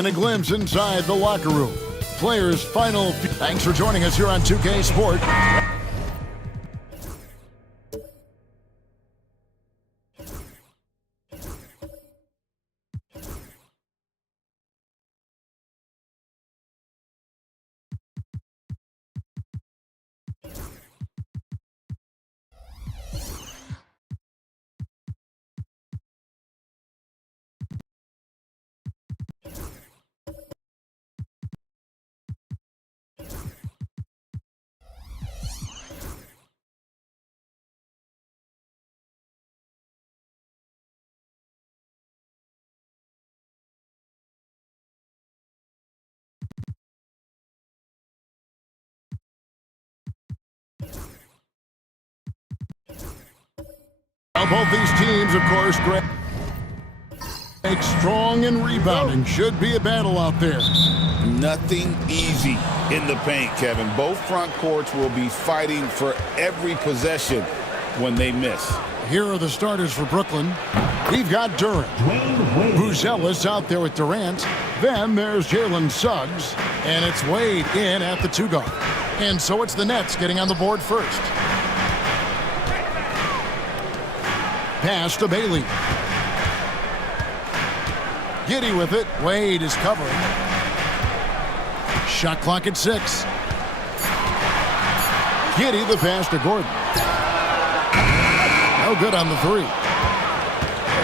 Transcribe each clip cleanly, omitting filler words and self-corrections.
And a glimpse inside the locker room. Players' final. Thanks for joining us here on 2K Sport. both these teams, of course, great. Strong and rebounding. Should be a battle out there. Nothing easy in the paint, Kevin. Both front courts will be fighting for every possession when they miss. Here are the starters for Brooklyn. We've got Durant. Buzelis out there with Durant. Then there's Jalen Suggs. And it's Wade in at the 2 guard. And so it's the Nets getting on the board first. Pass to Bailey. Giddey with it. Wade is covering. Shot clock at 6. Giddey the pass to Gordon. No good on the 3.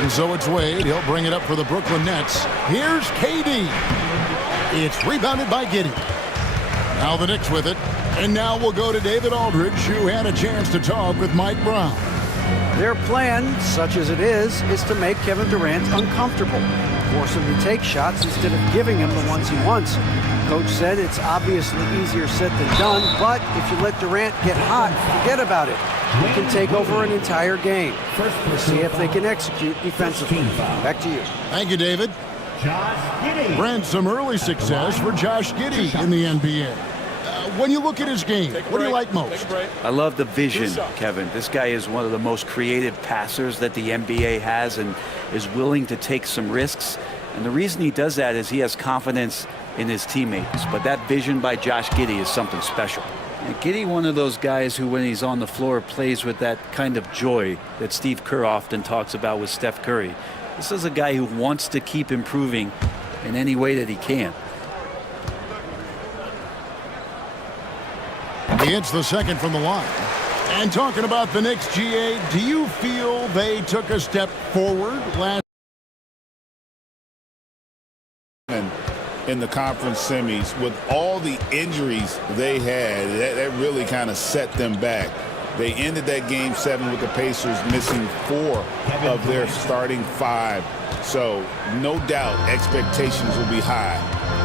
And so it's Wade. He'll bring it up for the Brooklyn Nets. Here's KD. It's rebounded by Giddey. Now the Knicks with it. And now we'll go to David Aldridge, who had a chance to talk with Mike Brown. Their plan, such as it is to make Kevin Durant uncomfortable. Force him to take shots instead of giving him the ones he wants. Coach said it's obviously easier said than done, but if you let Durant get hot, forget about it. He can take over an entire game. We'll see if they can execute defensively. Back to you. Thank you, David. Brent, some early success for Josh Giddey in the NBA. When you look at his game, what do you like most? I love the vision, Kevin. This guy is one of the most creative passers that the NBA has and is willing to take some risks. And the reason he does that is he has confidence in his teammates. But that vision by Josh Giddey is something special. And Giddey, one of those guys who, when he's on the floor, plays with that kind of joy that Steve Kerr often talks about with Steph Curry. This is a guy who wants to keep improving in any way that he can. He hits the second from the line. And talking about the Knicks, GA, do you feel they took a step forward last? In the conference semis, with all the injuries they had, that really kind of set them back. They ended that game 7 with the Pacers missing 4 of their starting 5. So no doubt expectations will be high.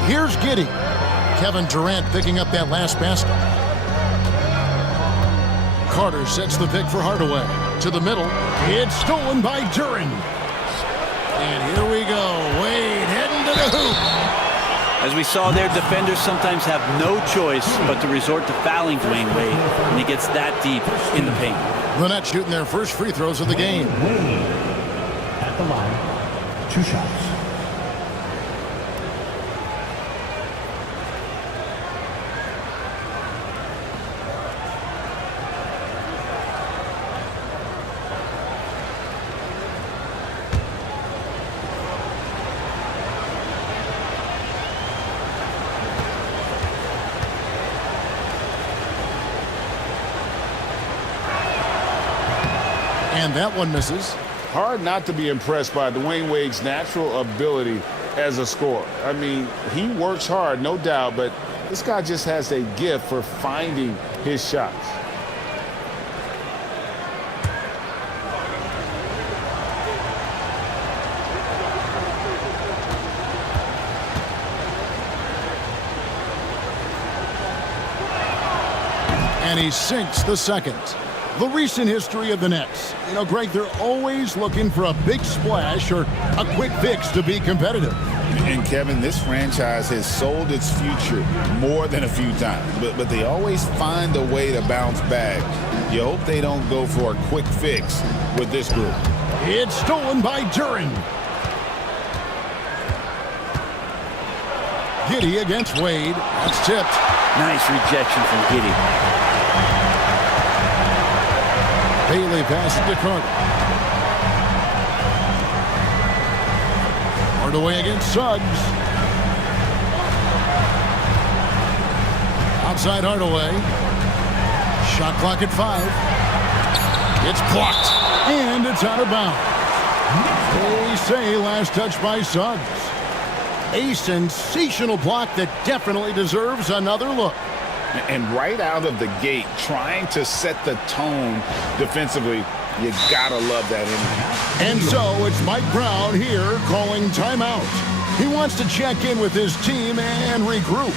Here's Giddey. Kevin Durant picking up that last basket. Carter sets the pick for Hardaway. To the middle. It's stolen by Duran. And here we go. Wade heading to the hoop. As we saw there, defenders sometimes have no choice but to resort to fouling Dwayne Wade when he gets that deep in the paint. The Nets shooting their first free throws of the game. At the line, 2 shots. And that one misses. Hard not to be impressed by Dwayne Wade's natural ability as a scorer. I mean, he works hard, no doubt, but this guy just has a gift for finding his shots. And he sinks the second. The recent history of the Nets. You know, Greg, they're always looking for a big splash or a quick fix to be competitive. And, Kevin, this franchise has sold its future more than a few times, but they always find a way to bounce back. You hope they don't go for a quick fix with this group. It's stolen by Duran. Giddey against Wade. That's tipped. Nice rejection from Giddey. Bailey passes to Carter. Hardaway against Suggs. Outside Hardaway. Shot clock at 5. It's blocked. And it's out of bounds. They say last touch by Suggs. A sensational block that definitely deserves another look. And right out of the gate, trying to set the tone defensively, you gotta love that energy. And so it's Mike Brown here calling timeout. He wants to check in with his team and regroup.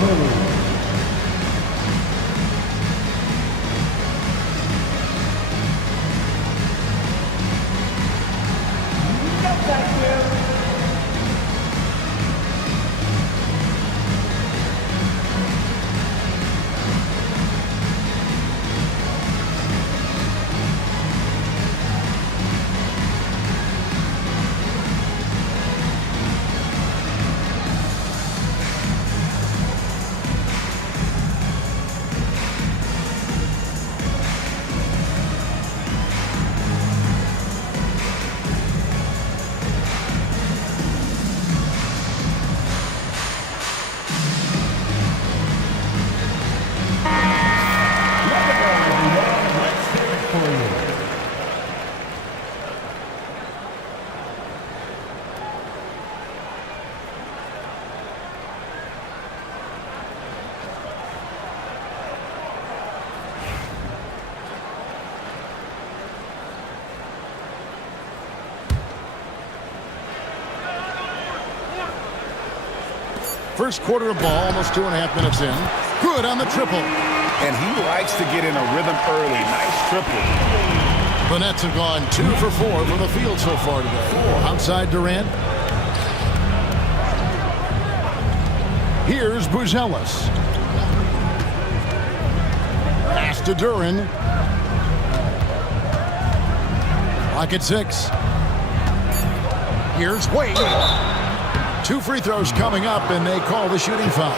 Murray. First quarter of ball, almost 2.5 minutes in. Good on the triple. And he likes to get in a rhythm early. Nice triple. The Nets have gone 2 for 4 from the field so far today. Outside Durant. Here's Buzelis. Pass to Duran. Clock at 6. Here's Wade. 2 free throws coming up, and they call the shooting foul.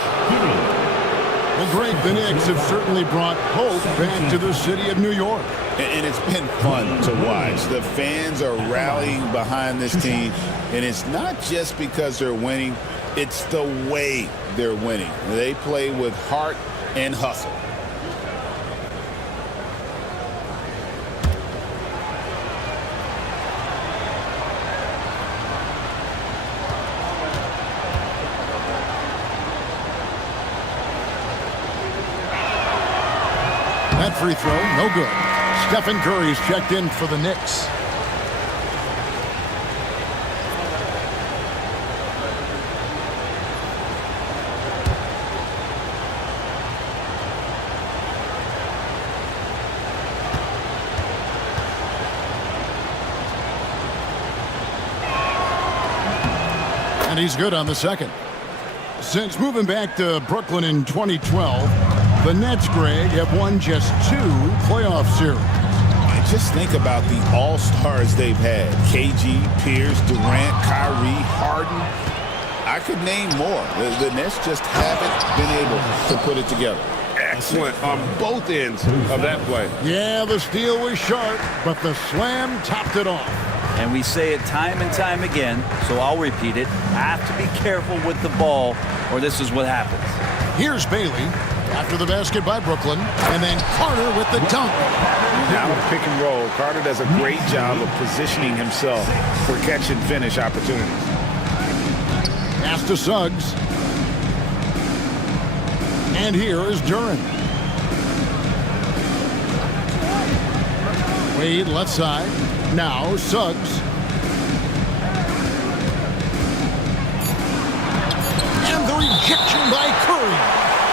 Well, Greg, the Knicks have certainly brought hope back to the city of New York. And it's been fun to watch. The fans are rallying behind this team, and it's not just because they're winning. It's the way they're winning. They play with heart and hustle. That free throw, no good. Stephen Curry's checked in for the Knicks. And he's good on the second. Since moving back to Brooklyn in 2012, the Nets, Greg, have won just 2 playoff series. Just think about the all-stars they've had. KG, Pierce, Durant, Kyrie, Harden. I could name more. The Nets just haven't been able to put it together. Excellent on both ends of that play. Yeah, the steal was sharp, but the slam topped it off. And we say it time and time again, so I'll repeat it. Have to be careful with the ball, or this is what happens. Here's Bailey after the basket by Brooklyn, and then Carter with the dunk. Now pick and roll. Carter does a great job of positioning himself for catch and finish opportunities. Pass to Suggs. And here is Duran. Wade left side. Now Suggs. And the rejection by Curry.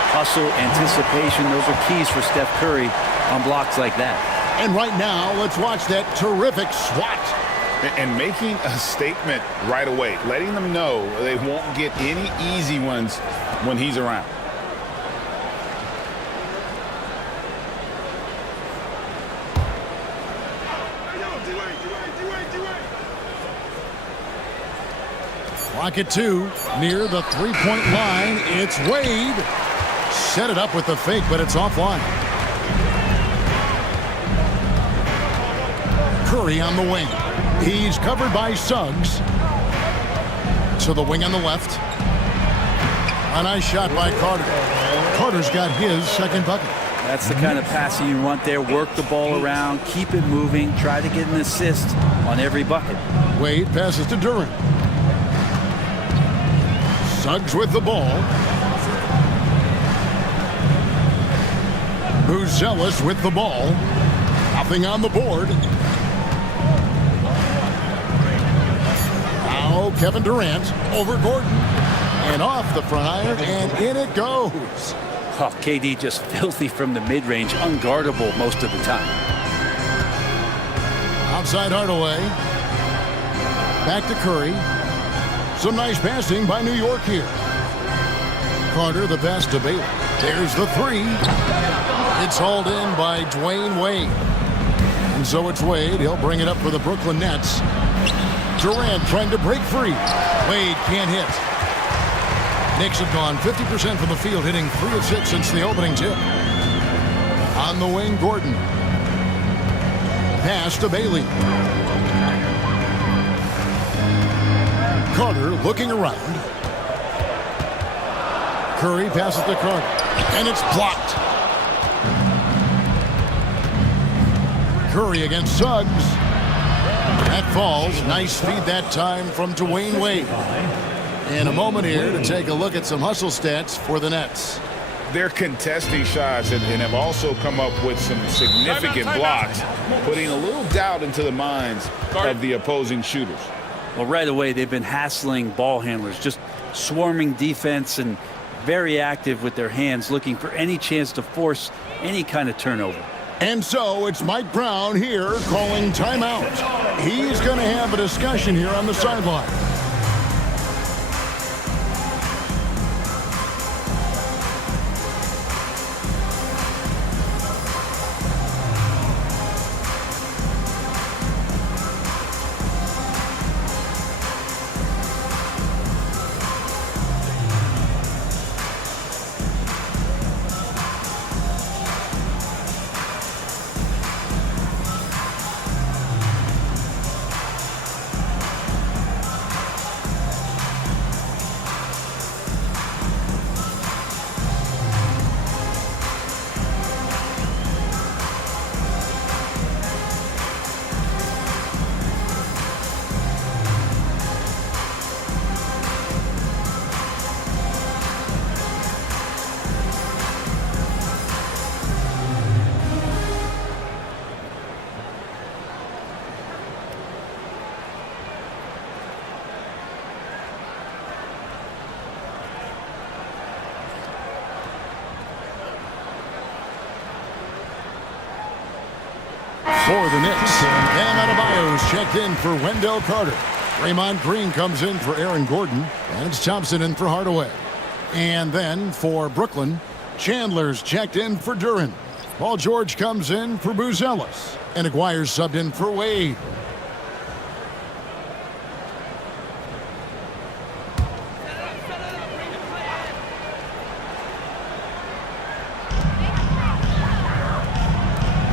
Hustle, anticipation, those are keys for Steph Curry on blocks like that. And right now, let's watch that terrific swat. And making a statement right away, letting them know they won't get any easy ones when he's around. Clock at 2, near the three-point line. It's Wade. Set it up with the fake, but it's offline. Curry on the wing. He's covered by Suggs. To the wing on the left. A nice shot by Carter. Carter's got his second bucket. That's the kind of passing you want there. Work the ball around, keep it moving, try to get an assist on every bucket. Wade passes to Duran. Suggs with the ball. Buzelis with the ball. Nothing on the board. Now Kevin Durant over Gordon. And off the front iron, and in it goes. Oh, KD just filthy from the mid-range, unguardable most of the time. Outside Hardaway. Back to Curry. Some nice passing by New York here. Carter, the pass to Bailey. There's the three. It's hauled in by Dwayne Wade. And so it's Wade. He'll bring it up for the Brooklyn Nets. Durant trying to break free. Wade can't hit. Knicks have gone 50% from the field, hitting 3 of 6 since the opening tip. On the wing, Gordon. Pass to Bailey. Carter looking around. Curry passes to Carter. And it's blocked. Curry against Suggs. That falls. Nice feed that time from Dwayne Wade. And a moment here to take a look at some hustle stats for the Nets. They're contesting shots and have also come up with some significant blocks, putting a little doubt into the minds of the opposing shooters. Well, right away, they've been hassling ball handlers, just swarming defense and very active with their hands, looking for any chance to force any kind of turnover. And so it's Mike Brown here calling timeout. He's going to have a discussion here on the sideline. For the Knicks, Bam Adebayo's checked in for Wendell Carter. Draymond Green comes in for Aaron Gordon. And it's Thompson in for Hardaway. And then for Brooklyn, Chandler's checked in for Duren. Paul George comes in for Buzelis. And Aguirre's subbed in for Wade.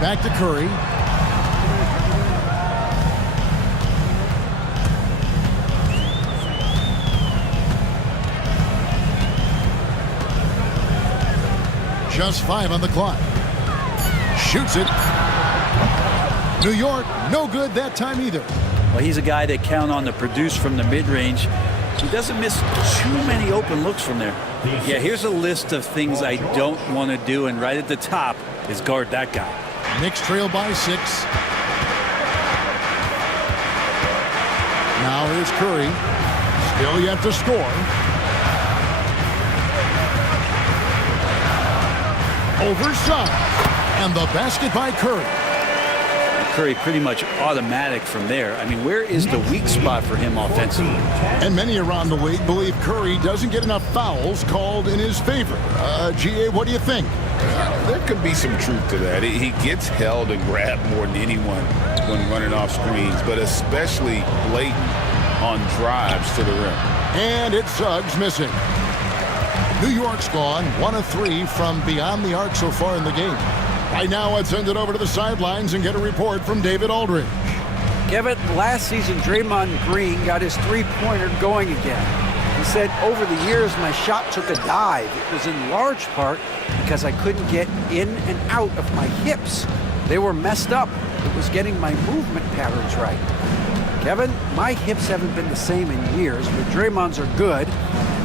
Back to Curry. Just 5 on the clock. Shoots it. New York, no good that time either. Well, he's a guy that count on to produce from the mid-range. He doesn't miss too many open looks from there. Yeah, here's a list of things I don't want to do, and right at the top is guard that guy. Knicks trail by 6. Now here's Curry. Still yet to score. Over Suggs. And the basket by Curry. Curry pretty much automatic from there. I mean, where is the weak spot for him offensively? And many around the league believe Curry doesn't get enough fouls called in his favor. GA, what do you think? There could be some truth to that. He gets held and grabbed more than anyone when running off screens, but especially blatant on drives to the rim. And it's Suggs missing. New York's gone 1 of 3 from beyond the arc so far in the game. Right now, let's send it over to the sidelines and get a report from David Aldridge. Kevin, last season, Draymond Green got his three-pointer going again. He said, over the years, my shot took a dive. It was in large part because I couldn't get in and out of my hips. They were messed up. It was getting my movement patterns right. Kevin, my hips haven't been the same in years, but Draymond's are good.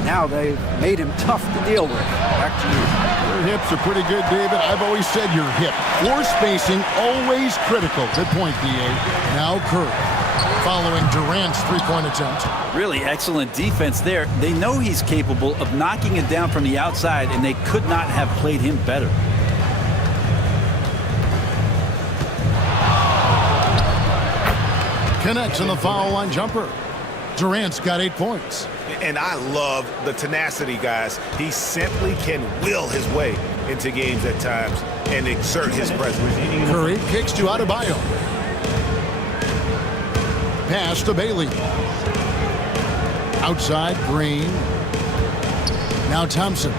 Now they've made him tough to deal with. Back to you. Your hips are pretty good, David. I've always said your hip. Floor spacing, always critical. Good point, DA. Now Curry. following Durant's three-point attempt. Really excellent defense there. They know he's capable of knocking it down from the outside, and they could not have played him better. Connects on the foul line jumper. Durant's got 8 points. And I love the tenacity, guys. He simply can will his way into games at times and exert his presence. Curry kicks to Adebayo. Pass to Bailey. Outside, Green. Now Thompson.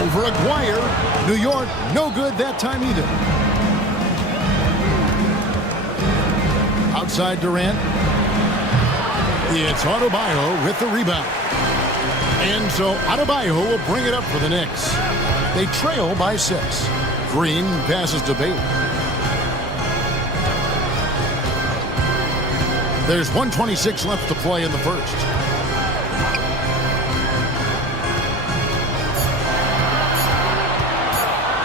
Over Aguirre. New York, no good that time either. Outside Durant. It's Adebayo with the rebound. And so Adebayo will bring it up for the Knicks. They trail by 6. Green passes to Bailey. There's 1:26 left to play in the first.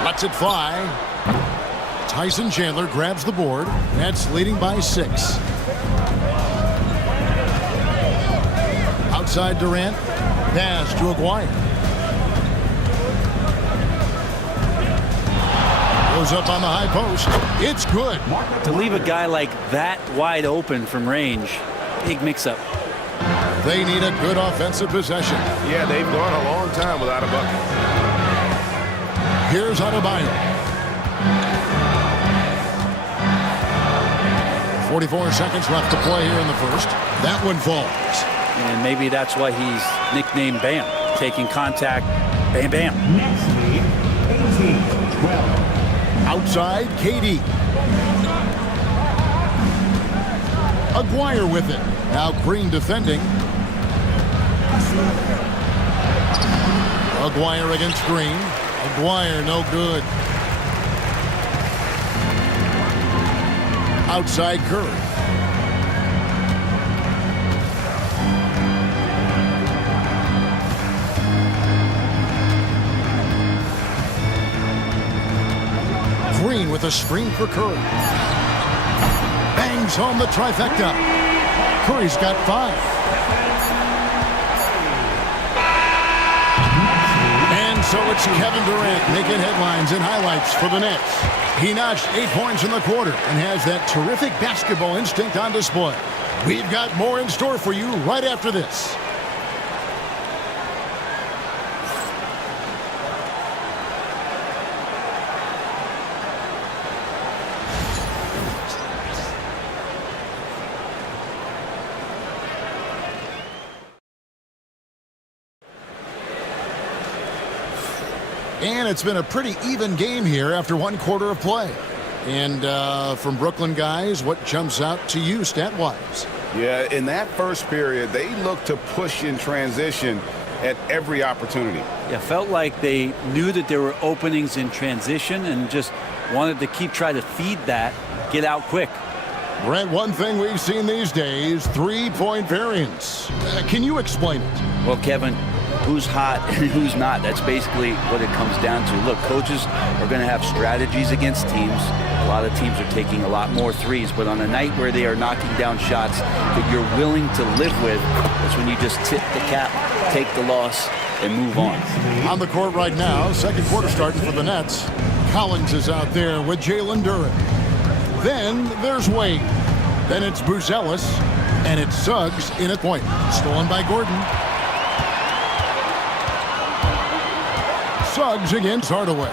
Lets it fly. Tyson Chandler grabs the board. Nets leading by 6. Outside Durant. Pass to Aguirre. Goes up on the high post. It's good. To leave a guy like that wide open from range, big mix-up. They need a good offensive possession. Yeah, they've gone a long time without a bucket. Here's Adebayo. 44 seconds left to play here in the first. That one falls. And maybe that's why he's nicknamed Bam. Taking contact, bam, bam. Next lead, 18-12. Outside, KD. Aguirre with it. Now Green defending. Aguirre against Green. Aguirre no good. Outside Curry. Green with a screen for Curry. Bangs home the trifecta. Curry's got 5. And so it's Kevin Durant making headlines and highlights for the Nets. He notched 8 points in the quarter and has that terrific basketball instinct on display. We've got more in store for you right after this. And it's been a pretty even game here after 1 quarter of play. And from Brooklyn guys, what jumps out to you stat-wise? Yeah, in that first period, they looked to push in transition at every opportunity. Yeah, felt like they knew that there were openings in transition and just wanted to trying to feed that, get out quick. Brent, one thing we've seen these days, 3-point variance. Can you explain it? Well, Kevin, who's hot and who's not? That's basically what it comes down to. Look, coaches are going to have strategies against teams. A lot of teams are taking a lot more threes, but on a night where they are knocking down shots that you're willing to live with, that's when you just tip the cap, take the loss, and move on. On the court right now, second quarter starting for the Nets. Collins is out there with Jalen Duren. Then there's Wade. Then it's Buzelis, and it's Suggs in at point. Stolen by Gordon. Suggs against Hardaway.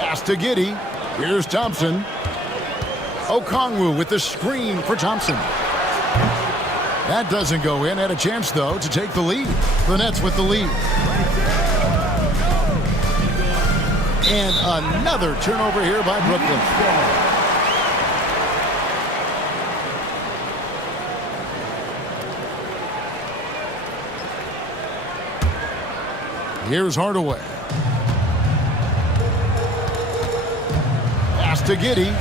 Pass to Giddey. Here's Thompson. Okongwu with the screen for Thompson. That doesn't go in. Had a chance, though, to take the lead. The Nets with the lead. And another turnover here by Brooklyn. Here's Hardaway. Pass to Giddey.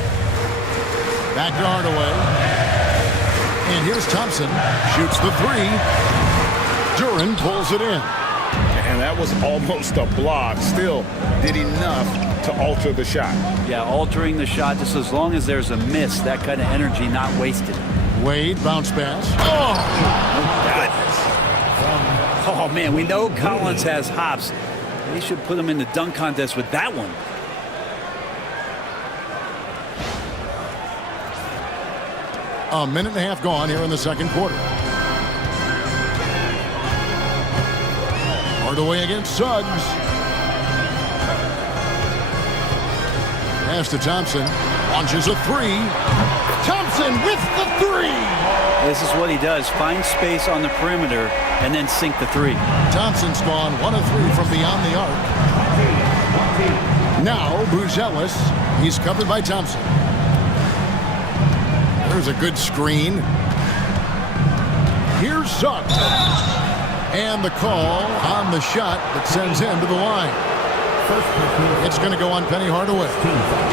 Back to Hardaway. And here's Thompson. Shoots the 3. Duren pulls it in. And that was almost a block. Still did enough to alter the shot. Yeah, altering the shot just as long as there's a miss, that kind of energy not wasted. Wade, bounce pass. Oh, man, we know Collins has hops. They should put him in the dunk contest with that one. A minute and a half gone here in the second quarter. Hardaway against Suggs. Pass to Thompson. Launches a three. Thompson with the three. This is what he does. Find space on the perimeter and then sink the three. Thompson's gone 1 of 3 from beyond the arc. Now Buzelis. He's covered by Thompson. There's a good screen. Here's Suggs. And the call on the shot that sends him to the line. It's going to go on Penny Hardaway.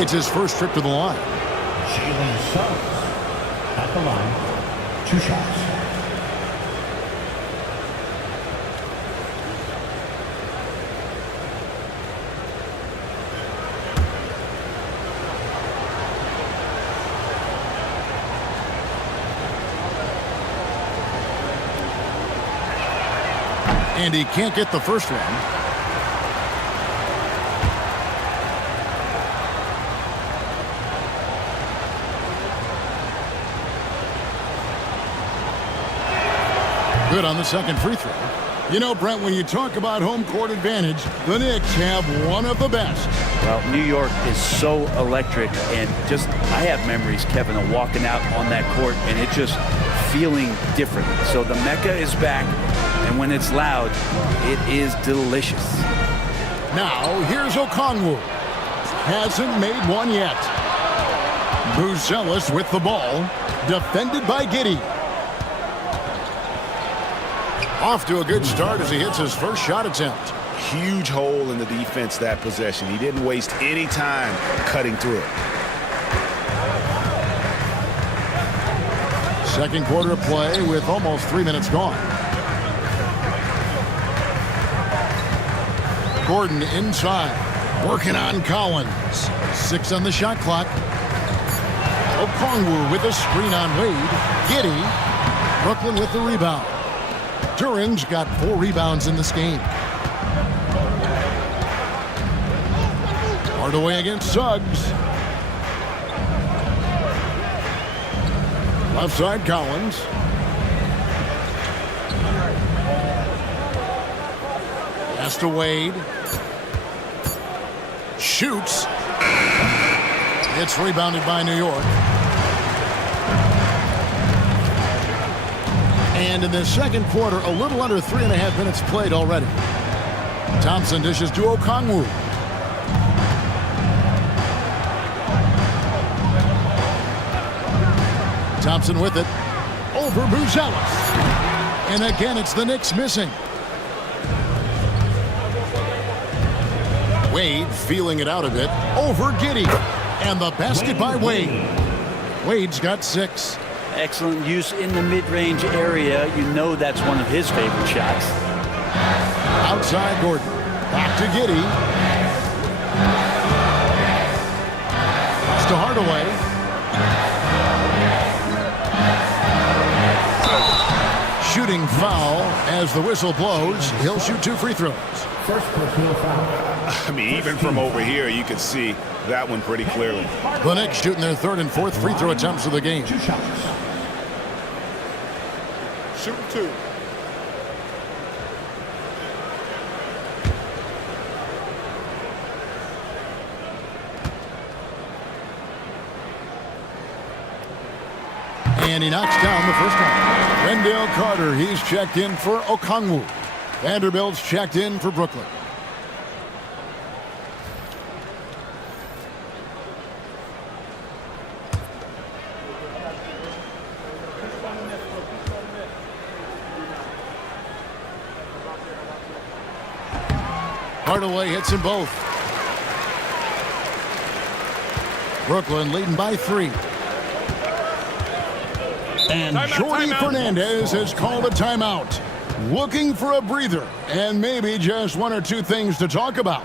It's his first trip to the line. Jalen Suggs at the line. 2 shots. And he can't get the first one. Good on the second free throw. You know, Brent, when you talk about home court advantage, the Knicks have one of the best. Well, New York is so electric, and just I have memories, Kevin, of walking out on that court and it just feeling different. So the Mecca is back, and when it's loud, it is delicious. Now, here's Okongwu. Hasn't made one yet. Buzelis with the ball. Defended by Giddey. Off to a good start as he hits his first shot attempt. Huge hole in the defense that possession. He didn't waste any time cutting through it. Second quarter of play with almost 3 minutes gone. Gordon inside. Working on Collins. 6 on the shot clock. Okongwu with a screen on Wade. Giddey. Brooklyn with the rebound. Duran's got 4 rebounds in this game. Hardaway against Suggs. Left side Collins. Pass to Wade. Shoots. It's rebounded by New York. And in the second quarter, a little under 3.5 minutes played already. Thompson dishes to Okongwu. Thompson with it. Over Buzelis. And again, it's the Knicks missing. Wade feeling it out a bit. Over Giddey. And the basket by Wade. Wade's got 6. Excellent use in the mid-range area. You know that's one of his favorite shots. Outside Gordon. Back to Giddey. It's to Hardaway. Shooting foul as the whistle blows. He'll shoot 2 free throws. First personal foul. I mean, even from over here, you can see that one pretty clearly. The Knicks shooting their 3rd and 4th free throw attempts of the game. 2 shots. Shooting 2. And he knocks down the first one. Wendell Carter, he's checked in for Okongwu. Vanderbilt's checked in for Brooklyn. Hardaway hits them both. Brooklyn leading by 3. And Jordi Fernandez has called a timeout. Looking for a breather and maybe just 1 or 2 things to talk about.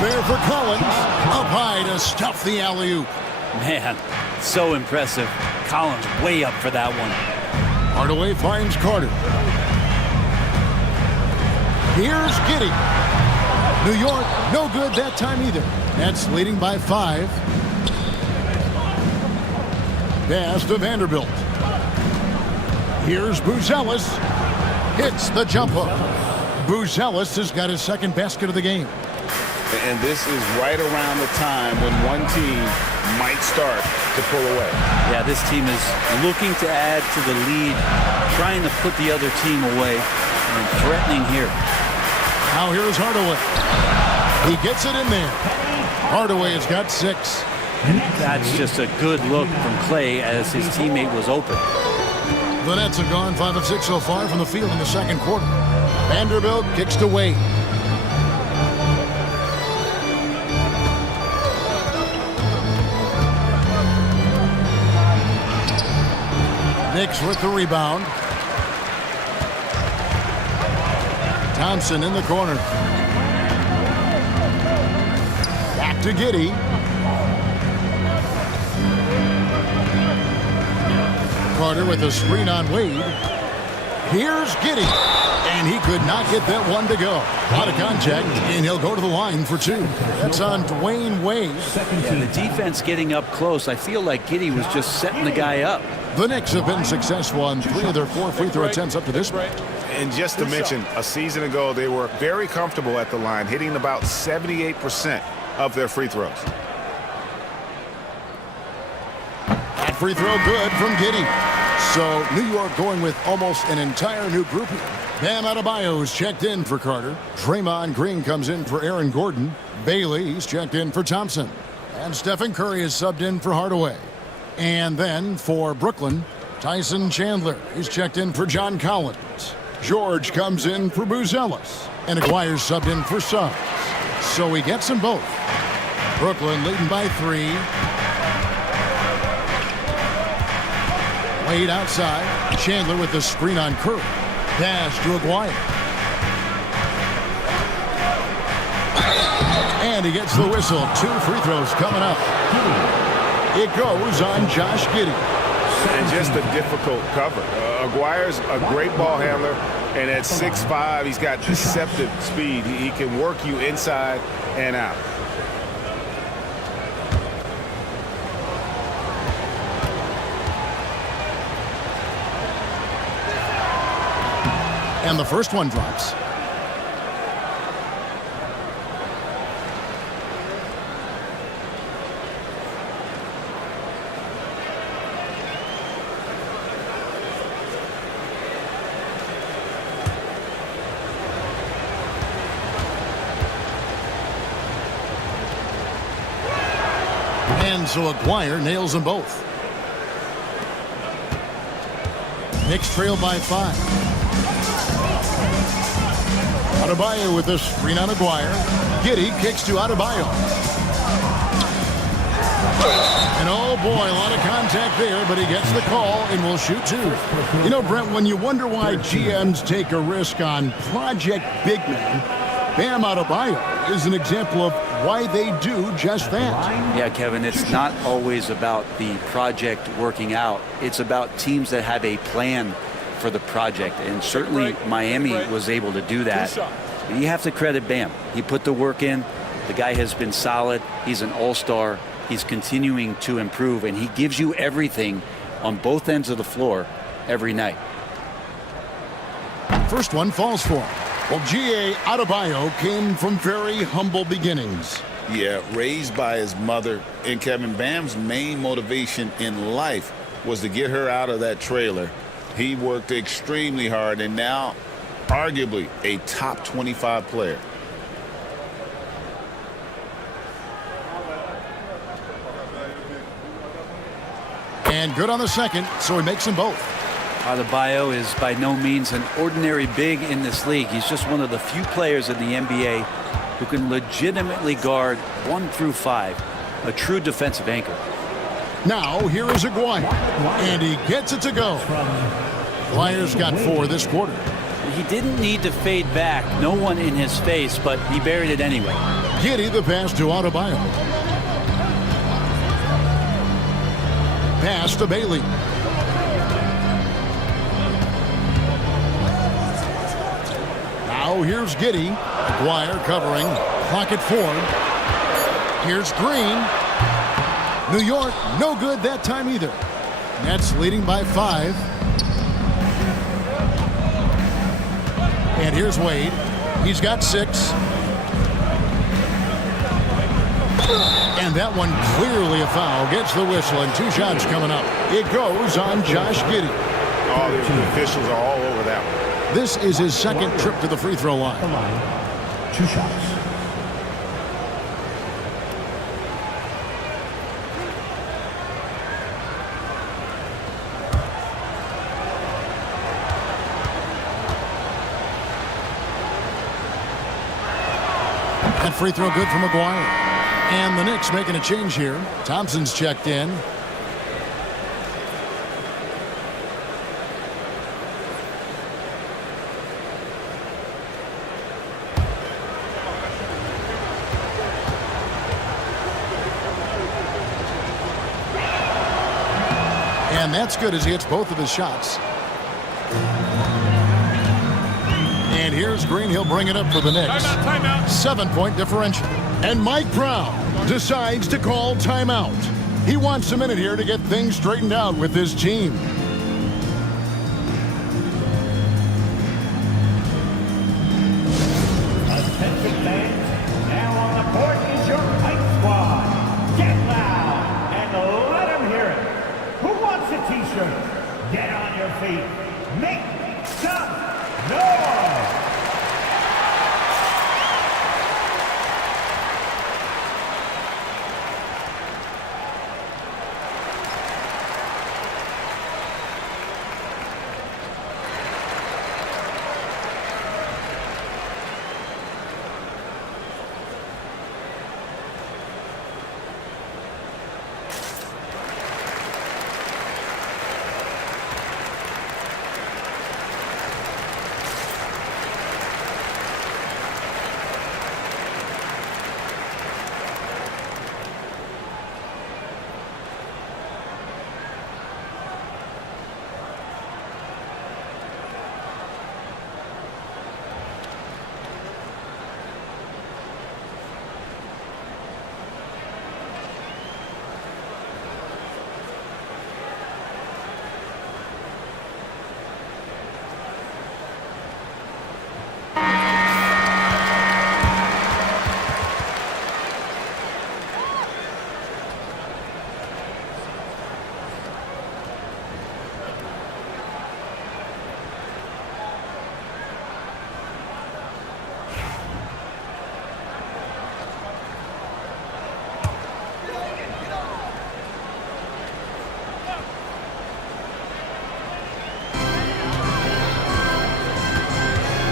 there for Collins. Up high to stuff the alley-oop. Man, so impressive. Collins way up for that one. Hardaway finds Carter. Here's Giddey. New York, no good that time either. Nets leading by 5. Pass to Vanderbilt. Here's Buzelis. Hits the jump hook. Buzelis has got his second basket of the game. And this is right around the time when one team might start to pull away. Yeah, this team is looking to add to the lead, trying to put the other team away, and threatening here. Now here's Hardaway. He gets it in there. Hardaway has got 6. That's just a good look from Clay as his teammate was open. The Nets have gone 5 of 6 so far from the field in the second quarter. Vanderbilt kicks to Wade. Knicks with the rebound. Thompson in the corner. Back to Giddey. Carter with a screen on Wade. Here's Giddey. And he could not get that one to go. Out of contact, and he'll go to the line for 2. That's on Dwayne Wade. Yeah, the defense getting up close. I feel like Giddey was just setting the guy up. The Knicks have been successful on 3 of their 4 free throw attempts up to this point. And just to mention, a season ago, they were very comfortable at the line, hitting about 78% of their free throws. That free throw good from Giddey. So New York going with almost an entire new group here. Bam Adebayo's checked in for Carter. Draymond Green comes in for Aaron Gordon. Bailey's checked in for Thompson. And Stephen Curry is subbed in for Hardaway. And then for Brooklyn, Tyson Chandler is checked in for John Collins. George comes in for Buzelis. And Aguirre's subbed in for Suggs. So he gets them both. Brooklyn leading by 3. Wade outside. Chandler with the screen on Curry. Pass to Aguirre. And he gets the whistle. 2 free throws coming up. It goes on Josh Giddey. And just a difficult cover. Aguirre's a great ball handler, and at 6'5", he's got deceptive speed. He can work you inside and out. And the first one drops. And so Aguirre nails them both. Knicks trail by 5. Adebayo with the screen on Aguirre. Giddey kicks to Adebayo. And oh boy, a lot of contact there, but he gets the call and will shoot 2. You know, Brent, when you wonder why GMs take a risk on project big men, Bam Adebayo is an example of why they do just that. Yeah, Kevin, it's not always about the project working out. It's about teams that have a plan for the project, and certainly Miami was able to do that. You have to credit Bam. He put the work in. The guy has been solid. He's an all-star. He's continuing to improve, and he gives you everything on both ends of the floor every night. First one falls for him. Well, G.A. Adebayo came from very humble beginnings. Yeah, raised by his mother. And Kevin, Bam's main motivation in life was to get her out of that trailer. He worked extremely hard, and now arguably a top 25 player. And good on the second, so he makes them both. Adebayo is by no means an ordinary big in this league. He's just one of the few players in the NBA who can legitimately guard 1 through 5, a true defensive anchor. Now, here is Aguirre, and he gets it to go. Aguirre's got 4 this quarter. He didn't need to fade back. No one in his face, but he buried it anyway. Giddey the pass to Adebayo. Pass to Bailey. Now here's Giddey. Aguirre covering. Pocket Ford. Here's Green. New York, no good that time either. Nets leading by 5. And here's Wade. He's got 6. And that one clearly a foul. Gets the whistle and 2 shots coming up. It goes on Josh Giddey. Oh, the officials are all over that one. This is his second trip to the free throw line. 2 shots. That free throw good from Aguirre. And the Knicks making a change here. Thompson's checked in. And that's good as he hits both of his shots. And here's Green. He'll bring it up for the Knicks. Timeout. 7-point differential. And Mike Brown decides to call timeout. He wants a minute here to get things straightened out with his team. Attention fans, now on the court is your Knights squad. Get loud and let them hear it. Who wants a t-shirt? Get on your feet. Make some noise.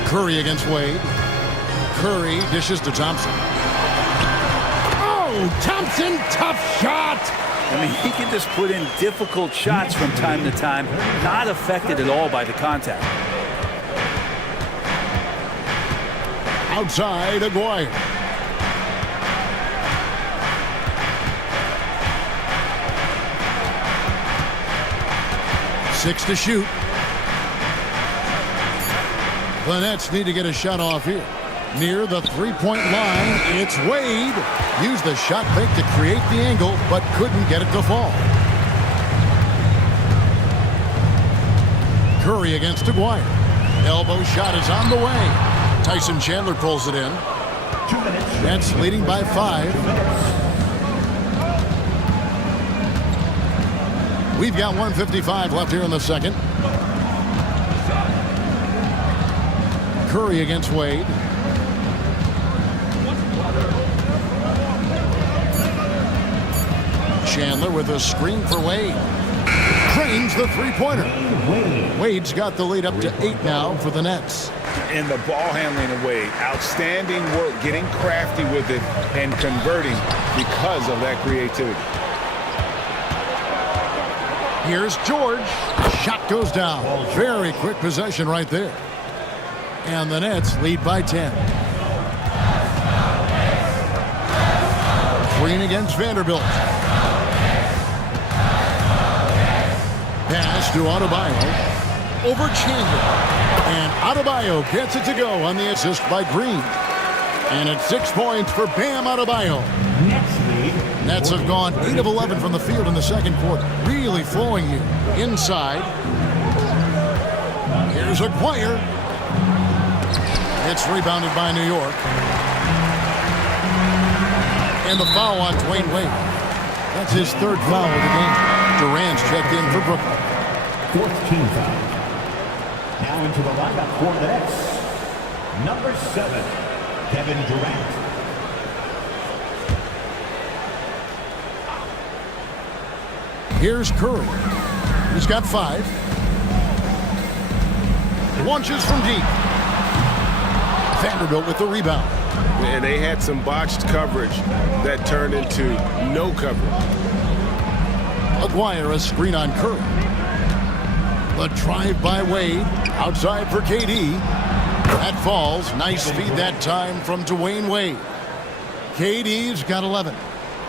Curry against Wade. Curry dishes to Thompson. Oh, Thompson, tough shot. I mean, he can just put in difficult shots from time to time, not affected at all by the contact. Outside, Aguirre. Six to shoot. The Nets need to get a shot off here. Near the three-point line, it's Wade. Used the shot fake to create the angle, but couldn't get it to fall. Curry against Aguirre. Elbow shot is on the way. Tyson Chandler pulls it in. 2 minutes. Nets leading by 5. We've got 1:55 left here in the second. Curry against Wade. Chandler with a screen for Wade. Cranes the three-pointer. Wade's got the lead up to 8 now for the Nets. In the ball handling of Wade, outstanding work, getting crafty with it and converting because of that creativity. Here's George. Shot goes down. Very quick possession right there. And the Nets lead by 10. Green against Vanderbilt. Pass to Adebayo. Over Chandler. And Adebayo gets it to go on the assist by Green. And it's 6 points for Bam Adebayo. Nets have gone 8 of 11 from the field in the second quarter. Really flowing here. Inside. Here's Aguirre. It's rebounded by New York. And the foul on Dwayne Wade. That's his third foul of the game. Durant's checked in for Brooklyn. Fourth team foul. Now into the lineup for the Nets. Number 7, Kevin Durant. Here's Curry. He's got 5. Launches from deep. Vanderbilt with the rebound. And they had some botched coverage that turned into no coverage. Aguirre a screen on Curry. The drive by Wade. Outside for KD. That falls. Nice feed that time from Dwayne Wade. KD's got 11.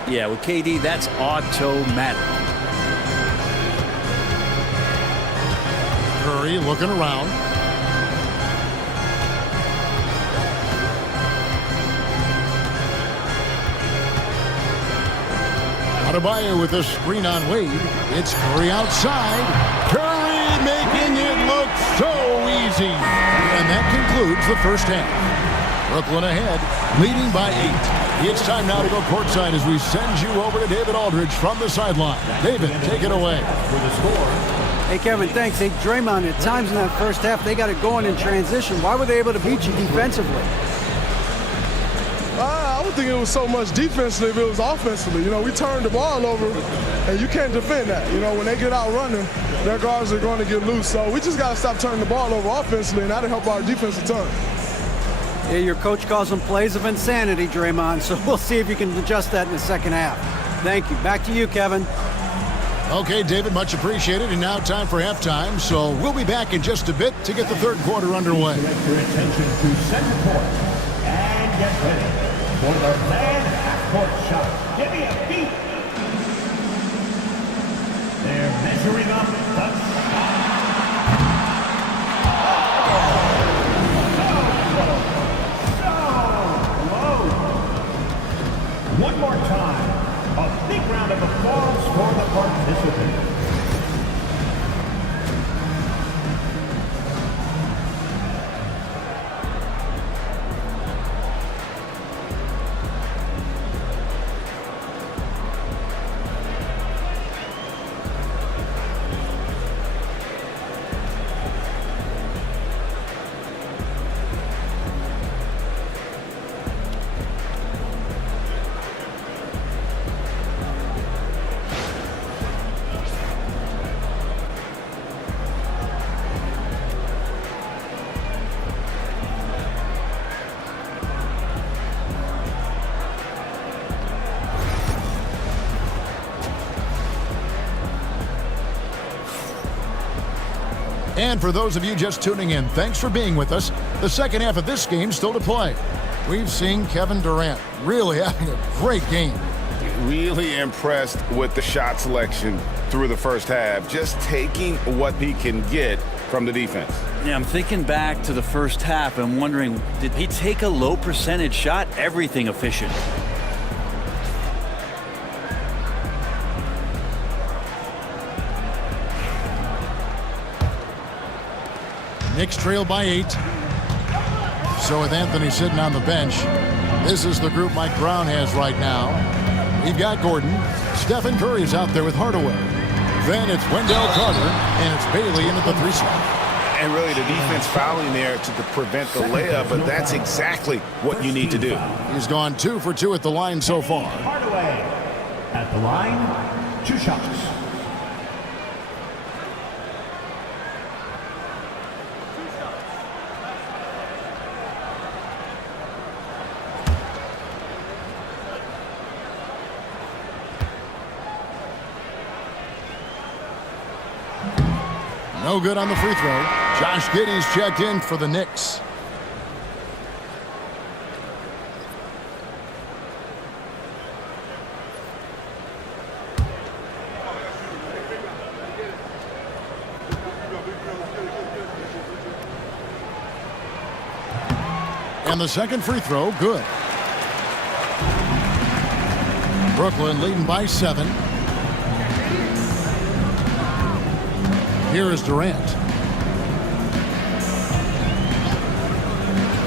Yeah, with KD, that's automatic. Curry looking around. Adebayo with a screen on Wade. It's Curry outside. Curry making it look so easy. And that concludes the first half. Brooklyn ahead, leading by 8. It's time now to go courtside as we send you over to David Aldridge from the sideline. David, take it away. For the score. Hey, Kevin, thanks. Hey, Draymond, at times in that first half, they got it going in transition. Why were they able to beat you defensively? I don't think it was so much defensively, it was offensively. You know, we turned the ball over, and you can't defend that. You know, when they get out running, their guards are going to get loose. So we just got to stop turning the ball over offensively, and that'll help our defense a ton. Yeah, your coach calls them plays of insanity, Draymond, so we'll see if you can adjust that in the second half. Thank you. Back to you, Kevin. Okay, David, much appreciated. And now time for halftime, so we'll be back in just a bit to get the third quarter underway. Direct your attention to center court and get ready for the man half-court shot. Give me a beat. They're measuring up the shot. One more time, a big round of applause for the participants. And for those of you just tuning in, thanks for being with us. The second half of this game still to play. We've seen Kevin Durant really having a great game. Really impressed with the shot selection through the first half, just taking what he can get from the defense. Yeah, I'm thinking back to the first half and wondering, did he take a low percentage shot? Everything efficient. Knicks trail by 8. So with Anthony sitting on the bench, this is the group Mike Brown has right now. We've got Gordon. Stephen Curry is out there with Hardaway. Then it's Wendell Carter, and it's Bailey into the 3 slot. And really the defense fouling there to prevent the layup, but that's exactly what you need to do. He's gone 2 for 2 at the line so far. Hardaway at the line, 2 shots. No good on the free throw. Josh Giddey's checked in for the Knicks. And the second free throw, good. Brooklyn leading by 7. Here is Durant.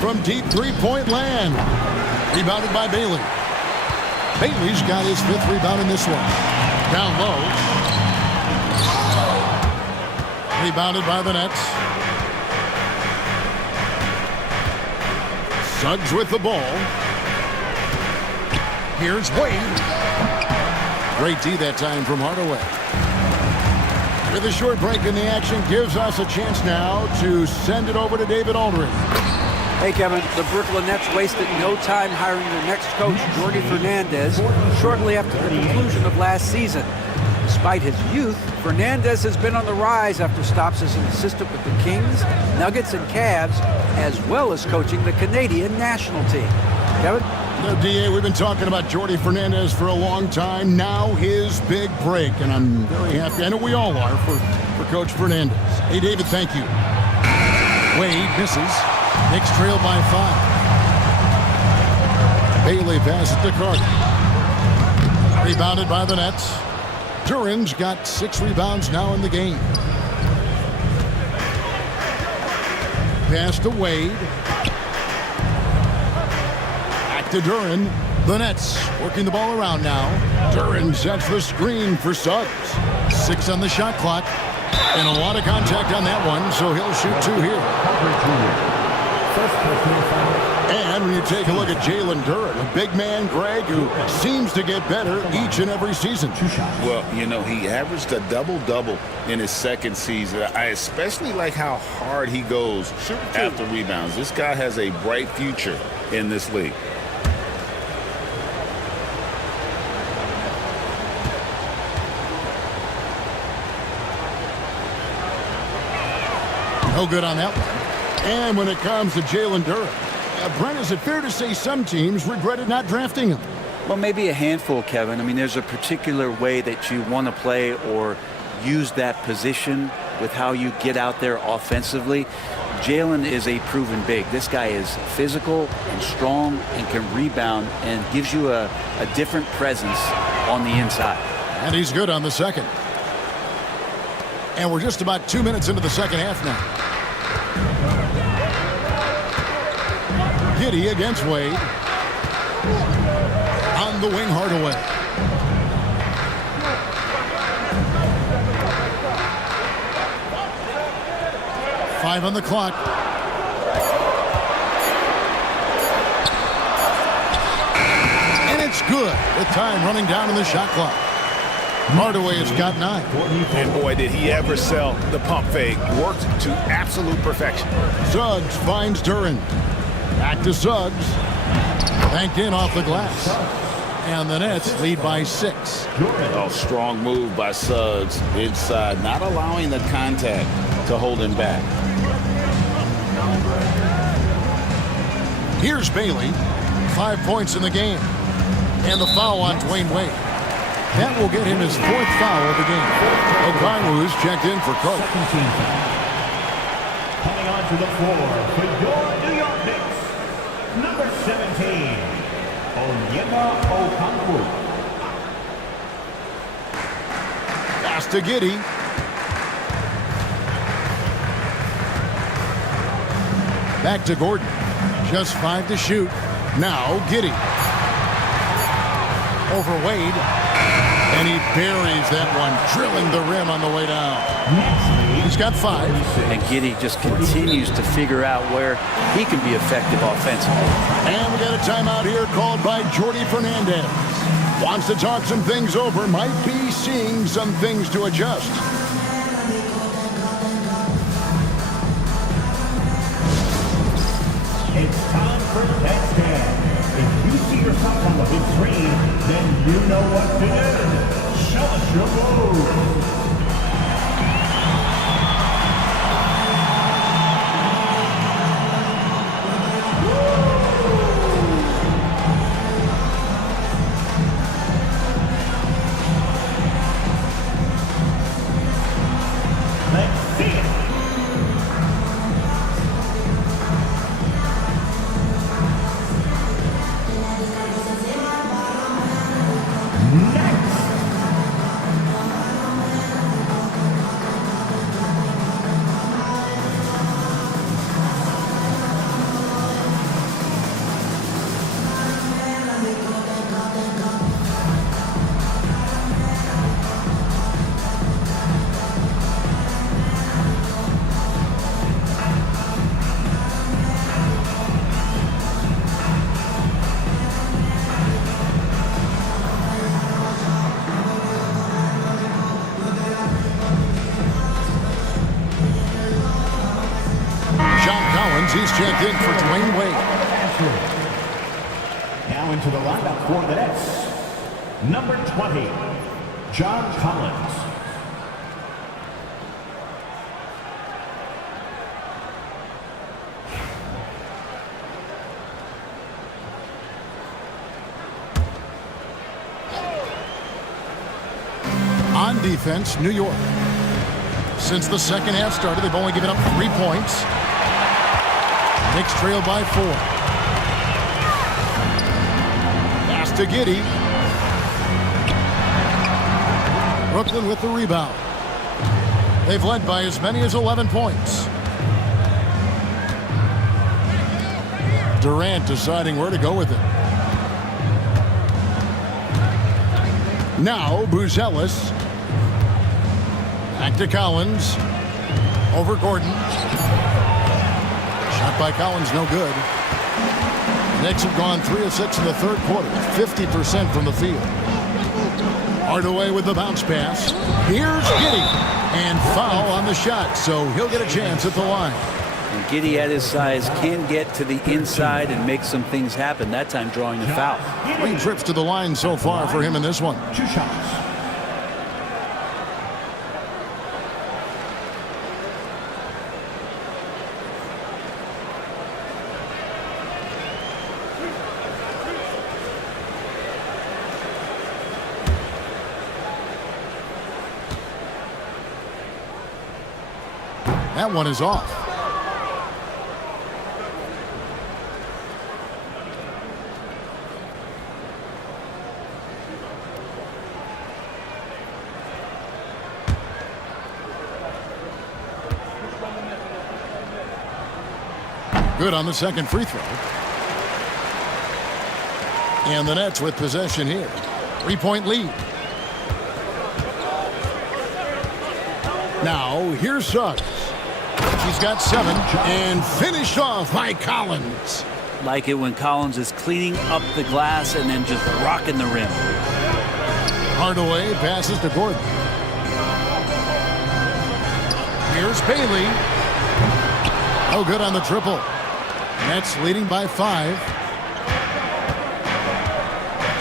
From deep three-point land. Rebounded by Bailey. Bailey's got his 5th rebound in this one. Down low. Rebounded by the Nets. Suggs with the ball. Here's Wade. Great D that time from Hardaway. With a short break in the action, gives us a chance now to send it over to David Aldridge. Hey, Kevin, the Brooklyn Nets wasted no time hiring their next coach, Jordi Fernandez, shortly after the conclusion of last season. Despite his youth, Fernandez has been on the rise after stops as an assistant with the Kings, Nuggets, and Cavs, as well as coaching the Canadian national team. Kevin? The DA, we've been talking about Jordi Fernandez for a long time. Now his big break, and I'm very happy. I know we all are for Coach Fernandez. Hey, David, thank you. Wade misses. Knicks trail by 5. Bailey passes to Carter. Rebounded by the Nets. Duran's got 6 rebounds now in the game. Pass to Wade. Back to Duran. The Nets working the ball around now. Duran sets the screen for Suggs. 6 on the shot clock. And a lot of contact on that one, so he'll shoot 2 here. And when you take a look at Jalen Duran, a big man, Greg, who seems to get better each and every season. Well, you know, he averaged a double-double in his second season. I especially like how hard he goes after rebounds. This guy has a bright future in this league. No good on that one. And when it comes to Jalen Duran, Brent, is it fair to say some teams regretted not drafting him? Well, maybe a handful, Kevin. I mean, there's a particular way that you want to play or use that position with how you get out there offensively. Jalen is a proven big. This guy is physical and strong and can rebound and gives you a different presence on the inside. And he's good on the second. And we're just about 2 minutes into the second half now. Giddey against Wade. On the wing, Hardaway. Five on the clock. And it's good with time running down in the shot clock. Hardaway has got 9. And boy, did he ever sell the pump fake. Worked to absolute perfection. Suggs finds Duran. Back to Suggs. Banked in off the glass. And the Nets lead by 6. Oh, strong move by Suggs inside, not allowing the contact to hold him back. Here's Bailey. 5 points in the game. And the foul on Dwayne Wade. That will get him his 4th foul of the game. O'Connell's checked in for Coach. Coming onto the floor for your New York Knicks, number 17, Onyema Okongwu. Pass to Giddey. Back to Gordon. Just 5 to shoot. Now Giddey. Over Wade. And he buries that one, drilling the rim on the way down. He's got 5. And Giddey just continues to figure out where he can be effective offensively. And we got a timeout here called by Jordi Fernandez. Wants to talk some things over, might be seeing some things to adjust. It's time for Next Stand. If you see yourself on the big screen, then you know what to do. Show us your move. Let's see it. Dwayne Wade. Now into the lineup for the Nets. Number 20, John Collins. On defense, New York. Since the second half started, they've only given up 3 points. Knicks trail by 4. Pass to Giddey. Brooklyn with the rebound. They've led by as many as 11 points. Durant deciding where to go with it. Now Buzelis. Back to Collins. Over Gordon. Shot by Collins, no good. Knicks have gone 3 of 6 in the third quarter, 50% from the field. Hardaway with the bounce pass. Here's Giddey. And foul on the shot, so he'll get a chance at the line. And Giddey at his size can get to the inside and make some things happen, that time drawing the foul. 3 trips to the line so far for him in this one. 2 shots. That one is off. Good on the second free throw. And the Nets with possession here. 3-point lead. Now here's Suggs. He's got 7 and finished off by Collins. Like it when Collins is cleaning up the glass and then just rocking the rim. Hardaway passes to Gordon. Here's Bailey. Oh, good on the triple. Nets leading by 5.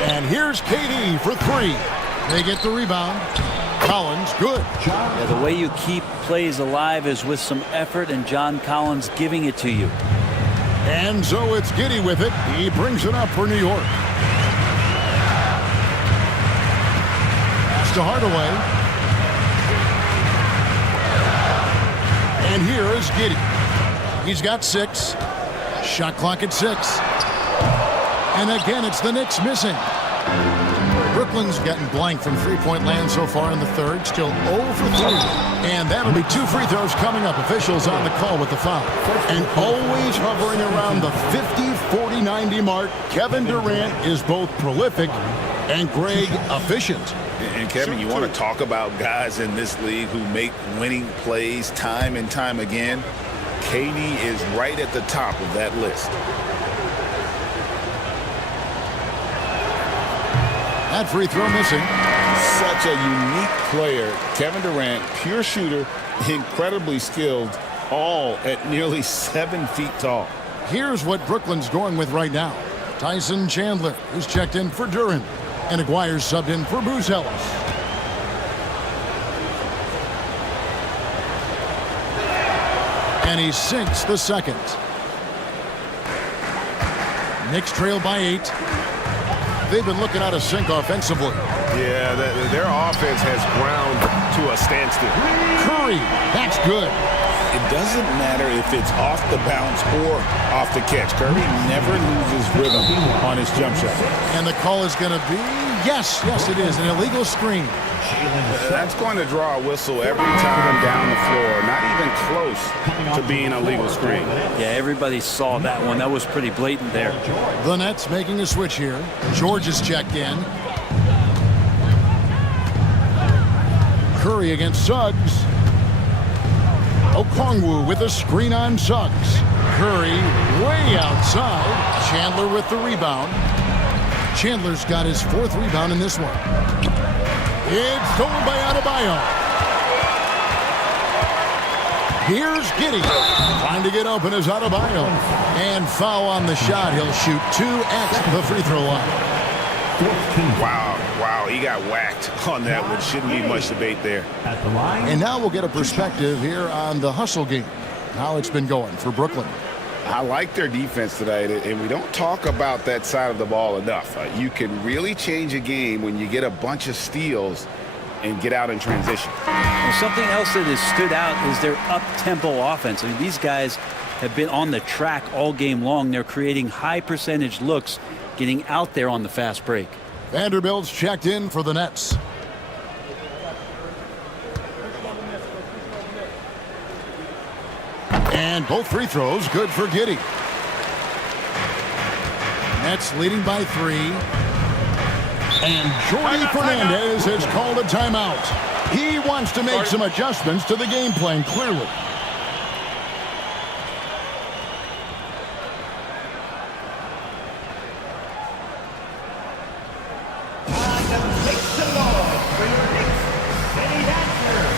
And here's KD for 3. They get the rebound. Collins, good. Yeah, the way you keep plays alive is with some effort, and John Collins giving it to you. And so it's Giddey with it. He brings it up for New York. Pass to Hardaway. And here is Giddey. He's got 6. Shot clock at 6. And again, it's the Knicks missing. Brooklyn's gotten blank from three-point land so far in the third. Still 0 for 3. And that'll be 2 free throws coming up. Officials on the call with the foul. And always hovering around the 50, 40, 90 mark. Kevin Durant is both prolific and Greg efficient. And Kevin, you want to talk about guys in this league who make winning plays time and time again. KD is right at the top of that list. That free throw missing. Such a unique player. Kevin Durant, pure shooter, incredibly skilled, all at nearly 7 feet tall. Here's what Brooklyn's going with right now. Tyson Chandler, who's checked in for Duran. And Aguirre's subbed in for Buzelis. And he sinks the second. Knicks trail by 8. They've been looking out of sync offensively. Yeah, their offense has ground to a standstill. Curry, that's good. It doesn't matter if it's off the bounce or off the catch. Curry never loses rhythm on his jump shot. And the call is going to be, yes, it is, an illegal screen. That's going to draw a whistle every time down the floor. Not even close to being a legal screen. Yeah, everybody saw that one. That was pretty blatant there. The Nets making a switch here. George is checked in. Curry against Suggs. Okongwu with a screen on Suggs. Curry way outside. Chandler with the rebound. Chandler's got his 4th rebound in this one. It's stolen by Adebayo. Here's Giddey. Trying to get open is Adebayo. And foul on the shot. He'll shoot 2 at the free throw line. Wow, he got whacked on that one. Shouldn't be much debate there. At the line. And now we'll get a perspective here on the hustle game. How it's been going for Brooklyn. I like their defense tonight, and we don't talk about that side of the ball enough. You can really change a game when you get a bunch of steals and get out in transition. Well, something else that has stood out is their up-tempo offense. I mean, these guys have been on the track all game long. They're creating high percentage looks, getting out there on the fast break. Vanderbilt's checked in for the Nets. And both free throws good for Giddey. Nets leading by 3. And Jordi Fernandez has called a timeout. He wants to make some adjustments to the game plan, clearly. Time to make some noise for your Knicks City Dancers.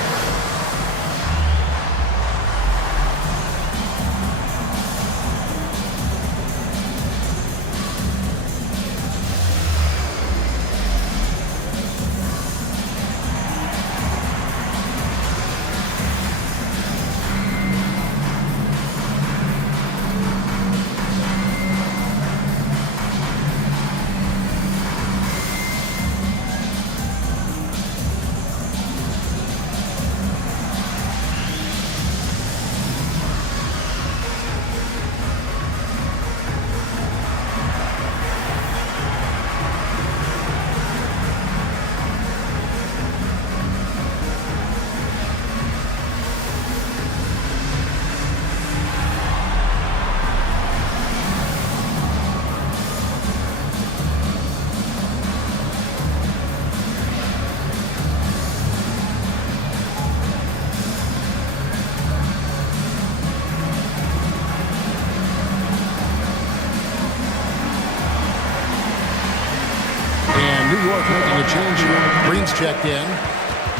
New York making a change here. Green's checked in.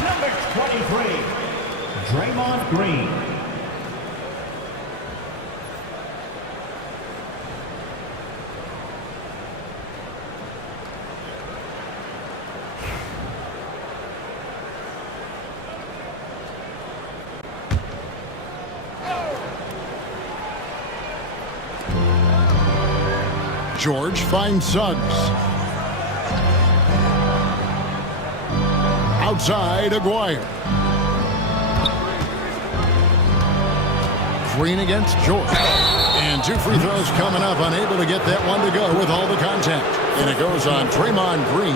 Number 23, Draymond Green. George finds Suggs. Outside, Aguirre. Green against George. And 2 free throws coming up. Unable to get that one to go with all the contact. And it goes on Draymond Green.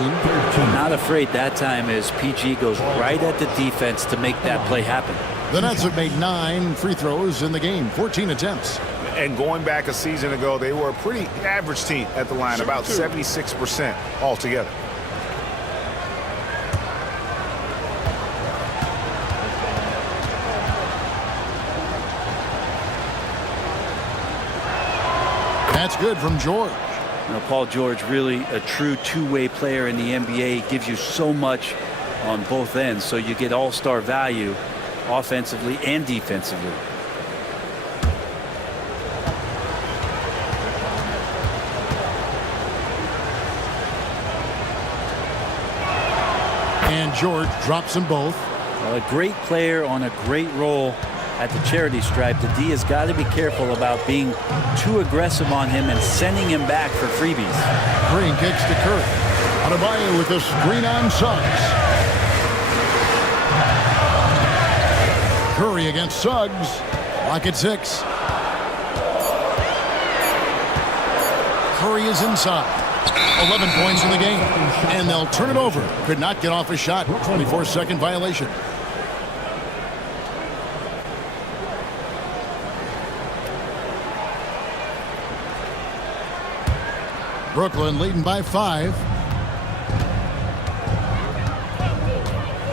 Not afraid that time as PG goes right at the defense to make that play happen. The Nets have made 9 free throws in the game, 14 attempts. And going back a season ago, they were a pretty average team at the line, about 76% altogether. That's good from George. Now, Paul George, really a true two-way player in the NBA, gives you so much on both ends, so you get all-star value offensively and defensively. And George drops them both. Well, a great player on a great role at the charity stripe. The D has got to be careful about being too aggressive on him and sending him back for freebies. Green kicks to Curry. Adebayo with the screen on Suggs. Curry against Suggs. Lock at 6. Curry is inside. 11 points in the game. And they'll turn it over. Could not get off a shot. 24-second violation. Brooklyn leading by 5.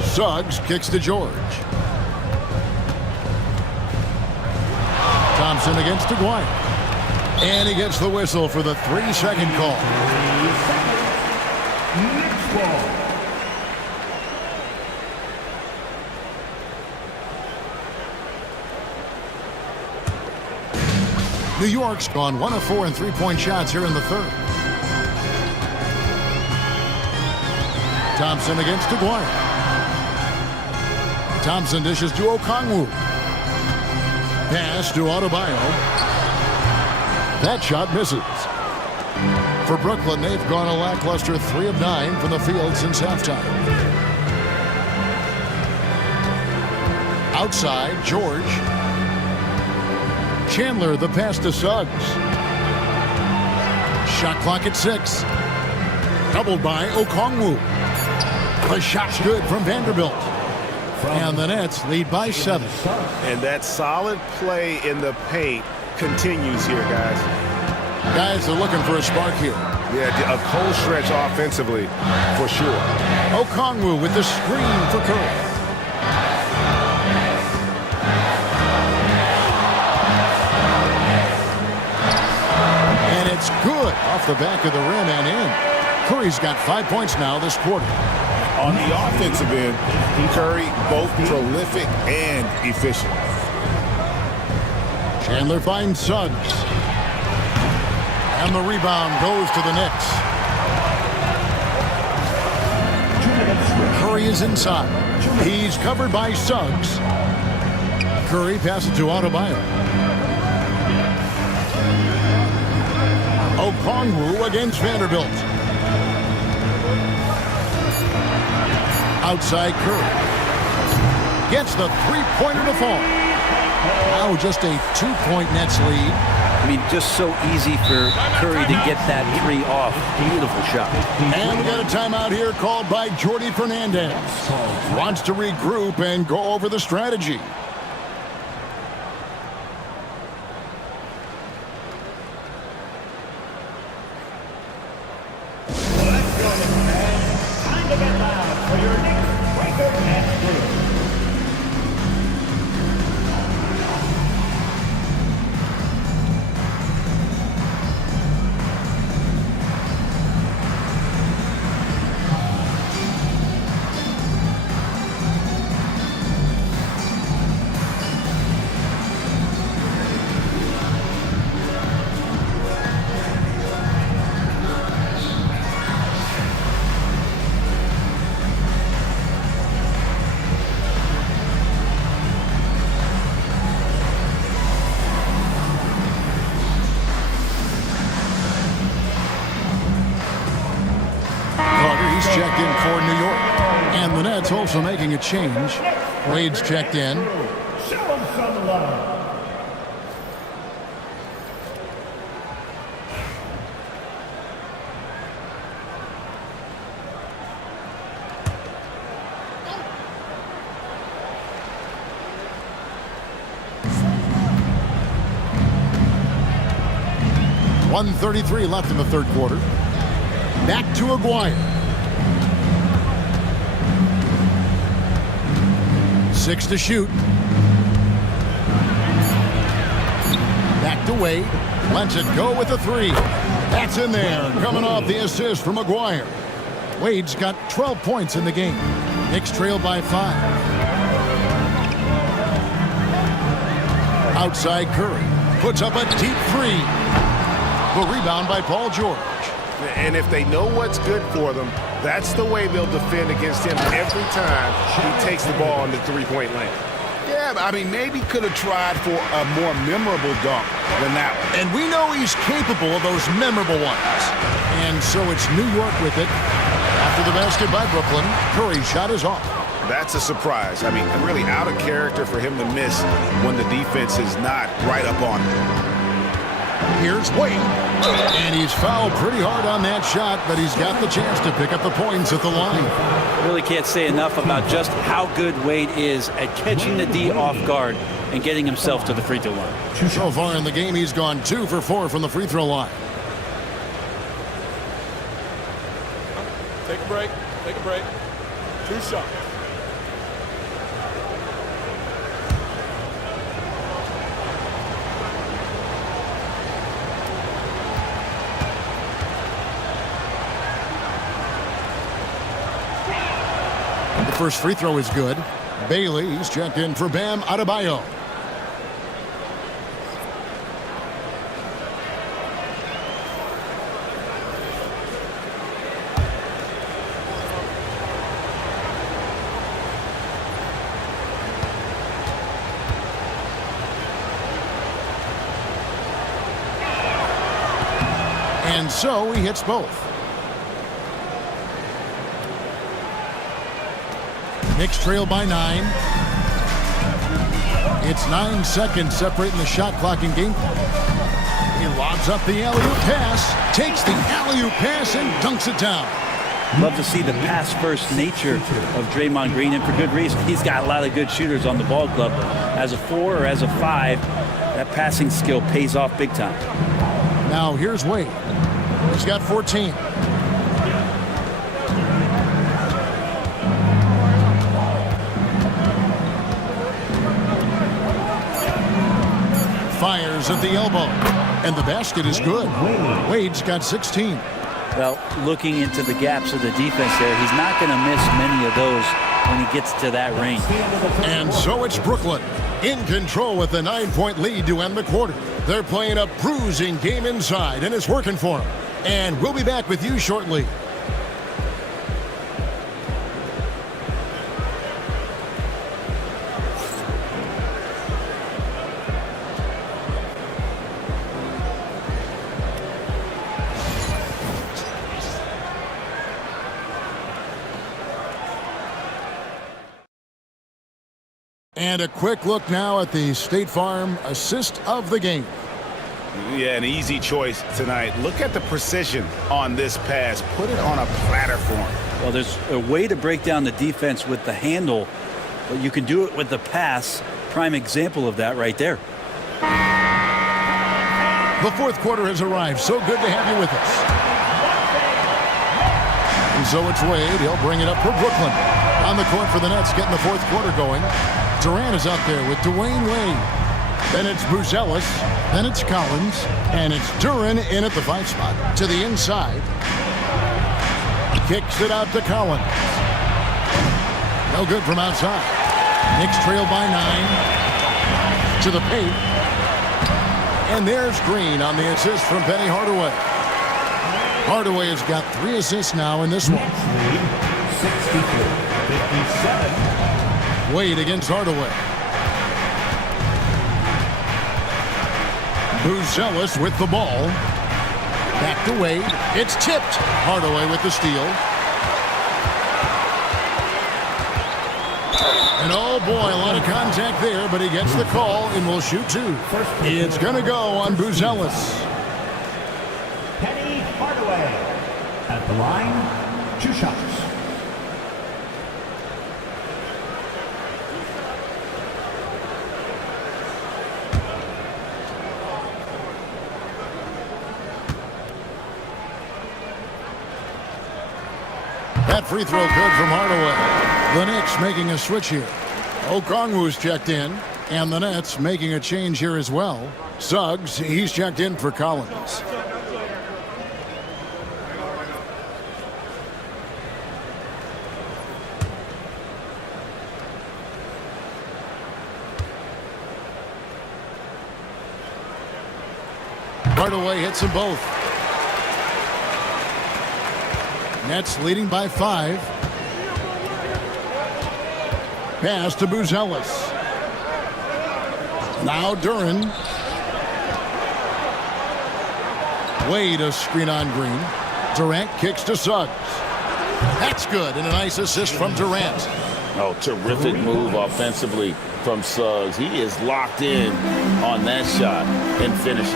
Suggs kicks to George. Thompson against Aguirre. And he gets the whistle for the 3-second call. Knicks ball. New York's gone 1 of 4 in three-point shots here in the third. Thompson against Aguirre. Thompson dishes to Okongwu. Pass to Adebayo. That shot misses. For Brooklyn, they've gone a lackluster 3 of 9 from the field since halftime. Outside, George. Chandler, the pass to Suggs. Shot clock at 6. Doubled by Okongwu. The shot's good from Vanderbilt. And the Nets lead by 7. And that solid play in the paint continues here, guys. Guys are looking for a spark here. Yeah, a cold stretch offensively, for sure. Okongwu with the screen for Curry. And it's good off the back of the rim and in. Curry's got 5 points now this quarter. On the offensive end, Curry both prolific and efficient. Chandler finds Suggs. And the rebound goes to the Knicks. Curry is inside. He's covered by Suggs. Curry passes to Adebayo. Okongwu against Vanderbilt. Outside Curry. Gets the three-pointer to fall. Now just a 2-point Nets lead. I mean, just so easy for Curry to get that 3 off. Beautiful shot. And we got a timeout here called by Jordi Fernandez. Wants to regroup and go over the strategy. Time to get loud for your Knicks record and crew. He's checked in for New York. And the Nets also making a change. Wade's checked in. Show them some love. .133 left in the third quarter. Back to Aguirre. 6 to shoot. Back to Wade. Lets it go with a 3. That's in there. Coming off the assist from Aguirre. Wade's got 12 points in the game. Knicks trail by 5. Outside Curry. Puts up a deep 3. The rebound by Paul George. And if they know what's good for them, that's the way they'll defend against him every time he takes the ball in the three-point lane. Yeah, I mean, maybe could have tried for a more memorable dunk than that one. And we know he's capable of those memorable ones. And so it's New York with it. After the basket by Brooklyn, Curry's shot is off. That's a surprise. I mean, really out of character for him to miss when the defense is not right up on him. Here's Wade. And he's fouled pretty hard on that shot, but he's got the chance to pick up the points at the line. Really can't say enough about just how good Wade is at catching the D off guard and getting himself to the free throw line. So far in the game, he's gone 2 for 4 from the free throw line. Take a break. Take a break. 2 shots. The first free throw is good. Bailey, he's checked in for Bam Adebayo. And so he hits both. Knicks trail by 9. It's 9 seconds separating the shot clock and game. He lobs up the alley-oop pass, takes the alley-oop pass and dunks it down. Love to see the pass-first nature of Draymond Green, and for good reason. He's got a lot of good shooters on the ball club. As a 4 or as a 5, that passing skill pays off big time. Now here's Wade. He's got 14. Fires at the elbow, and the basket is good. Wade's got 16. Well, looking into the gaps of the defense there, he's not going to miss many of those when he gets to that range. And so it's Brooklyn in control with a 9-point lead to end the quarter. They're playing a bruising game inside, and it's working for them. And we'll be back with you shortly. And a quick look now at the State Farm assist of the game. Yeah, an easy choice tonight. Look at the precision on this pass. Put it on a platter for him. Well, there's a way to break down the defense with the handle, but you can do it with the pass. Prime example of that right there. The fourth quarter has arrived. So good to have you with us. And so it's Wade. He'll bring it up for Brooklyn. On the court for the Nets, getting the fourth quarter going. Durant is out there with Dwayne Wade. Then it's Buzelis. Then it's Collins. And it's Duran in at the 5 spot. To the inside. Kicks it out to Collins. No good from outside. Knicks trail by 9. To the paint. And there's Green on the assist from Penny Hardaway. Hardaway has got 3 assists now in this one. 62-57. Wade against Hardaway. Buzelis with the ball. Back to Wade. It's tipped. Hardaway with the steal. And oh boy, a lot of contact there, but he gets the call and will shoot 2. It's going to go on Buzelis. Penny Hardaway at the line, 2 shots. That free throw good from Hardaway. The Knicks making a switch here. Okongwu's checked in, and the Nets making a change here as well. Suggs, he's checked in for Collins. Hardaway hits them both. Nets leading by 5. Pass to Buzelis. Now Duran. Wade a screen on Green. Durant kicks to Suggs. That's good, and a nice assist from Durant. Oh, terrific move offensively from Suggs. He is locked in on that shot and finishes.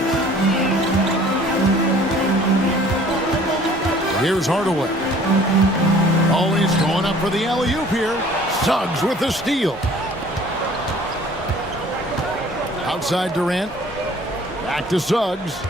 Here's Hardaway. Oh, he's going up for the alley-oop here. Suggs with the steal. Outside Durant. Back to Suggs.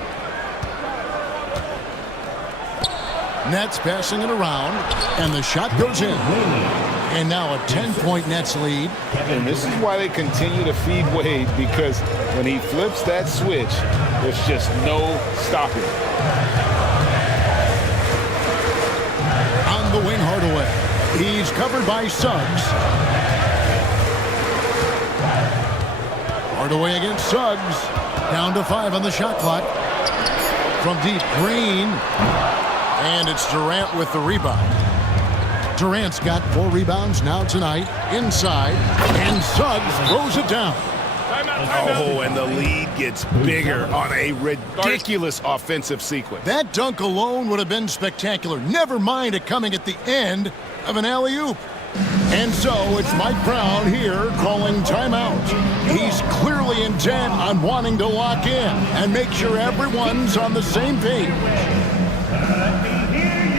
Nets passing it around, and the shot goes in. And now a 10-point Nets lead. And this is why they continue to feed Wade, because when he flips that switch, there's just no stopping. On the wing, Hardaway. He's covered by Suggs. Hardaway against Suggs. Down to 5 on the shot clock. From deep, Green. And it's Durant with the rebound. Durant's got 4 rebounds now tonight. Inside. And Suggs throws it down. Oh, and the lead gets bigger on a ridiculous offensive sequence. That dunk alone would have been spectacular. Never mind it coming at the end of an alley-oop. And so it's Mike Brown here calling timeout. He's clearly intent on wanting to lock in and make sure everyone's on the same page. Let me hear you.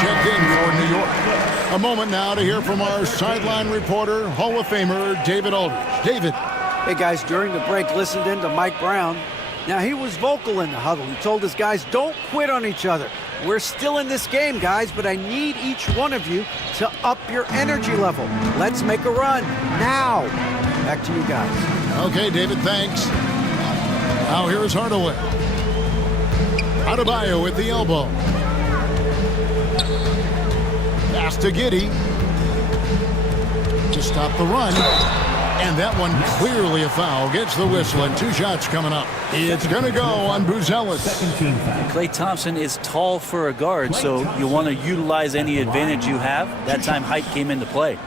Checked in for New York. A moment now to hear from our sideline reporter, Hall of Famer David Aldridge. David. Hey, guys, during the break, listened in to Mike Brown. Now, he was vocal in the huddle. He told his guys, don't quit on each other. We're still in this game, guys, but I need each one of you to up your energy level. Let's make a run now. Back to you guys. Okay, David, thanks. Now here is Hardaway. Adebayo with the elbow. Pass to Giddey to stop the run. And that one clearly a foul. Gets the whistle and 2 shots coming up. It's going to go on Buzelis. Klay Thompson is tall for a guard, so you want to utilize any advantage you have. That time height came into play.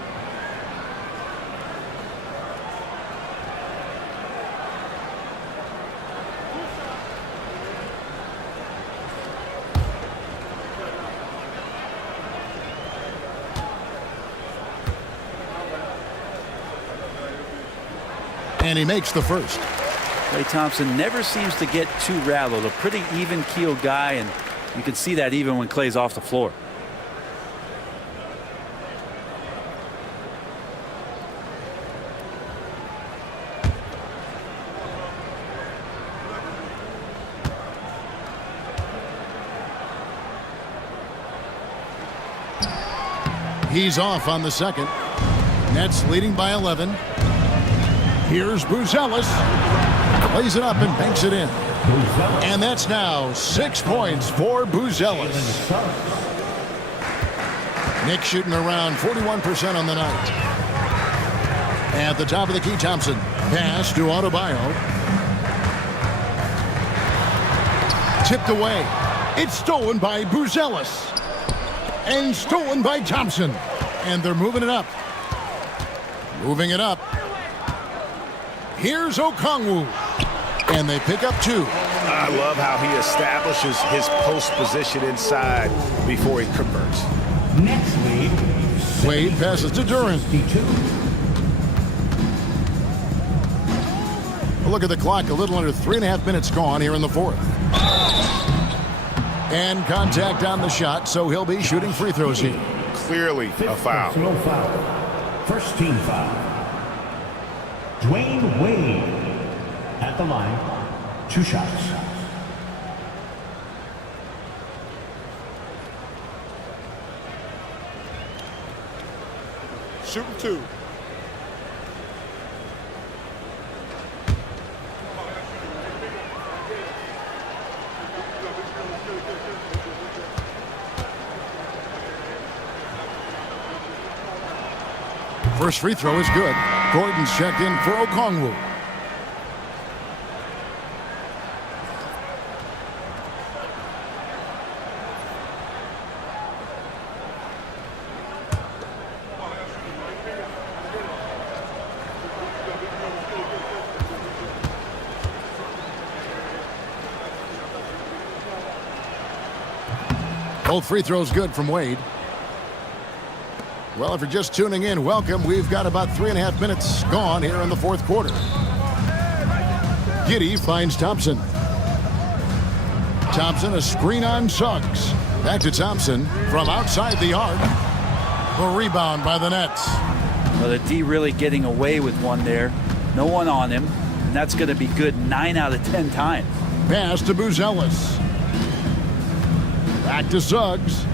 And he makes the first. Klay Thompson never seems to get too rattled. A pretty even-keeled guy, and you can see that even when Klay's off the floor. He's off on the second. Nets leading by 11. Here's Buzelis. Plays it up and banks it in. And that's now 6 points for Buzelis. Knicks shooting around 41% on the night. At the top of the key, Thompson. Pass to Adebayo. Tipped away. It's stolen by Buzelis. And stolen by Thompson. And they're moving it up. Moving it up. Here's Okongwu. And they pick up 2. I love how he establishes his post position inside before he converts. Next lead. Wade passes to Durant. Look at the clock. A little under 3.5 minutes gone here in the fourth. And contact on the shot, so he'll be shooting free throws here. Clearly a foul. Personal foul. First team foul. Dwayne Wade at the line. 2 shots. Shooting 2. First free throw is good. Gordon's checked in for Okongwu. Both free throws good from Wade. Well, if you're just tuning in, welcome. We've got about 3.5 minutes gone here in the fourth quarter. Giddey finds Thompson. Thompson, a screen on Suggs. Back to Thompson from outside the arc. A rebound by the Nets. Well, the D really getting away with one there. No one on him. And that's going to be good 9 out of 10 times. Pass to Buzelis. Back to Suggs.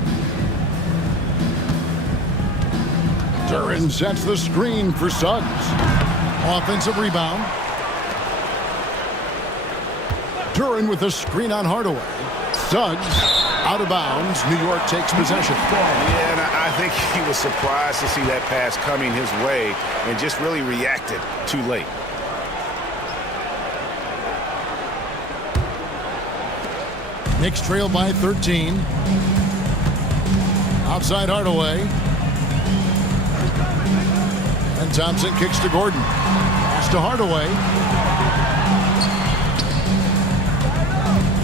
Duren sets the screen for Suggs. Offensive rebound. Duren with a screen on Hardaway. Suggs out of bounds. New York takes possession. Yeah, and I think he was surprised to see that pass coming his way and just really reacted too late. Knicks trail by 13. Outside Hardaway. And Thompson kicks to Gordon. Pass to Hardaway.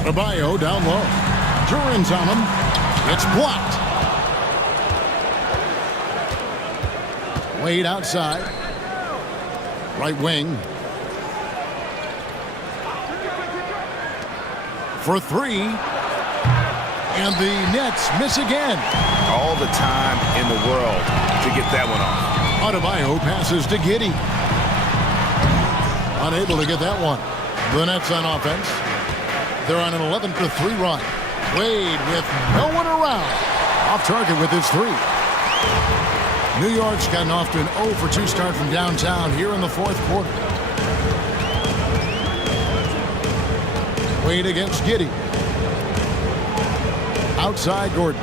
Adebayo down low. Duren's on him. It's blocked. Wade outside. Right wing. For three. And the Nets miss again. All the time in the world to get that one off. Adebayo passes to Giddey. Unable to get that one. The Nets on offense. They're on an 11-3 run. Wade with no one around. Off target with his three. New York's gotten off to an 0-for-2 start from downtown here in the fourth quarter. Wade against Giddey. Outside Gordon.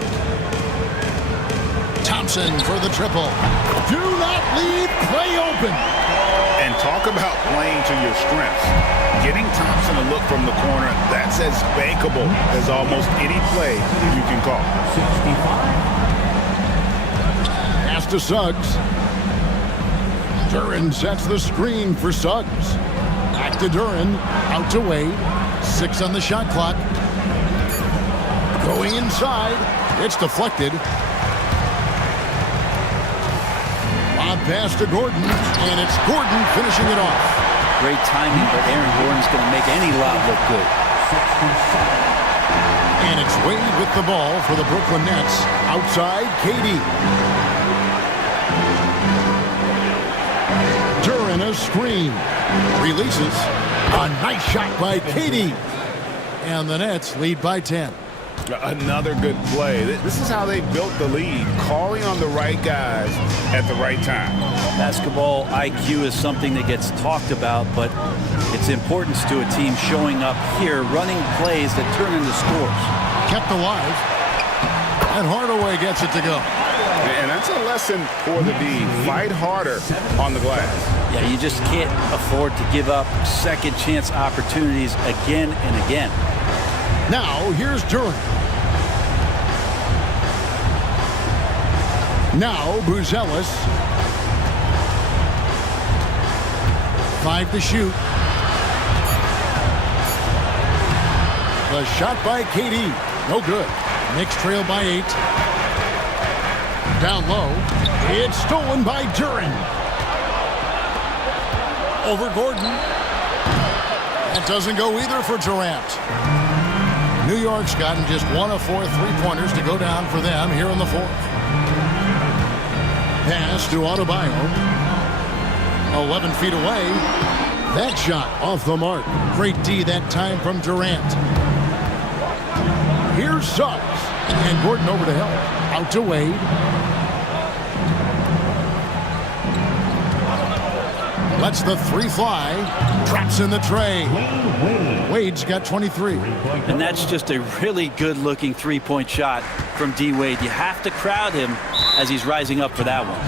Thompson for the triple. Do not leave Clay open. And talk about playing to your strengths. Getting Thompson a look from the corner, that's as bankable as almost any play you can call. 65. Pass to Suggs. Duren sets the screen for Suggs. Back to Duren. Out to Wade. 6 on the shot clock. Going inside. It's deflected. Lob pass to Gordon. And it's Gordon finishing it off. Great timing, but Aaron Gordon's going to make any lob look good. And it's Wade with the ball for the Brooklyn Nets. Outside, KD. Duren a screen. Releases. A nice shot by KD. And the Nets lead by 10. Another good play. This is how they built the lead, calling on the right guys at the right time. Basketball IQ is something that gets talked about, but its importance to a team showing up here, running plays that turn into scores. Kept alive. And Hardaway gets it to go. And that's a lesson for the D. Fight harder on the glass. Yeah, you just can't afford to give up second chance opportunities again and again. Now, here's Duren. Now, Buzelis. 5 to shoot. The shot by KD. No good. Knicks trail by 8. Down low. It's stolen by Duren. Over Gordon. That doesn't go either for Durant. New York's gotten just 1 of 4 3-pointers to go down for them here in the fourth. Pass to Adebayo. 11 feet away. That shot off the mark. Great D that time from Durant. Here's Suggs. And Gordon over to help. Out to Wade. Lets the 3 fly. Traps in the tray. Wade's got 23. And that's just a really good-looking three-point shot from D. Wade. You have to crowd him as he's rising up for that one.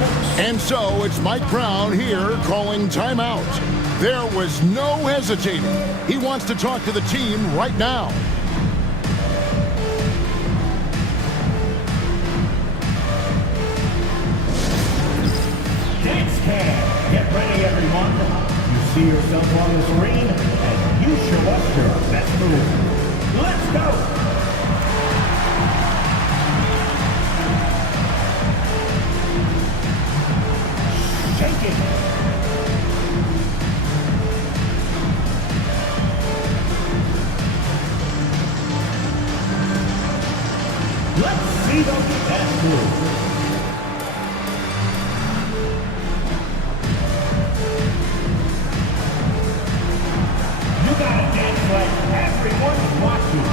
And so it's Mike Brown here calling timeout. There was no hesitating. He wants to talk to the team right now. Knicks can. Get ready, everyone. You see yourself on the screen, and you show us your best move. Let's go. Let's see them dance move. You gotta dance like everyone's watching.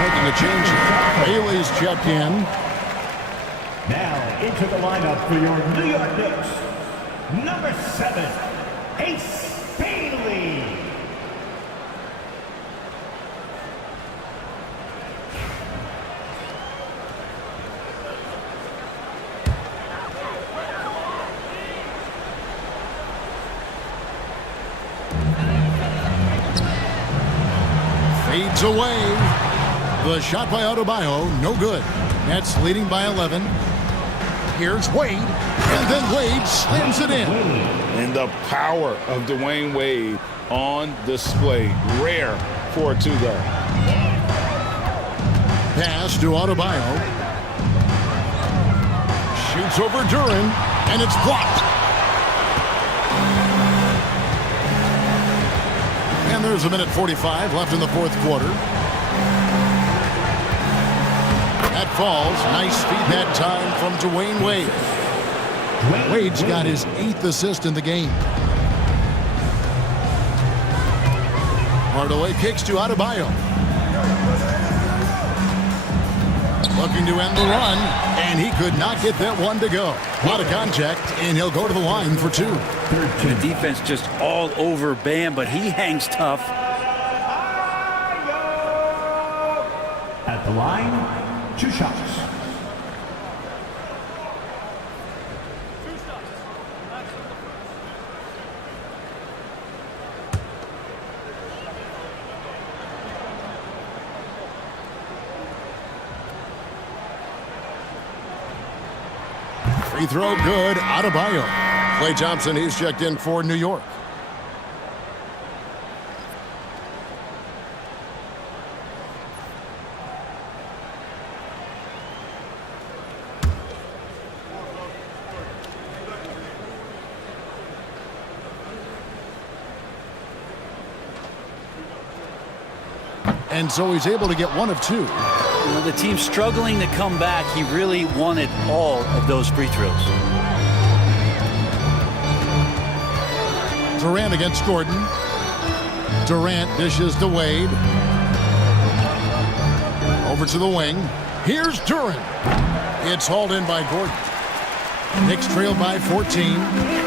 Making a change. Bailey's checked in. Now into the lineup for your New York Knicks, number 7, Ace Bailey. Fades away. The shot by Adebayo, no good. Nets leading by 11. Here's Wade, and then Wade slams it in. And the power of Dwayne Wade on display. Rare for a two-guard. Pass to Adebayo. Shoots over Duran, and it's blocked. And there's a minute 45 left in the fourth quarter. That falls. Nice feed that time from Dwayne Wade. Wade's got his 8th assist in the game. Hardaway kicks to Adebayo. Looking to end the run, and he could not get that one to go. A lot of contact, and he'll go to the line for 2. The defense just all over Bam, but he hangs tough. At the line, 2 shots. Free throw good. Adebayo. Klay Thompson, he's checked in for New York. And so he's able to get 1 of 2. You know, the team's struggling to come back. He really wanted all of those free throws. Durant against Gordon. Durant dishes to Wade. Over to the wing. Here's Duran. It's hauled in by Gordon. Knicks trailed by 14.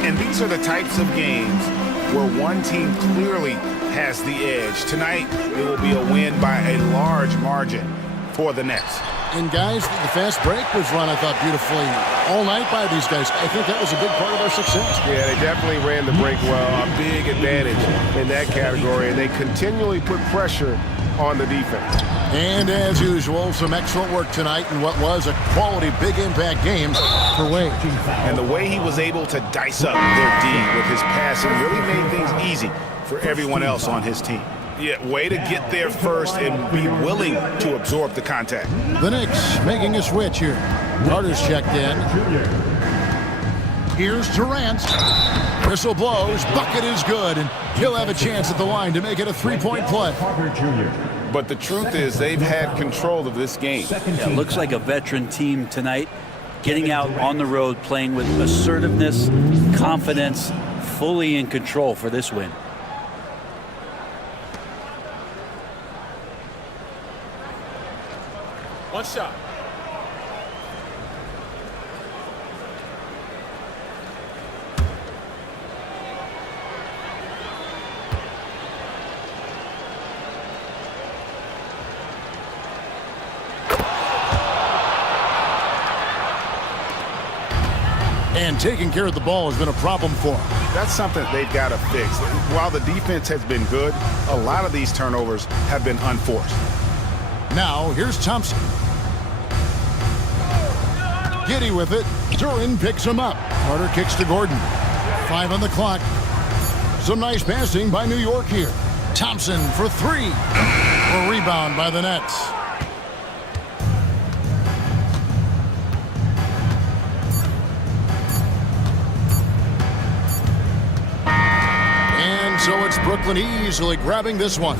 And these are the types of games where one team clearly has the edge. Tonight, it will be a win by a large margin for the Nets. And guys, the fast break was run, I thought, beautifully all night by these guys. I think that was a big part of their success. Yeah, they definitely ran the break well. A big advantage in that category, and they continually put pressure on the defense. And as usual, some excellent work tonight in what was a quality big impact game for Wade. And the way he was able to dice up their D with his passing really made things easy for everyone else on his team. Yeah, way to get there first and be willing to absorb the contact. The Knicks making a switch here. Carter's checked in. Here's Durant. Whistle blows. Bucket is good, and he'll have a chance at the line to make it a 3-point play. But the truth is they've had control of this game. Yeah, looks like a veteran team tonight, getting out on the road, playing with assertiveness, confidence, fully in control for this win. One shot. And taking care of the ball has been a problem for them. That's something they've got to fix. While the defense has been good, a lot of these turnovers have been unforced. Now, here's Thompson. Giddy with it. Duran picks him up. Carter kicks to Gordon. 5 on the clock. Some nice passing by New York here. Thompson for 3. A rebound by the Nets. And so it's Brooklyn easily grabbing this one.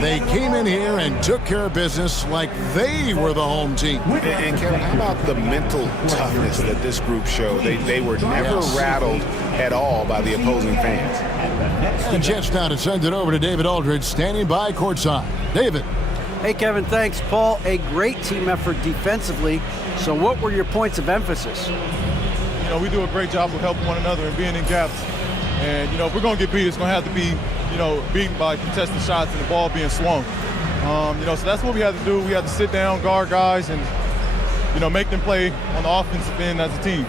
They came in here and took care of business like they were the home team. And Kevin, how about the mental toughness that this group showed? They were never rattled at all by the opposing fans. And a chance now to send it over to David Aldridge, standing by courtside. David. Hey, Kevin, thanks. Paul, a great team effort defensively. So what were your points of emphasis? You know, we do a great job of helping one another and being in gaps. And, you know, if we're going to get beat, it's going to have to be, you know, beaten by contested shots and the ball being swung. You know, so that's what we had to do. We had to sit down, guard guys, and, you know, make them play on the offensive end as a team.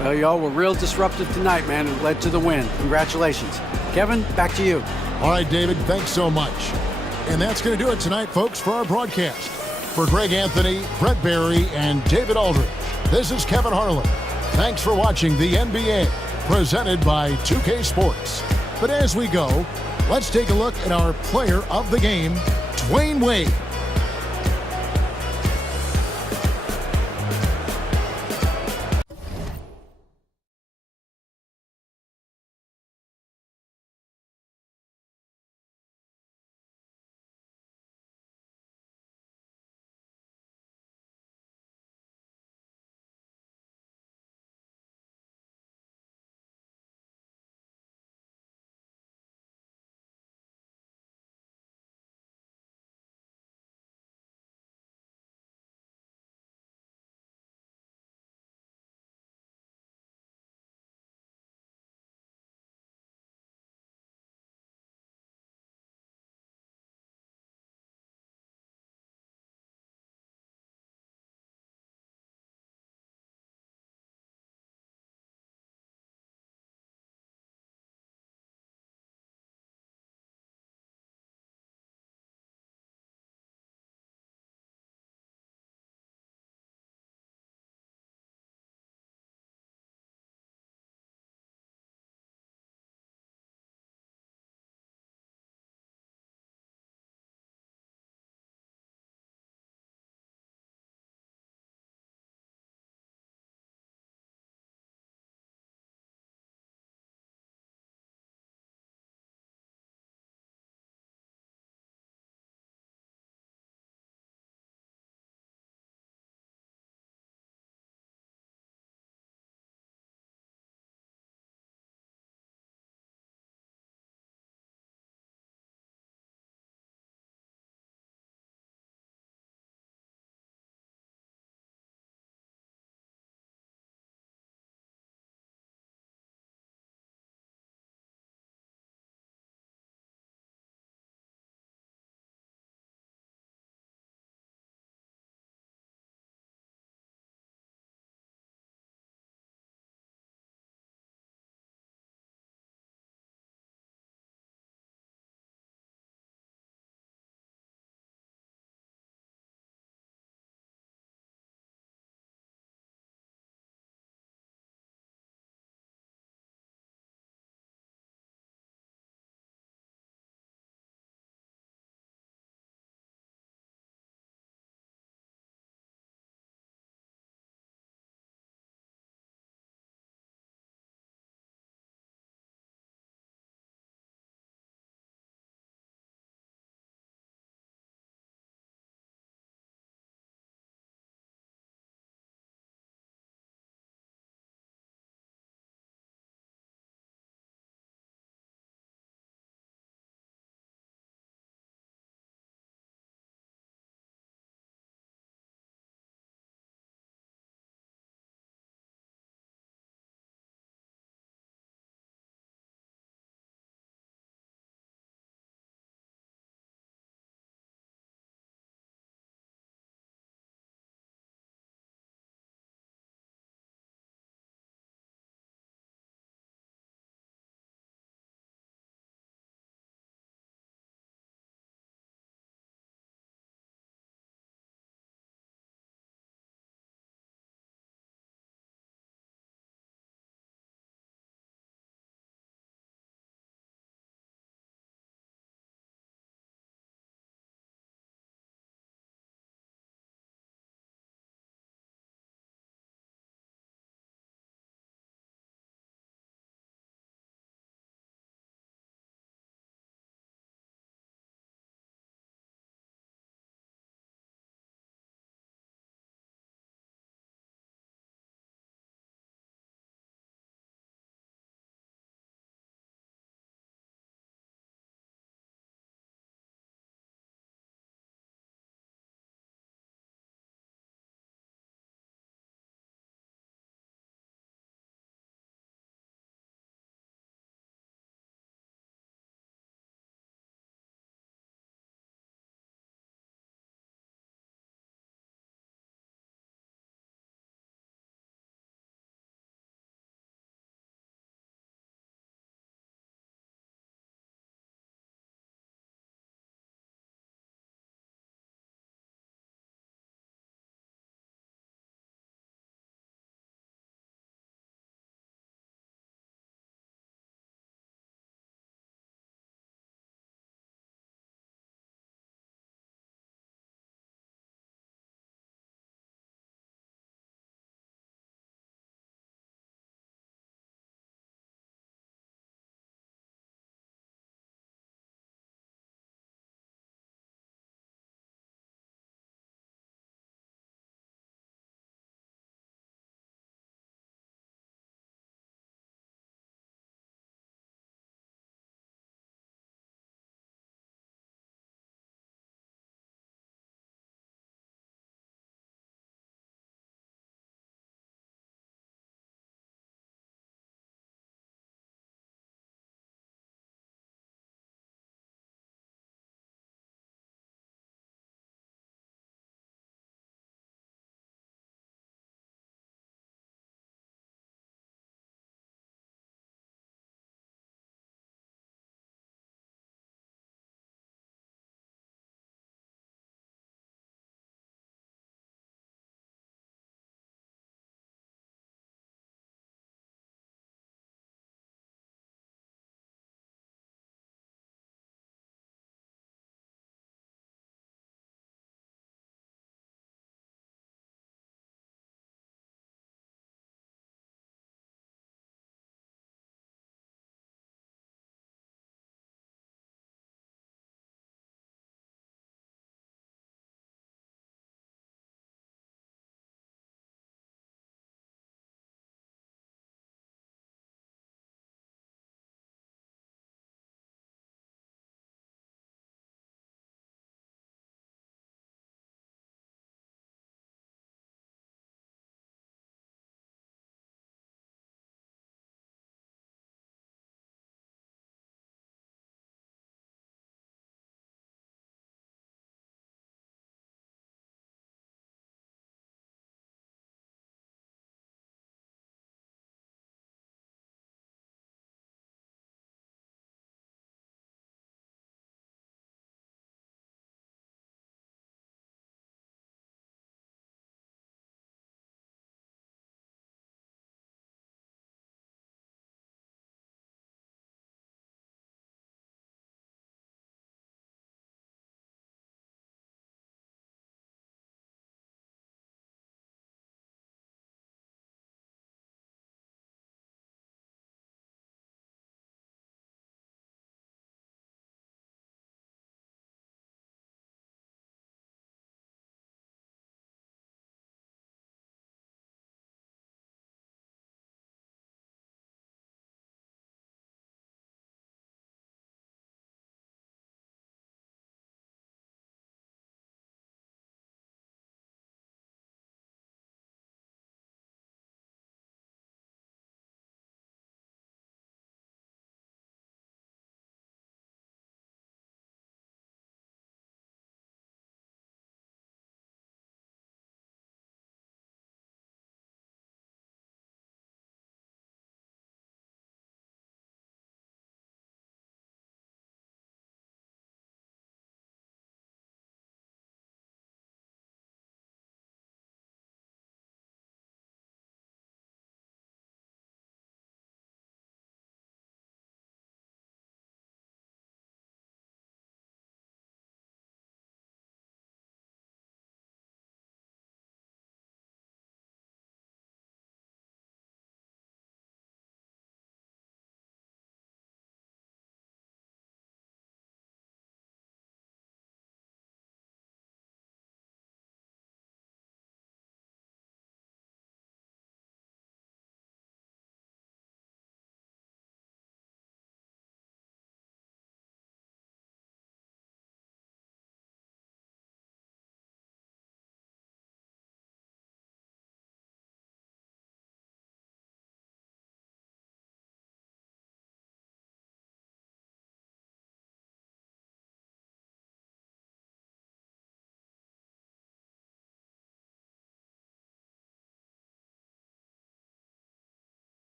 Well, y'all were real disruptive tonight, man, and led to the win. Congratulations. Kevin, back to you. All right, David, thanks so much. And that's going to do it tonight, folks, for our broadcast. For Greg Anthony, Brett Barry, and David Aldridge, this is Kevin Harlan. Thanks for watching the NBA, presented by 2K Sports. But as we go, let's take a look at our player of the game, Dwayne Wade.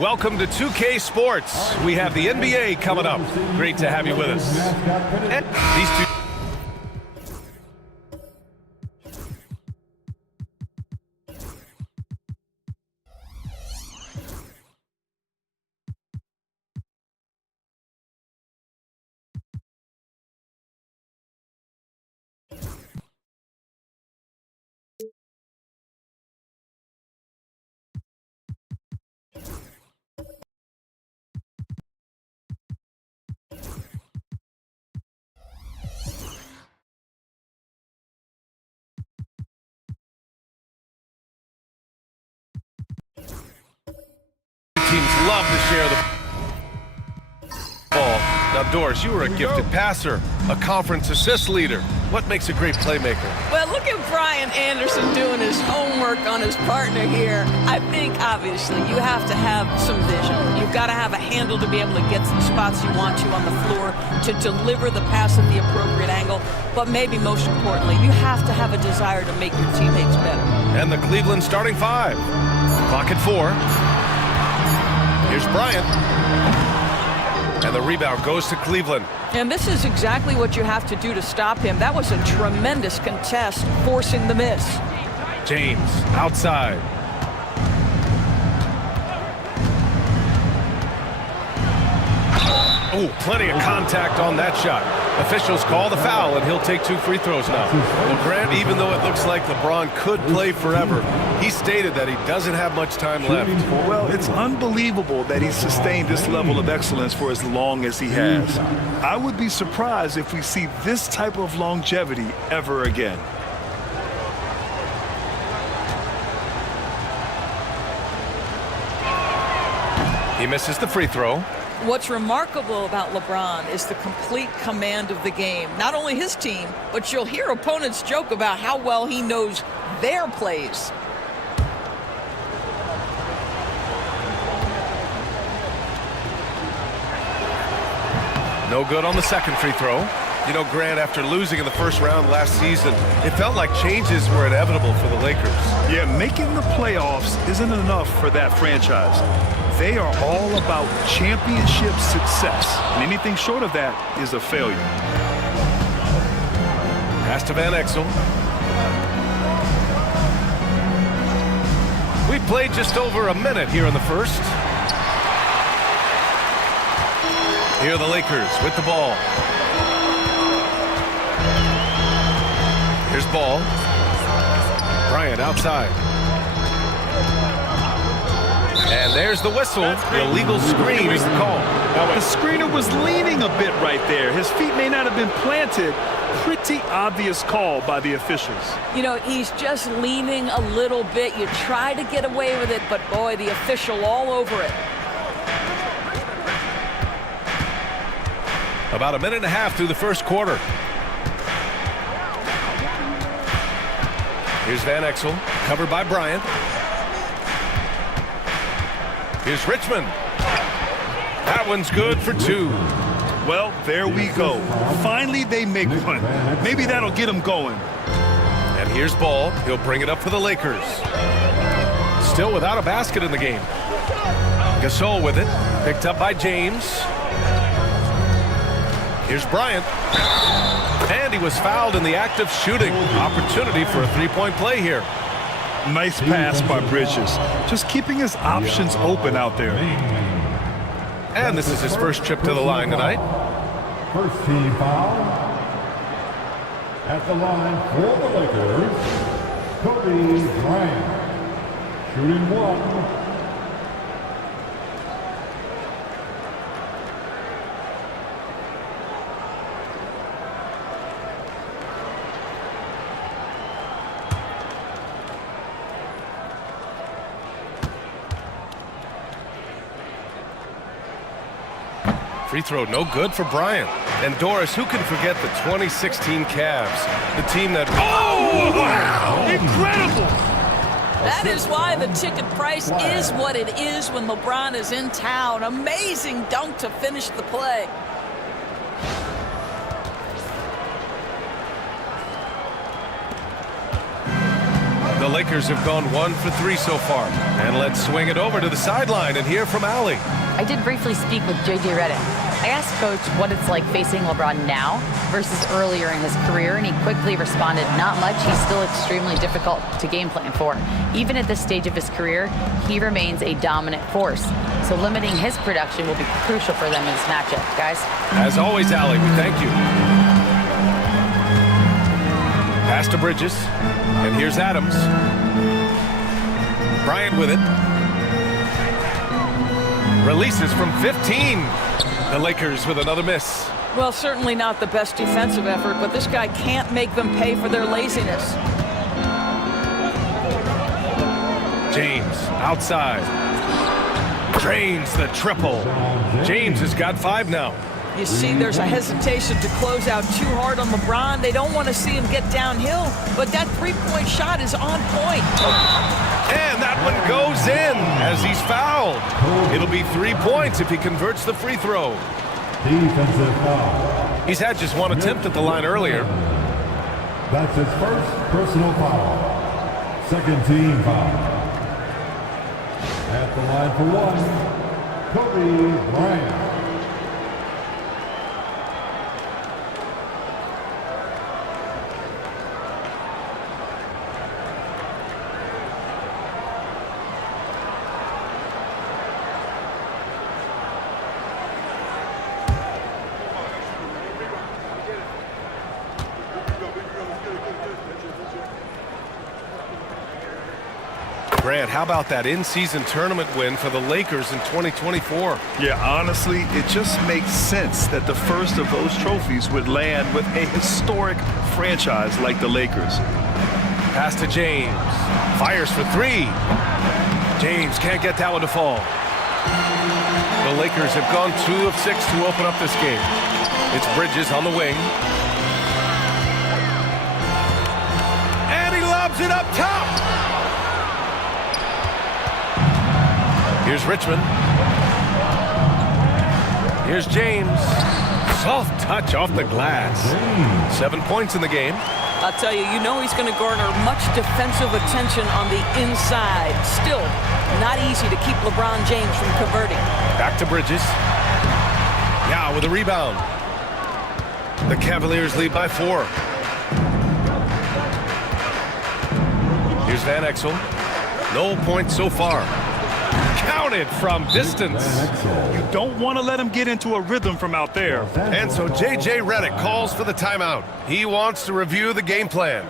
Welcome to 2K Sports. We have the NBA coming up. Great to have you with us. And these two teams love to share the ball. Now, Doris, you were a gifted passer, a conference assist leader. What makes a great playmaker? Well, look at Brian Anderson doing his homework on his partner here. I think, obviously, you have to have some vision. You've got to have a handle to be able to get to the spots you want to on the floor, to deliver the pass at the appropriate angle. But maybe most importantly, you have to have a desire to make your teammates better. And the Cleveland starting five. Clock at 4. Here's Bryant. And the rebound goes to Cleveland. And this is exactly what you have to do to stop him. That was a tremendous contest, forcing the miss. James outside. Oh, plenty of contact on that shot. Officials call the foul, and he'll take 2 free throws now. Well, Grant, even though it looks like LeBron could play forever, he stated that he doesn't have much time left. Well, it's unbelievable that he's sustained this level of excellence for as long as he has. I would be surprised if we see this type of longevity ever again. He misses the free throw. What's remarkable about LeBron is the complete command of the game. Not only his team, but you'll hear opponents joke about how well he knows their plays. No good on the second free throw. You know, Grant, after losing in the first round last season, it felt like changes were inevitable for the Lakers. Yeah, making the playoffs isn't enough for that franchise. They are all about championship success, and anything short of that is a failure. Pass to Van Exel. We played just over a minute here in the first. Here are the Lakers with the ball. Here's ball. Bryant outside. And there's the whistle. Illegal screen is the call. The screener was leaning a bit right there. His feet may not have been planted. Pretty obvious call by the officials. You know, he's just leaning a little bit. You try to get away with it, but boy, the official all over it. About a minute and a half through the first quarter. Here's Van Exel, covered by Bryant. Here's Richmond. That one's good for 2. Well, there we go. Finally, they make one. Maybe that'll get them going. And here's Ball. He'll bring it up for the Lakers. Still without a basket in the game. Gasol with it. Picked up by James. Here's Bryant. And he was fouled in the act of shooting. Opportunity for a three-point play here. Nice pass by Bridges. Just keeping his options open out there. And this is his first trip to the line tonight. First team foul. At the line for the Lakers, Kobe Bryant. Shooting 1. Free throw no good for Bryant. And Doris, who can forget the 2016 Cavs? The team that... Oh, wow! Incredible! That is why the ticket price is what it is when LeBron is in town. Amazing dunk to finish the play. The Lakers have gone 1 for 3 so far. And let's swing it over to the sideline and hear from Allie. I did briefly speak with J.J. Redick. I asked Coach what it's like facing LeBron now versus earlier in his career, and he quickly responded, not much. He's still extremely difficult to game plan for. Even at this stage of his career, he remains a dominant force. So limiting his production will be crucial for them in this matchup, guys. As always, Allie, we thank you. Pass to Bridges. And here's Adams. Bryant with it. Releases from 15. The Lakers with another miss. Well, certainly not the best defensive effort, but this guy can't make them pay for their laziness. James outside. Drains the triple. James has got 5 now. You see, there's a hesitation to close out too hard on LeBron. They don't want to see him get downhill, but that three-point shot is on point. And that one goes in as he's fouled. It'll be 3 points if he converts the free throw. Defensive foul. He's had just one attempt at the line earlier. That's his first personal foul. Second team foul. At the line for one, Kobe Bryant. Grant, how about that in-season tournament win for the Lakers in 2024? Yeah, honestly, it just makes sense that the first of those trophies would land with a historic franchise like the Lakers. Pass to James. Fires for 3. James can't get that one to fall. The Lakers have gone 2 of 6 to open up this game. It's Bridges on the wing. And he lobs it up top. Here's Richmond. Here's James. Soft touch off the glass. 7 points in the game. I'll tell you, you know he's going to garner much defensive attention on the inside. Still, not easy to keep LeBron James from converting. Back to Bridges. Yeah, with a rebound. The Cavaliers lead by 4. Here's Van Exel. No points so far. Counted from distance. You don't want to let him get into a rhythm from out there. And so J.J. Redick calls for the timeout. He wants to review the game plan.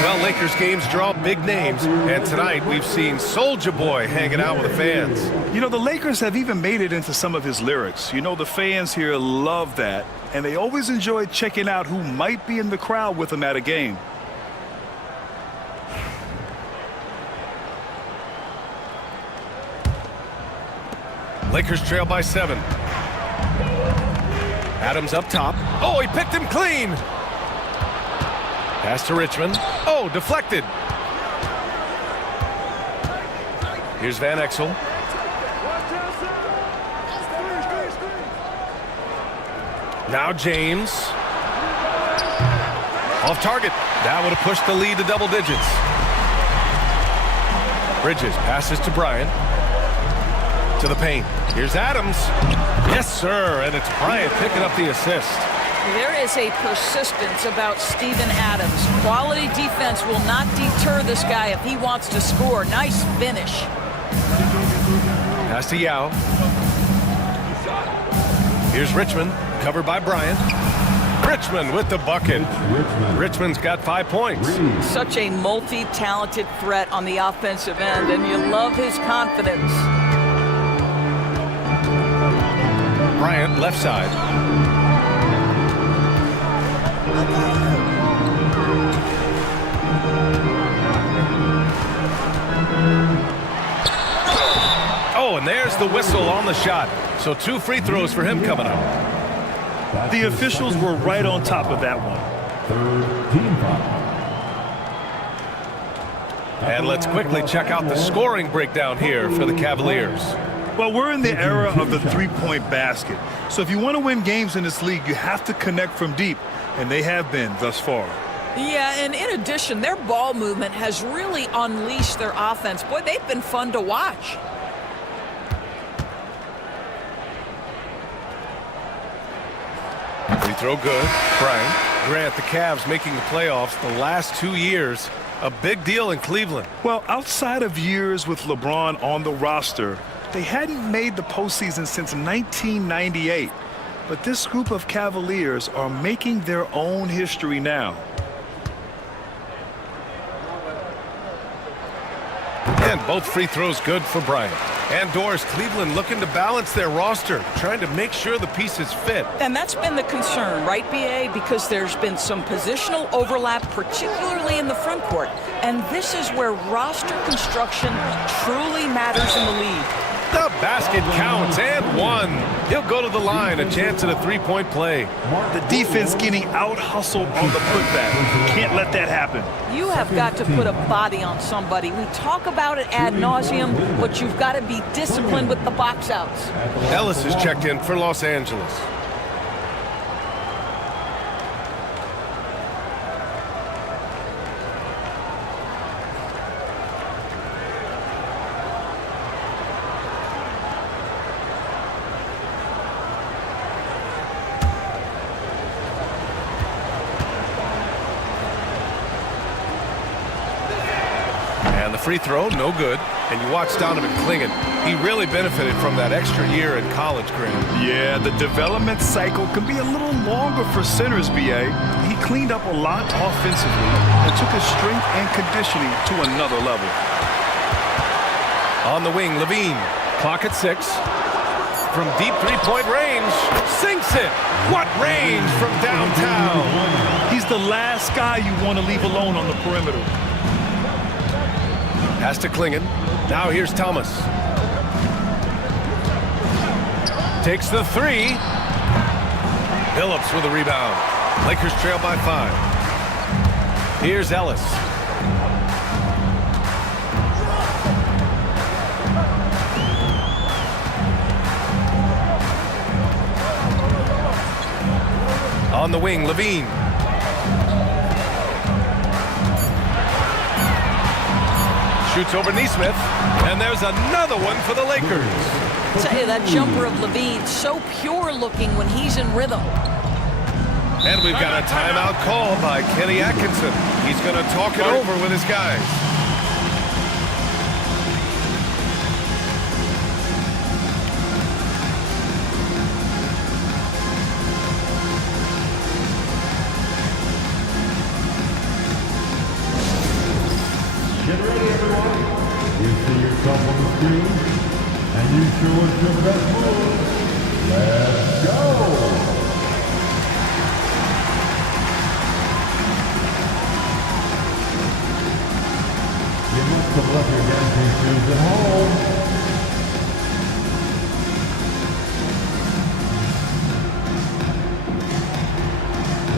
Well, Lakers games draw big names, and tonight we've seen Soulja Boy hanging out with the fans. You know, the Lakers have even made it into some of his lyrics. You know, the fans here love that, and they always enjoy checking out who might be in the crowd with them at a game. Lakers trail by 7. Adams up top. Oh, he picked him clean. Pass to Richmond. Oh, deflected. Here's Van Exel. Now James. Off target. That would have pushed the lead to double digits. Bridges passes to Bryant. To the paint. Here's Adams. Yes, sir. And it's Bryant picking up the assist. There is a persistence about Steven Adams. Quality defense will not deter this guy if he wants to score. Nice finish. Pass to Yao. Here's Richmond. Covered by Bryant. Richmond with the bucket. Richmond's got 5 points. Such a multi-talented threat on the offensive end, and you love his confidence. Bryant, left side. Oh, and there's the whistle on the shot. So 2 free throws for him coming up. The officials were right on top of that one. Third team foul. And let's quickly check out the scoring breakdown here for the Cavaliers. Well, we're in the era of the three-point basket. So if you want to win games in this league, you have to connect from deep, and they have been thus far. Yeah, and in addition, their ball movement has really unleashed their offense. Boy, they've been fun to watch. Free throw good. Bryant. Grant, the Cavs making the playoffs the last 2 years. A big deal in Cleveland. Well, outside of years with LeBron on the roster, they hadn't made the postseason since 1998. But this group of Cavaliers are making their own history now. And both free throws good for Bryant. And Doris, Cleveland looking to balance their roster, trying to make sure the pieces fit. And that's been the concern, right, B.A.? Because there's been some positional overlap, particularly in the front court. And this is where roster construction truly matters in the league. The basket counts, and 1. He'll go to the line, a chance at a three-point play. The defense getting out-hustled on the putback. Can't let that happen. You have got to put a body on somebody. We talk about it ad nauseum, but you've got to be disciplined with the box outs. Ellis is checked in for Los Angeles. Free throw, no good. And you watch Donovan Clingan. He really benefited from that extra year in college, Grant. Yeah, the development cycle can be a little longer for centers, B.A. He cleaned up a lot offensively and took his strength and conditioning to another level. On the wing, Levine. Clock at 6. From deep three-point range. Sinks it. What range from downtown. He's the last guy you want to leave alone on the perimeter. Pass to Clingan. Now here's Thomas. Takes the 3. Phillips with a rebound. Lakers trail by 5. Here's Ellis. On the wing, Levine. Shoots over Neesmith, and there's another one for the Lakers. I tell you, that jumper of Levine, so pure looking when he's in rhythm. And we've got a timeout call by Kenny Atkinson. He's going to talk it over with his guys. Get ready, everyone. You see yourself on the screen, and you show us your best move. Let's go. You must have left your dancing shoes at home.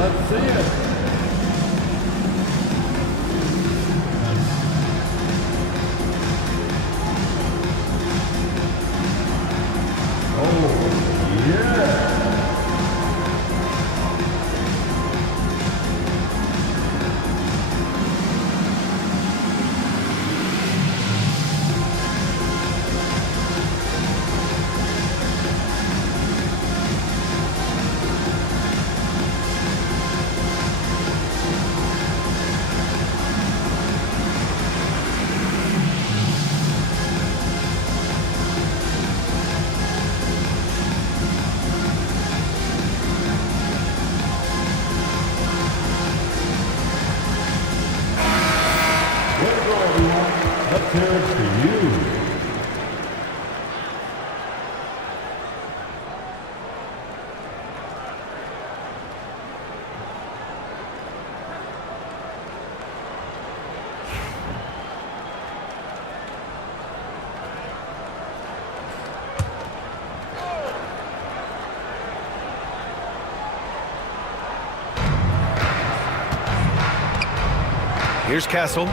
Let's see it. Oh, yeah. Let's hear it for you. Here's Castle.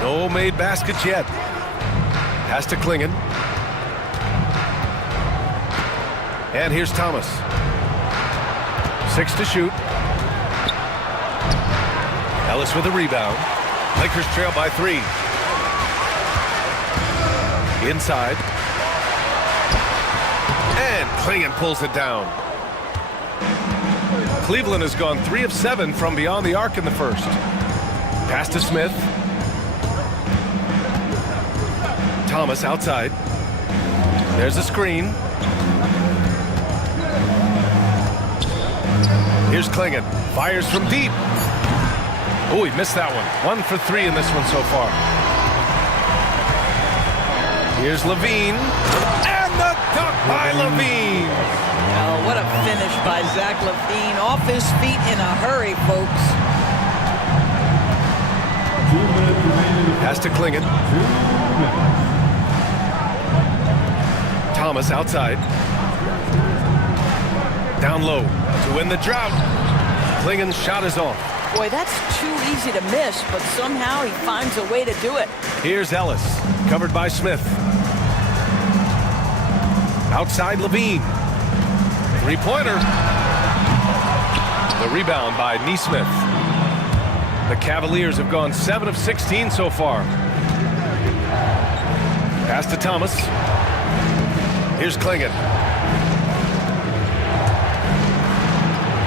No made baskets yet. Pass to Klingon. And here's Thomas. 6 to shoot. Ellis with a rebound. Lakers trail by 3. Inside. And Klingon pulls it down. Cleveland has gone 3 of 7 from beyond the arc in the first. Pass to Smith. Thomas outside. There's a screen. Here's Klingon. Fires from deep. Oh, he missed that one. 1 for 3 in this one so far. Here's Levine. And the dunk by Levine. Oh, what a finish by Zach Levine. Off his feet in a hurry, folks. Pass to Klingon. Thomas outside. Down low to win the drought. Klingon's shot is off. Boy, that's too easy to miss, but somehow he finds a way to do it. Here's Ellis, covered by Smith. Outside Levine. Three-pointer. The rebound by Neesmith. The Cavaliers have gone 7 of 16 so far. Pass to Thomas. Here's Klingon.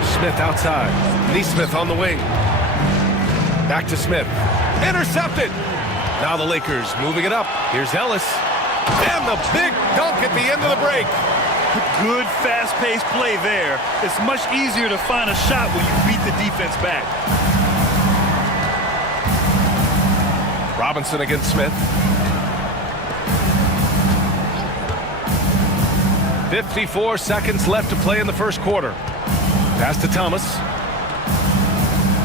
Smith outside. Neesmith on the wing. Back to Smith. Intercepted. Now the Lakers moving it up. Here's Ellis. And the big dunk at the end of the break. Good, fast-paced play there. It's much easier to find a shot when you beat the defense back. Robinson against Smith. 54 seconds left to play in the first quarter. Pass to Thomas.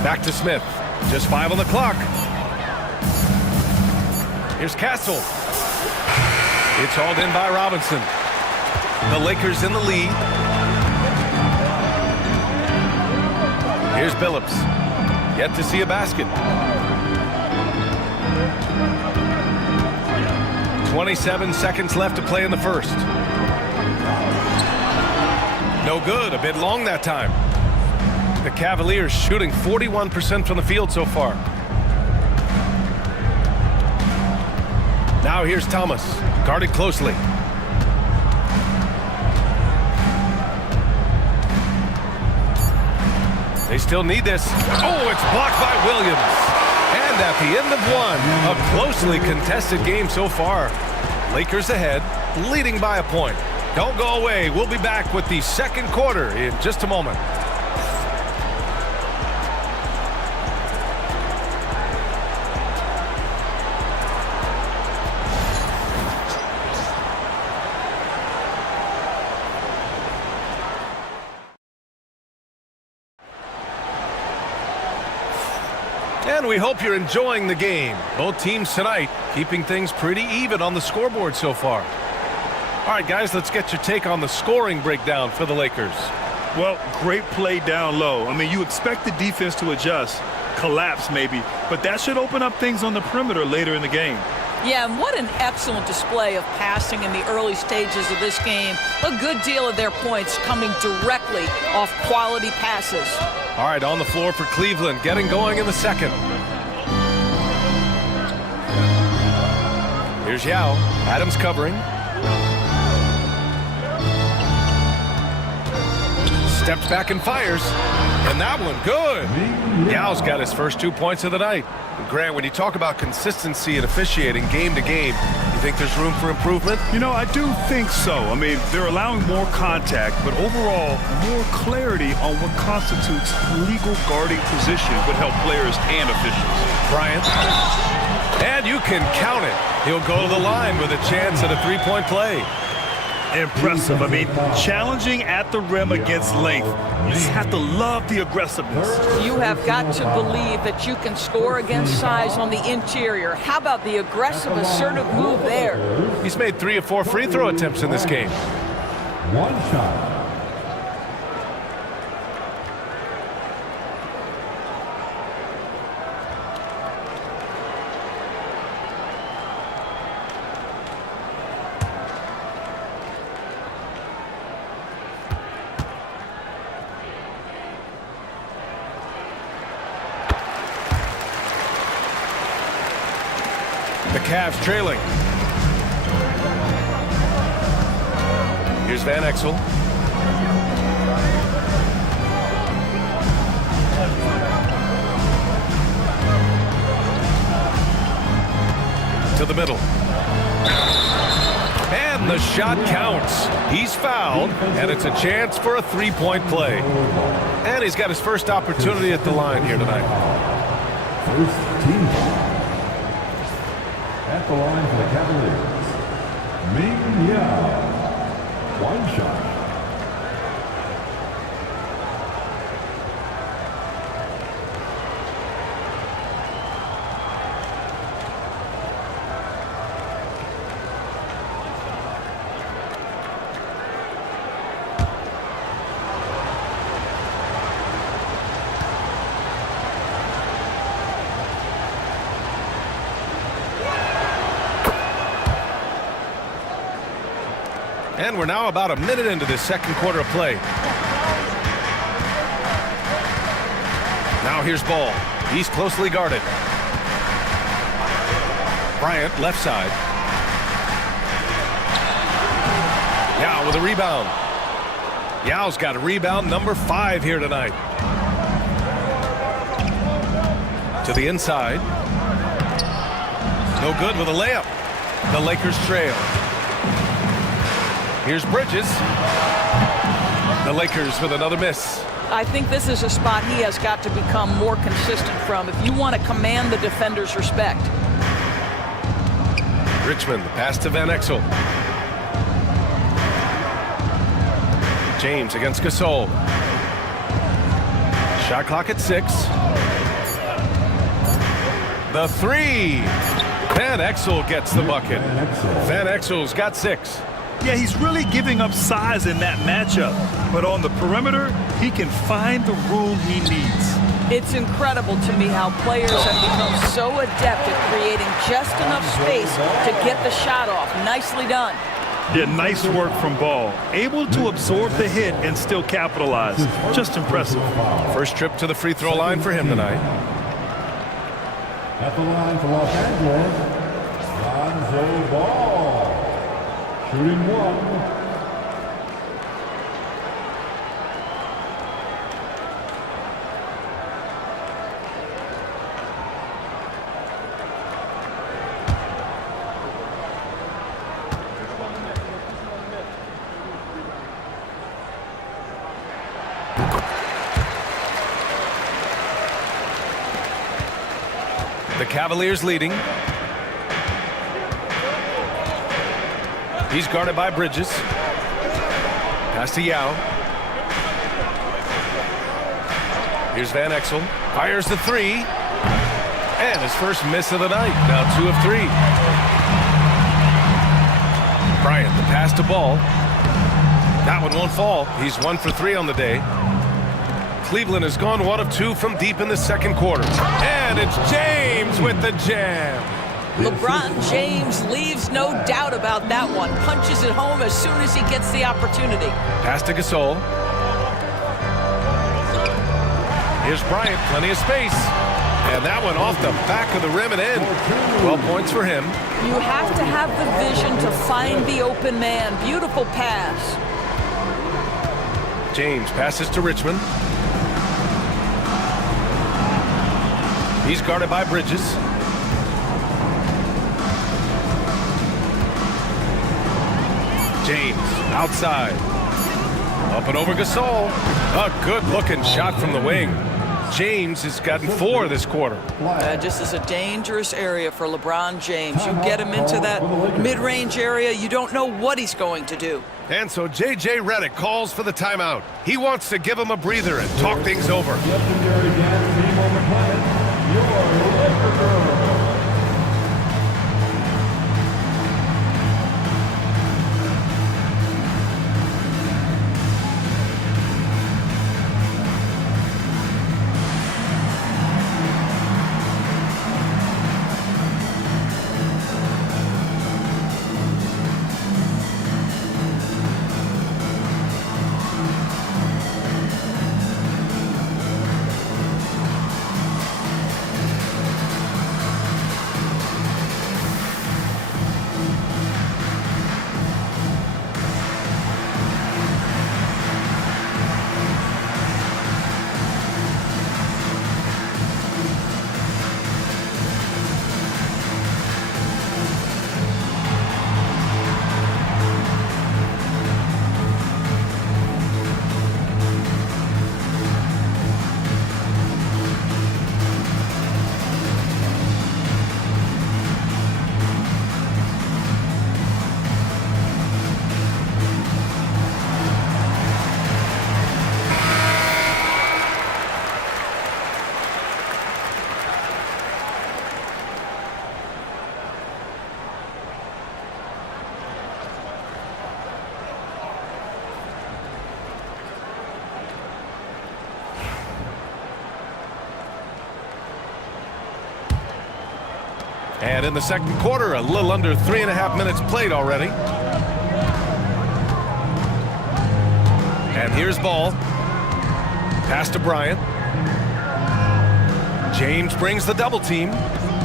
Back to Smith. Just 5 on the clock. Here's Castle. It's hauled in by Robinson. The Lakers in the lead. Here's Billups. Yet to see a basket. 27 seconds left to play in the first. No good. A bit long that time. The Cavaliers shooting 41% from the field so far. Now here's Thomas. Guarded closely. They still need this. Oh, it's blocked by Williams. And at the end of one, a closely contested game so far. Lakers ahead, leading by a point. Don't go away. We'll be back with the second quarter in just a moment. And we hope you're enjoying the game. Both teams tonight keeping things pretty even on the scoreboard so far. All right, guys, let's get your take on the scoring breakdown for the Lakers. Well, great play down low. I mean, you expect the defense to adjust, collapse maybe, but that should open up things on the perimeter later in the game. Yeah, and what an excellent display of passing in the early stages of this game. A good deal of their points coming directly off quality passes. All right, on the floor for Cleveland, getting going in the second. Here's Yao. Adams covering. Steps back and fires. And that one, good. Yao's got his first 2 points of the night. And Grant, when you talk about consistency and officiating game to game, you think there's room for improvement? You know, I do think so. I mean, they're allowing more contact, but overall, more clarity on what constitutes legal guarding position would help players and officials. Bryant. And you can count it. He'll go to the line with a chance at a three-point play. Impressive. I mean, challenging at the rim against length. You just have to love the aggressiveness. You have got to believe that you can score against size on the interior. How about the aggressive, assertive move there? He's made 3 or 4 free throw attempts in this game. One shot. The Cavs trailing. Here's Van Exel. To the middle. And the shot counts. He's fouled, and it's a chance for a three-point play. And he's got his first opportunity at the line here tonight. First team foul. At the line for the Cavaliers, Ming Yao. One shot. And we're now about a minute into this second quarter of play. Now here's Ball. He's closely guarded. Bryant, left side. Yao with a rebound. Yao's got a rebound number 5 here tonight. To the inside. No good with a layup. The Lakers trail. Here's Bridges. The Lakers with another miss. I think this is a spot he has got to become more consistent from if you want to command the defender's respect. Richmond, the pass to Van Exel. James against Gasol. Shot clock at 6. The 3. Van Exel gets the bucket. Van Exel's got 6. Yeah, he's really giving up size in that matchup. But on the perimeter, he can find the room he needs. It's incredible to me how players have become so adept at creating just enough space to get the shot off. Nicely done. Yeah, nice work from Ball. Able to absorb the hit and still capitalize. Just impressive. First trip to the free throw line for him tonight. At the line for Los Angeles, Lonzo Ball. Shooting 1. The Cavaliers leading. He's guarded by Bridges. Pass to Yao. Here's Van Exel. Fires the 3. And his first miss of the night. Now 2 of 3. Bryant, the pass to Ball. That one won't fall. He's 1 for 3 on the day. Cleveland has gone 1 of 2 from deep in the second quarter. And it's James with the jam. LeBron James leaves no doubt about that one. Punches it home as soon as he gets the opportunity. Pass to Gasol. Here's Bryant, plenty of space. And that one off the back of the rim and in. 12 points for him. You have to have the vision to find the open man. Beautiful pass. James passes to Richmond. He's guarded by Bridges. James outside. Up and over Gasol. A good-looking shot from the wing. James has gotten 4 this quarter. This is a dangerous area for LeBron James. You get him into that mid-range area, you don't know what he's going to do. And so J.J. Redick calls for the timeout. He wants to give him a breather and talk things over. And in the second quarter, a little under 3.5 minutes played already. And here's Ball. Pass to Bryant. James brings the double team.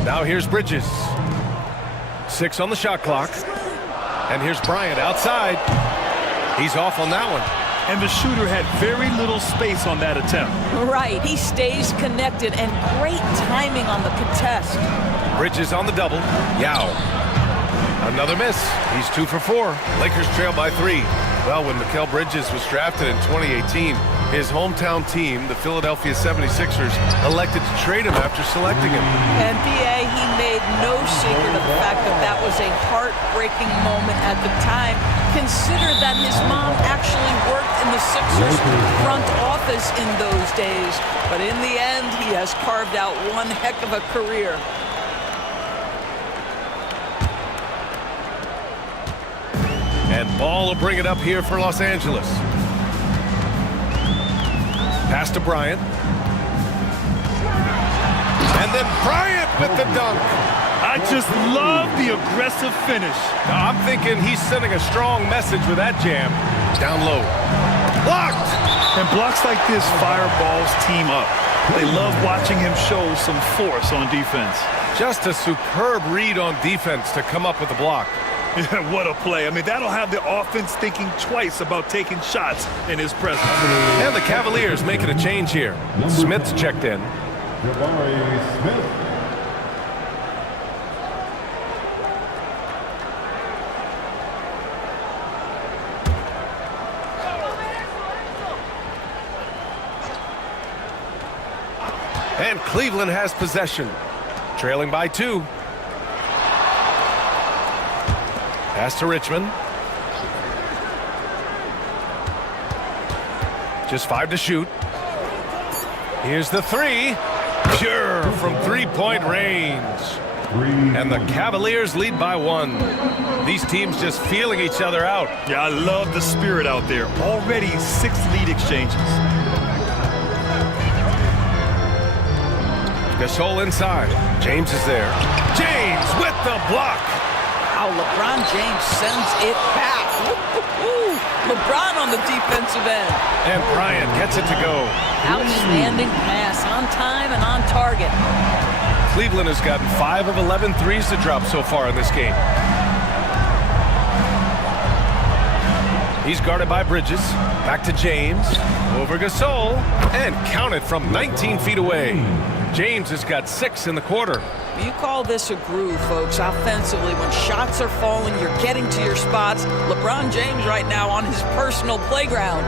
Now here's Bridges. 6 on the shot clock. And here's Bryant outside. He's off on that one. And the shooter had very little space on that attempt. Right, he stays connected and great timing on the contest. Bridges on the double. Yao. Another miss. He's 2 for 4. Lakers trail by 3. Well, when Mikal Bridges was drafted in 2018, his hometown team, the Philadelphia 76ers, elected to trade him after selecting him. NBA, he made no secret of the fact that that was a heartbreaking moment at the time. Consider that his mom actually worked in the Sixers front office in those days. But in the end, he has carved out one heck of a career. And Ball will bring it up here for Los Angeles. Pass to Bryant. And then Bryant with the dunk. I just love the aggressive finish. Now, I'm thinking he's sending a strong message with that jam. Down low. Blocked! And blocks like this fire Ball's team up. They love watching him show some force on defense. Just a superb read on defense to come up with the block. Yeah, what a play. I mean, that'll have the offense thinking twice about taking shots in his presence. And the Cavaliers making a change here. Smith's checked in. Jabari Smith. And Cleveland has possession. Trailing by 2. Pass to Richmond. Just 5 to shoot. Here's the 3. Pure from 3-point range. And the Cavaliers lead by 1. These teams just feeling each other out. Yeah, I love the spirit out there. Already 6 lead exchanges. Gasol inside. James is there. James with the block. How LeBron James sends it back. Woo-hoo-hoo. LeBron on the defensive end. And Bryant gets it to go. Outstanding pass, on time and on target. Cleveland has gotten 5 of 11 threes to drop so far in this game. He's guarded by Bridges. Back to James. Over Gasol. And counted from 19 feet away. James has got 6 in the quarter. You call this a groove, folks, offensively. When shots are falling, you're getting to your spots. LeBron James right now on his personal playground.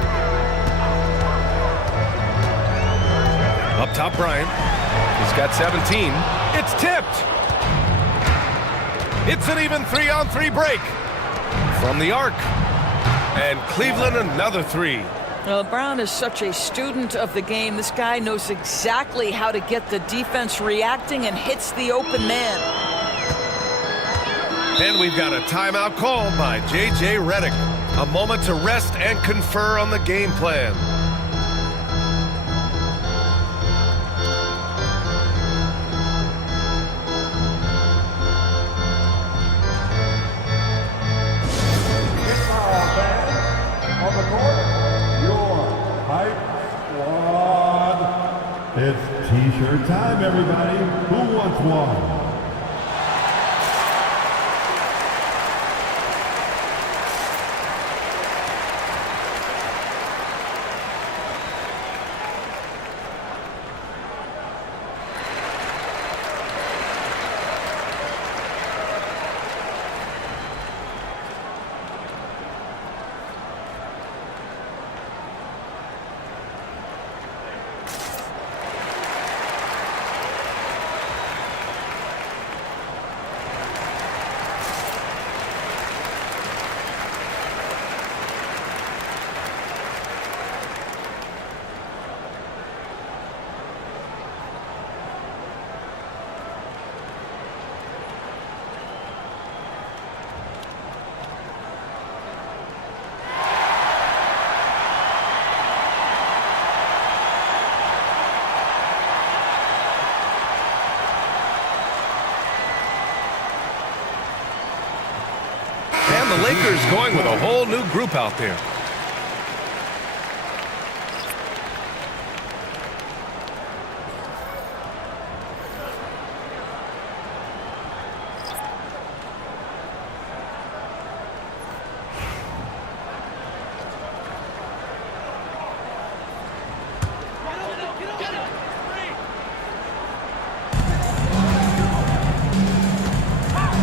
Up top, Bryant. He's got 17. It's tipped. It's an even 3-on-3 break. From the arc. And Cleveland another 3. Brown is such a student of the game. This guy knows exactly how to get the defense reacting and hits the open man. And we've got a timeout called by J.J. Redick. A moment to rest and confer on the game plan. On the court, your hype squad. It's t-shirt time, everybody. Who wants one? The Lakers going with a whole new group out there.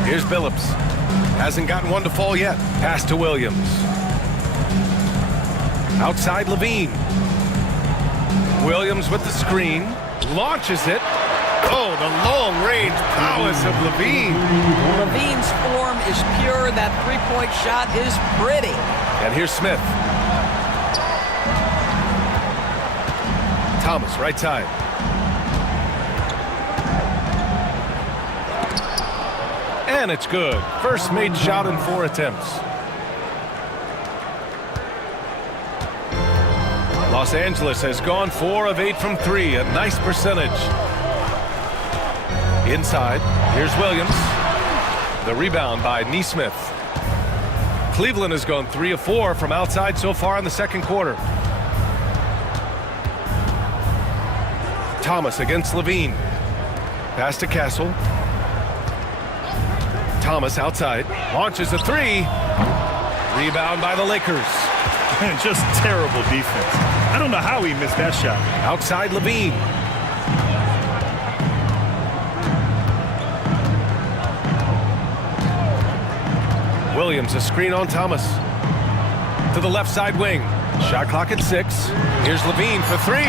Here's Billups. Hasn't gotten one to fall yet. Pass to Williams. Outside Levine. Williams with the screen. Launches it. Oh, the long-range prowess of Levine. Levine's form is pure. That three-point shot is pretty. And here's Smith. Thomas, right side. And it's good. First made shot in 4 attempts. Los Angeles has gone 4 of 8 from 3. A nice percentage. Inside. Here's Williams. The rebound by Nesmith. Cleveland has gone 3 of 4 from outside so far in the second quarter. Thomas against Levine. Pass to Castle. Thomas outside, launches a 3. Rebound by the Lakers. Man, just terrible defense. I don't know how he missed that shot. Outside Levine. Williams, a screen on Thomas. To the left side wing. Shot clock at 6. Here's Levine for 3.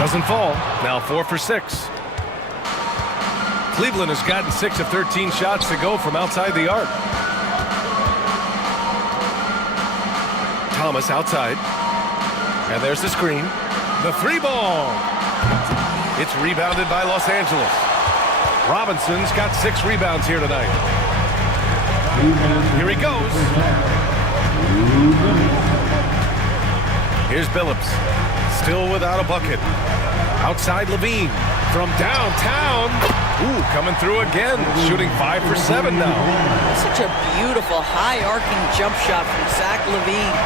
Doesn't fall. Now 4 for 6. Cleveland has gotten 6 of 13 shots to go from outside the arc. Thomas outside. And there's the screen. The 3 ball. It's rebounded by Los Angeles. Robinson's got 6 rebounds here tonight. Here he goes. Here's Billups. Still without a bucket. Outside Levine. From downtown. Ooh, coming through again. Shooting 5 for 7 now. Such a beautiful high arcing jump shot from Zach LaVine.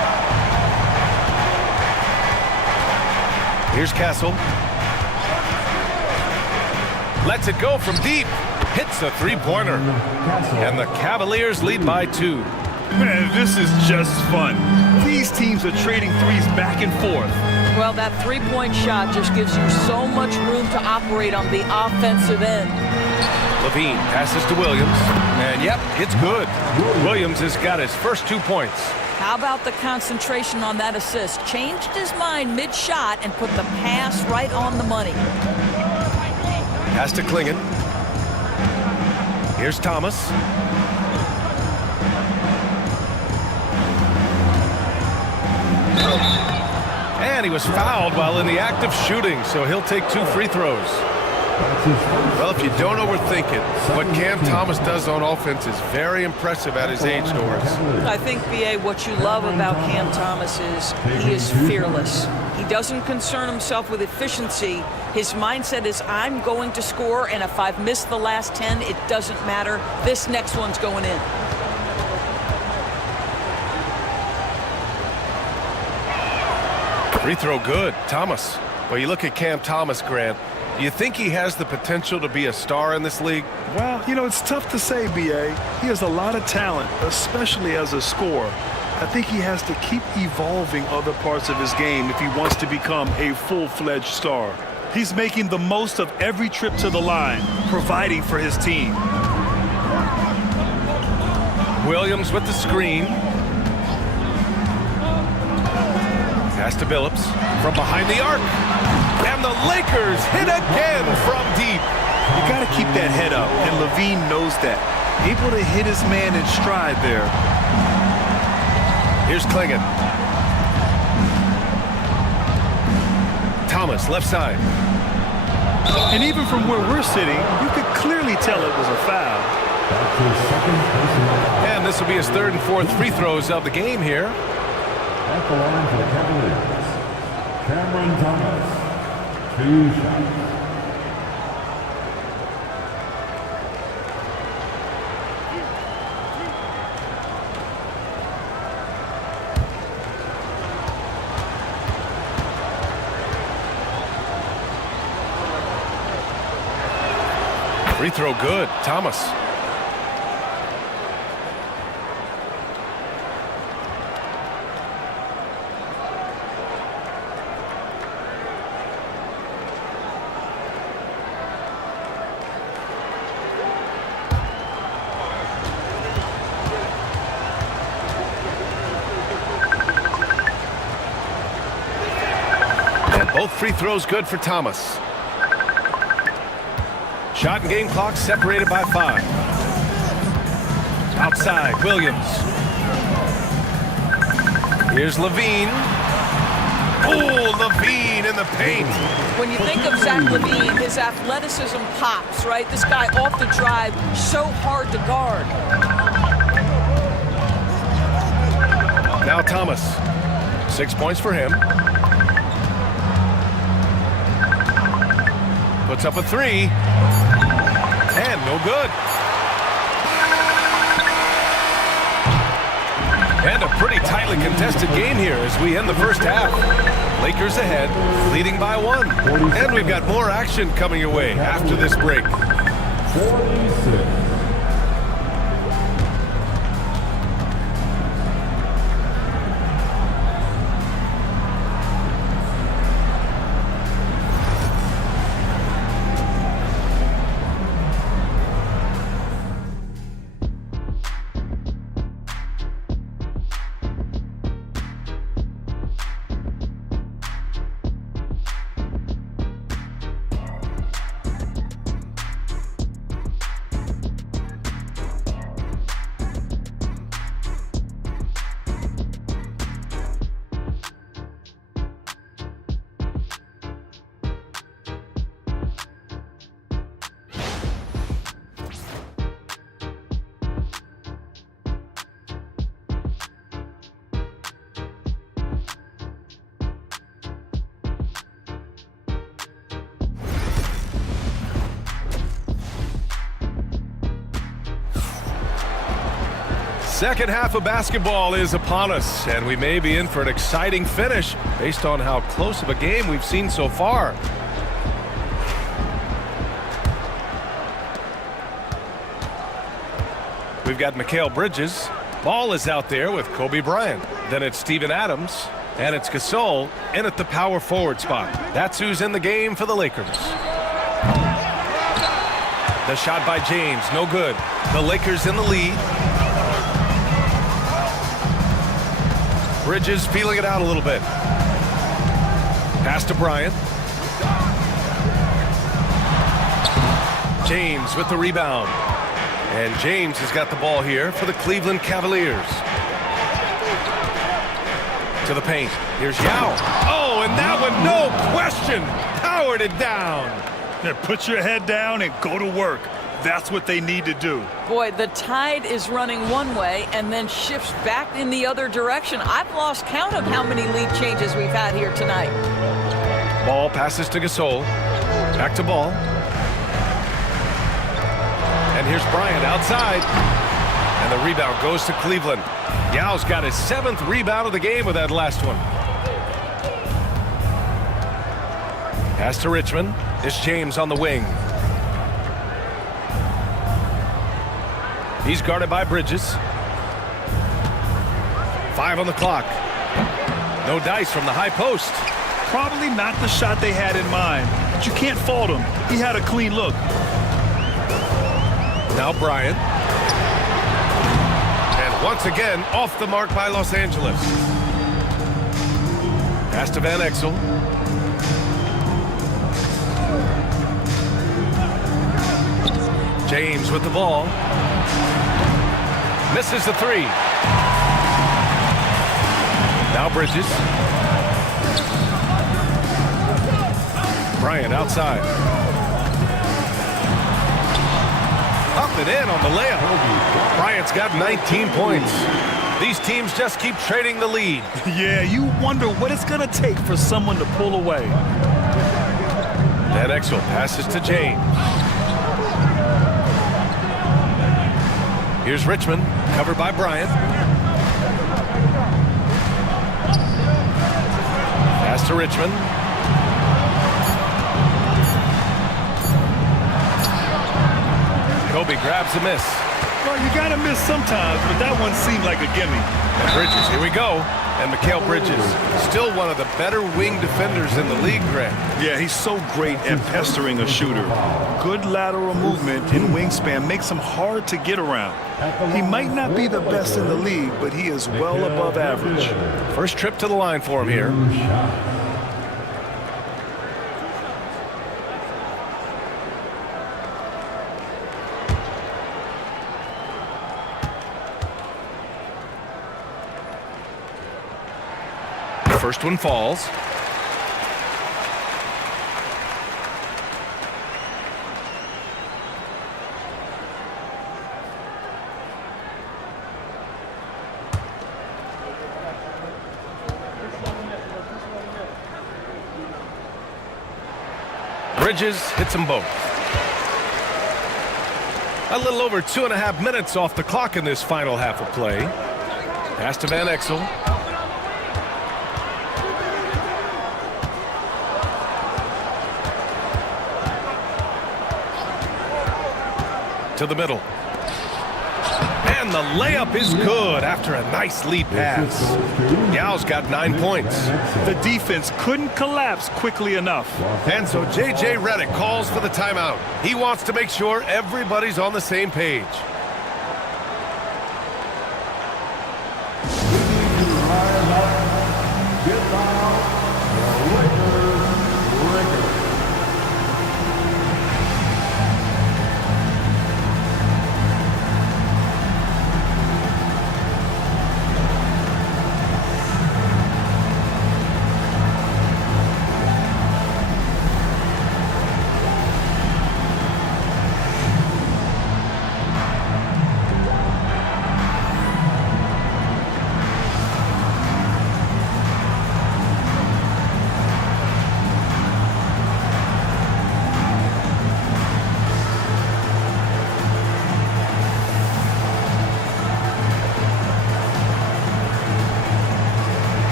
Here's Castle. Lets it go from deep. Hits the three-pointer. And the Cavaliers lead by 2. Man, this is just fun. These teams are trading threes back and forth. Well, that three-point shot just gives you so much room to operate on the offensive end. Levine passes to Williams. And yep, it's good. Williams has got his first 2 points. How about the concentration on that assist? Changed his mind mid-shot and put the pass right on the money. Pass to Klingon. Here's Thomas. And he was fouled while in the act of shooting, so he'll take 2 free throws. Well, if you don't overthink it, what Cam Thomas does on offense is very impressive at his age, Doris. I think, B.A., what you love about Cam Thomas is he is fearless. He doesn't concern himself with efficiency. His mindset is, I'm going to score, and if I've missed the last 10, it doesn't matter. This next one's going in. Free throw good, Thomas. Well, you look at Cam Thomas, Grant. Do you think he has the potential to be a star in this league? Well, you know, it's tough to say, B.A. He has a lot of talent, especially as a scorer. I think he has to keep evolving other parts of his game if he wants to become a full-fledged star. He's making the most of every trip to the line, providing for his team. Williams with the screen. Pass to Billups from behind the arc. And the Lakers hit again from deep. You got to keep that head up, and Levine knows that. Able to hit his man in stride there. Here's Klingon. Thomas, left side. And even from where we're sitting, you could clearly tell it was a foul. And this will be his 3rd and 4th free throws of the game here. At the line for the Cavaliers, Cameron Thomas, 2 shots. Free throw good, Thomas. Both free throws good for Thomas. Shot and game clock separated by 5. Outside, Williams. Here's Levine. Oh, Levine in the paint. When you think of Zach LaVine, his athleticism pops, right? This guy off the drive, so hard to guard. Now Thomas. 6 points for him. Puts up a 3. And no good. And a pretty tightly contested game here as we end the first half. Lakers ahead, leading by 1. And we've got more action coming your way after this break. 46. Second half of basketball is upon us, and we may be in for an exciting finish based on how close of a game we've seen so far. We've got Mikal Bridges. Ball is out there with Kobe Bryant. Then it's Steven Adams, and it's Gasol in at the power forward spot. That's who's in the game for the Lakers. The shot by James, no good. The Lakers in the lead. Bridges feeling it out a little bit. Pass to Bryant. James with the rebound. And James has got the ball here for the Cleveland Cavaliers. To the paint. Here's Yao. Oh, and that one, no question, powered it down. Yeah, put your head down and go to work. That's what they need to do. Boy, the tide is running one way and then shifts back in the other direction. I've lost count of how many lead changes we've had here tonight. Ball passes to Gasol. Back to Ball. And here's Bryant outside. And the rebound goes to Cleveland. Yao's got his 7th rebound of the game with that last one. Pass to Richmond. It's James on the wing. He's guarded by Bridges. 5 on the clock. No dice from the high post. Probably not the shot they had in mind, but you can't fault him. He had a clean look. Now Bryant. And once again, off the mark by Los Angeles. Pass to Van Exel. James with the ball. Misses the 3. Now Bridges. Bryant outside. Up and in on the layup. Bryant's got 19 points. These teams just keep trading the lead. Yeah, you wonder what it's going to take for someone to pull away. Van Exel passes to James. Here's Richmond, covered by Bryant. Pass to Richmond. Kobe grabs a miss. Well, you got to miss sometimes, but that one seemed like a gimme. And Bridges, here we go. And Mikal Bridges, still one of the better wing defenders in the league, Grant. Yeah, he's so great at pestering a shooter. Good lateral movement and wingspan makes him hard to get around. He might not be the best in the league, but he is well above average. First trip to the line for him here. First one falls. Bridges hits them both. A little over 2.5 minutes off the clock in this final half of play. Pass to Van Exel. To the middle. And the layup is good after a nice lead pass. Yao's got 9 points. The defense couldn't collapse quickly enough. And so J.J. Redick calls for the timeout. He wants to make sure everybody's on the same page.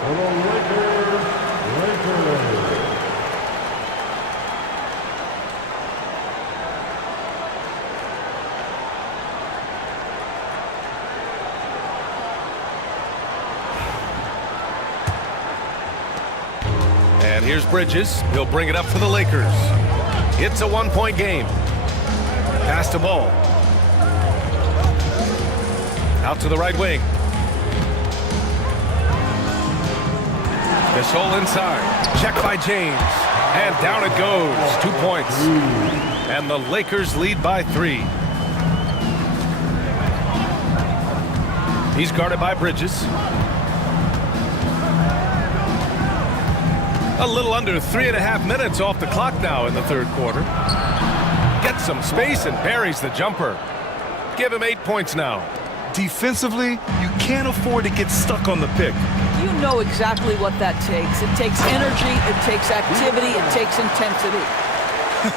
For the Lakers. And here's Bridges. He'll bring it up for the Lakers. It's a one-point game. Pass the ball. Out to the right wing. Gasol inside. Check by James. And down it goes. 2 points. And the Lakers lead by 3. He's guarded by Bridges. A little under 3.5 minutes off the clock now in the third quarter. Gets some space and buries the jumper. Give him 8 points now. Defensively, you can't afford to get stuck on the pick. You know exactly what that takes. It takes energy, it takes activity, it takes intensity.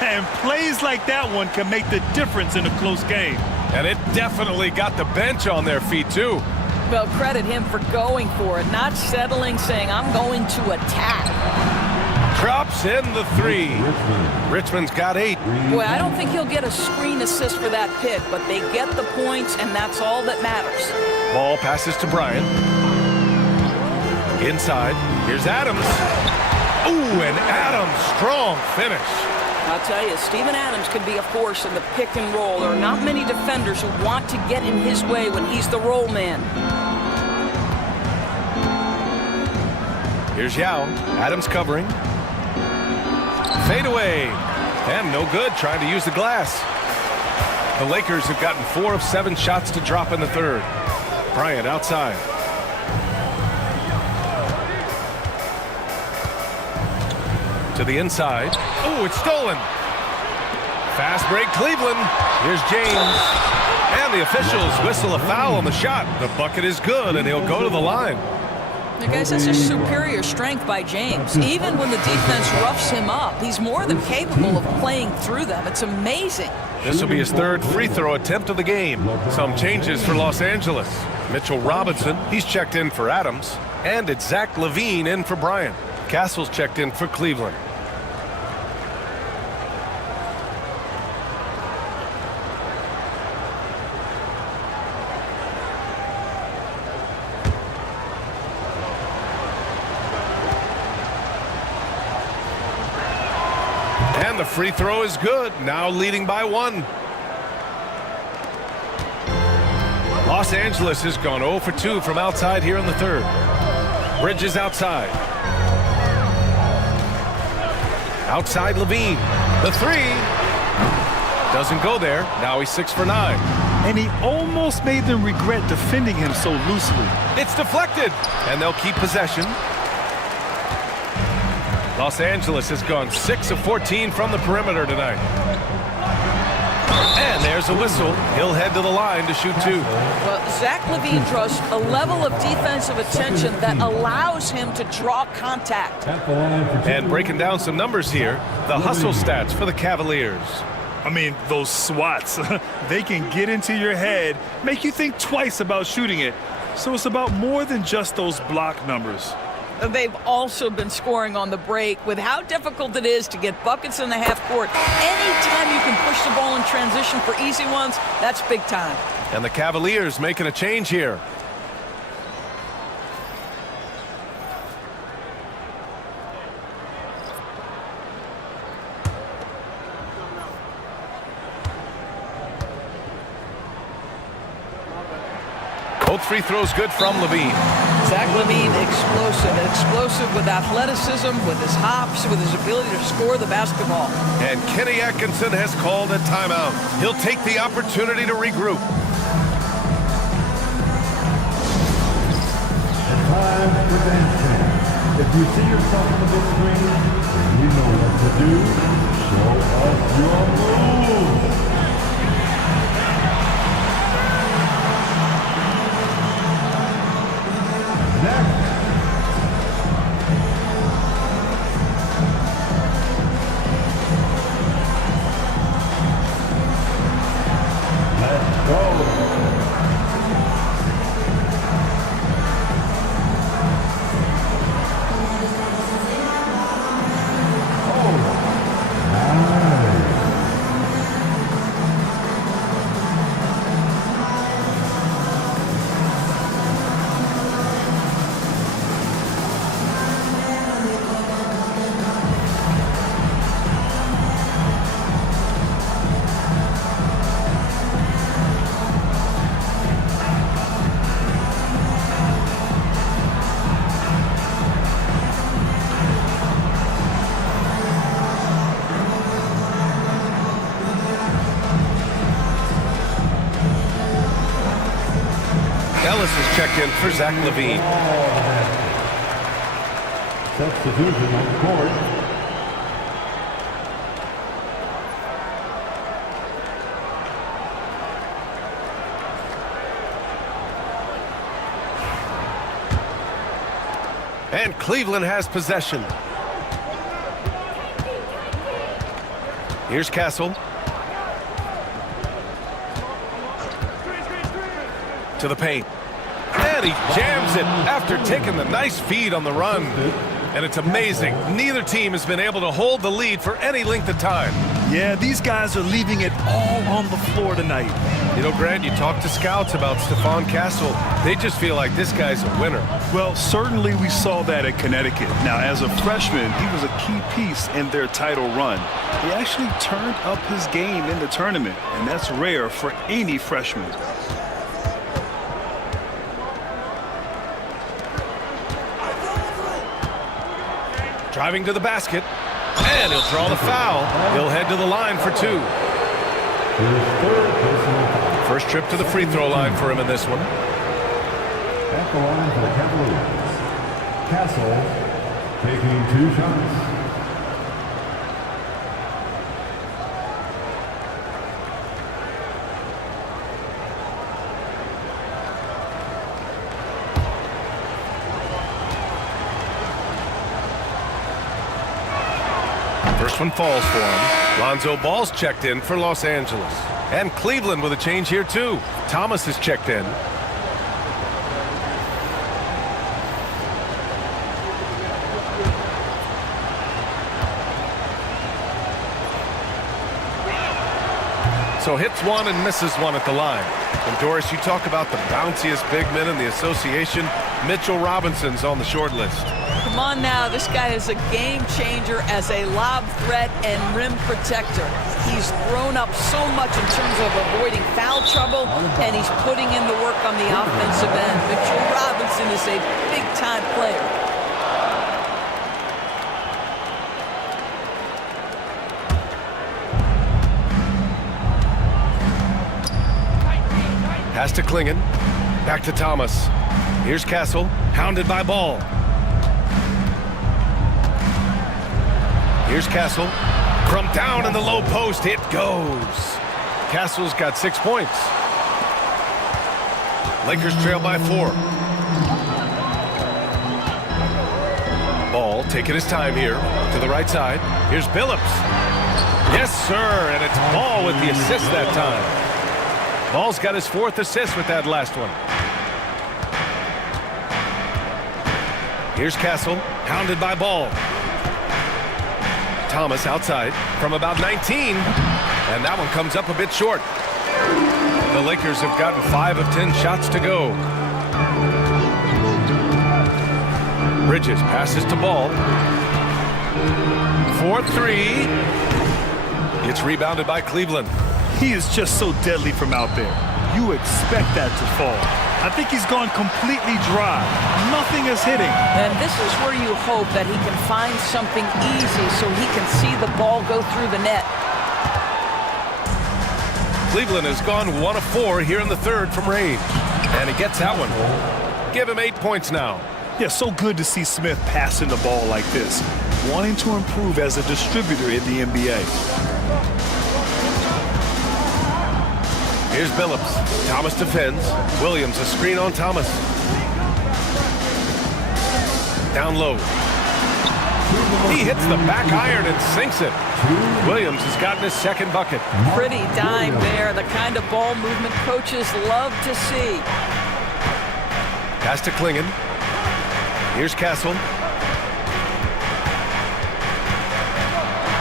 And plays like that one can make the difference in a close game. And it definitely got the bench on their feet, too. Well, credit him for going for it, not settling, saying, I'm going to attack. Drops in the 3. Richmond's got 8. Boy, I don't think he'll get a screen assist for that pick, but they get the points, and that's all that matters. Ball passes to Bryant. Inside. Here's Adams. Ooh, and Adams, strong finish. I'll tell you, Steven Adams could be a force in the pick and roll. There are not many defenders who want to get in his way when he's the roll man. Here's Yao. Adams covering. Fade away. And no good, trying to use the glass. The Lakers have gotten 4 of 7 shots to drop in the third. Bryant outside. To the inside. Oh, it's stolen. Fast break, Cleveland. Here's James. And the officials whistle a foul on the shot. The bucket is good, and he'll go to the line. Guys, that's a superior strength by James. Even when the defense roughs him up, he's more than capable of playing through them. It's amazing. This will be his 3rd free throw attempt of the game. Some changes for Los Angeles. Mitchell Robinson, he's checked in for Adams. And it's Zach LaVine in for Bryant. Castle's checked in for Cleveland. And the free throw is good, now leading by 1. Los Angeles has gone 0 for 2 from outside here in the third. Bridges outside. Outside LaVine. The 3 doesn't go there. Now he's 6 for 9. And he almost made them regret defending him so loosely. It's deflected, and they'll keep possession. Los Angeles has gone 6 of 14 from the perimeter tonight. And there's a whistle. He'll head to the line to shoot 2. Well, Zach LaVine draws a level of defensive attention that allows him to draw contact. And breaking down some numbers here, the hustle stats for the Cavaliers. I mean, those swats, they can get into your head, make you think twice about shooting it. So it's about more than just those block numbers. They've also been scoring on the break. With how difficult it is to get buckets in the half court, anytime you can push the ball in transition for easy ones, that's big time. And the Cavaliers making a change here. Both free throws good from LaVine. Zach LaVine, explosive with athleticism, with his hops, with his ability to score the basketball. And Kenny Atkinson has called a timeout. He'll take the opportunity to regroup. Time for dancing. If you see yourself on the big screen, then you know what to do. Show us your moves. Next. Let's go. Ellis is checked in for Zach Levine. Substitution on the court. And Cleveland has possession. Here's Castle. To the paint. And he jams it after taking the nice feed on the run. And it's amazing. Neither team has been able to hold the lead for any length of time. Yeah, these guys are leaving it all on the floor tonight. You know, Grant, you talk to scouts about Stephon Castle. They just feel like this guy's a winner. Well, certainly we saw that at Connecticut. Now, as a freshman, he was a key piece in their title run. He actually turned up his game in the tournament, and that's rare for any freshman. Driving to the basket, and he'll draw the foul. He'll head to the line for two. First trip to the free throw line for him in this one. At the line for the Cavaliers. Castle taking 2 shots. First one falls for him. Lonzo Ball's checked in for Los Angeles. And Cleveland with a change here too. Thomas is checked in. So hits one and misses one at the line. And Doris, you talk about the bounciest big men in the association. Mitchell Robinson's on the short list. Come on now, this guy is a game changer as a lob threat and rim protector. He's grown up so much in terms of avoiding foul trouble, and he's putting in the work on the offensive end. Mitchell Robinson is a big-time player. Pass to Klingen. Back to Thomas. Here's Castle, hounded by Ball. Here's Castle. From down in the low post, it goes. Castle's got 6 points. Lakers trail by 4. Ball taking his time here to the right side. Here's Billups. Yes, sir, and it's Ball with the assist that time. Ball's got his 4th assist with that last one. Here's Castle, hounded by Ball. Thomas outside from about 19, and that one comes up a bit short. The Lakers have gotten 5 of 10 shots to go. Bridges passes to Ball. 4-3. It's rebounded by Cleveland. He is just so deadly from out there. You expect that to fall. I think he's gone completely dry. Nothing is hitting. And this is where you hope that he can find something easy so he can see the ball go through the net. Cleveland has gone 1 of 4 here in the third from range. And he gets that one. Give him 8 points now. Yeah, so good to see Smith passing the ball like this. Wanting to improve as a distributor in the NBA. Here's Billups. Thomas defends. Williams a screen on Thomas. Down low. He hits the back iron and sinks it. Williams has gotten his 2nd bucket. Pretty dime there. The kind of ball movement coaches love to see. Pass to Klingen. Here's Castle.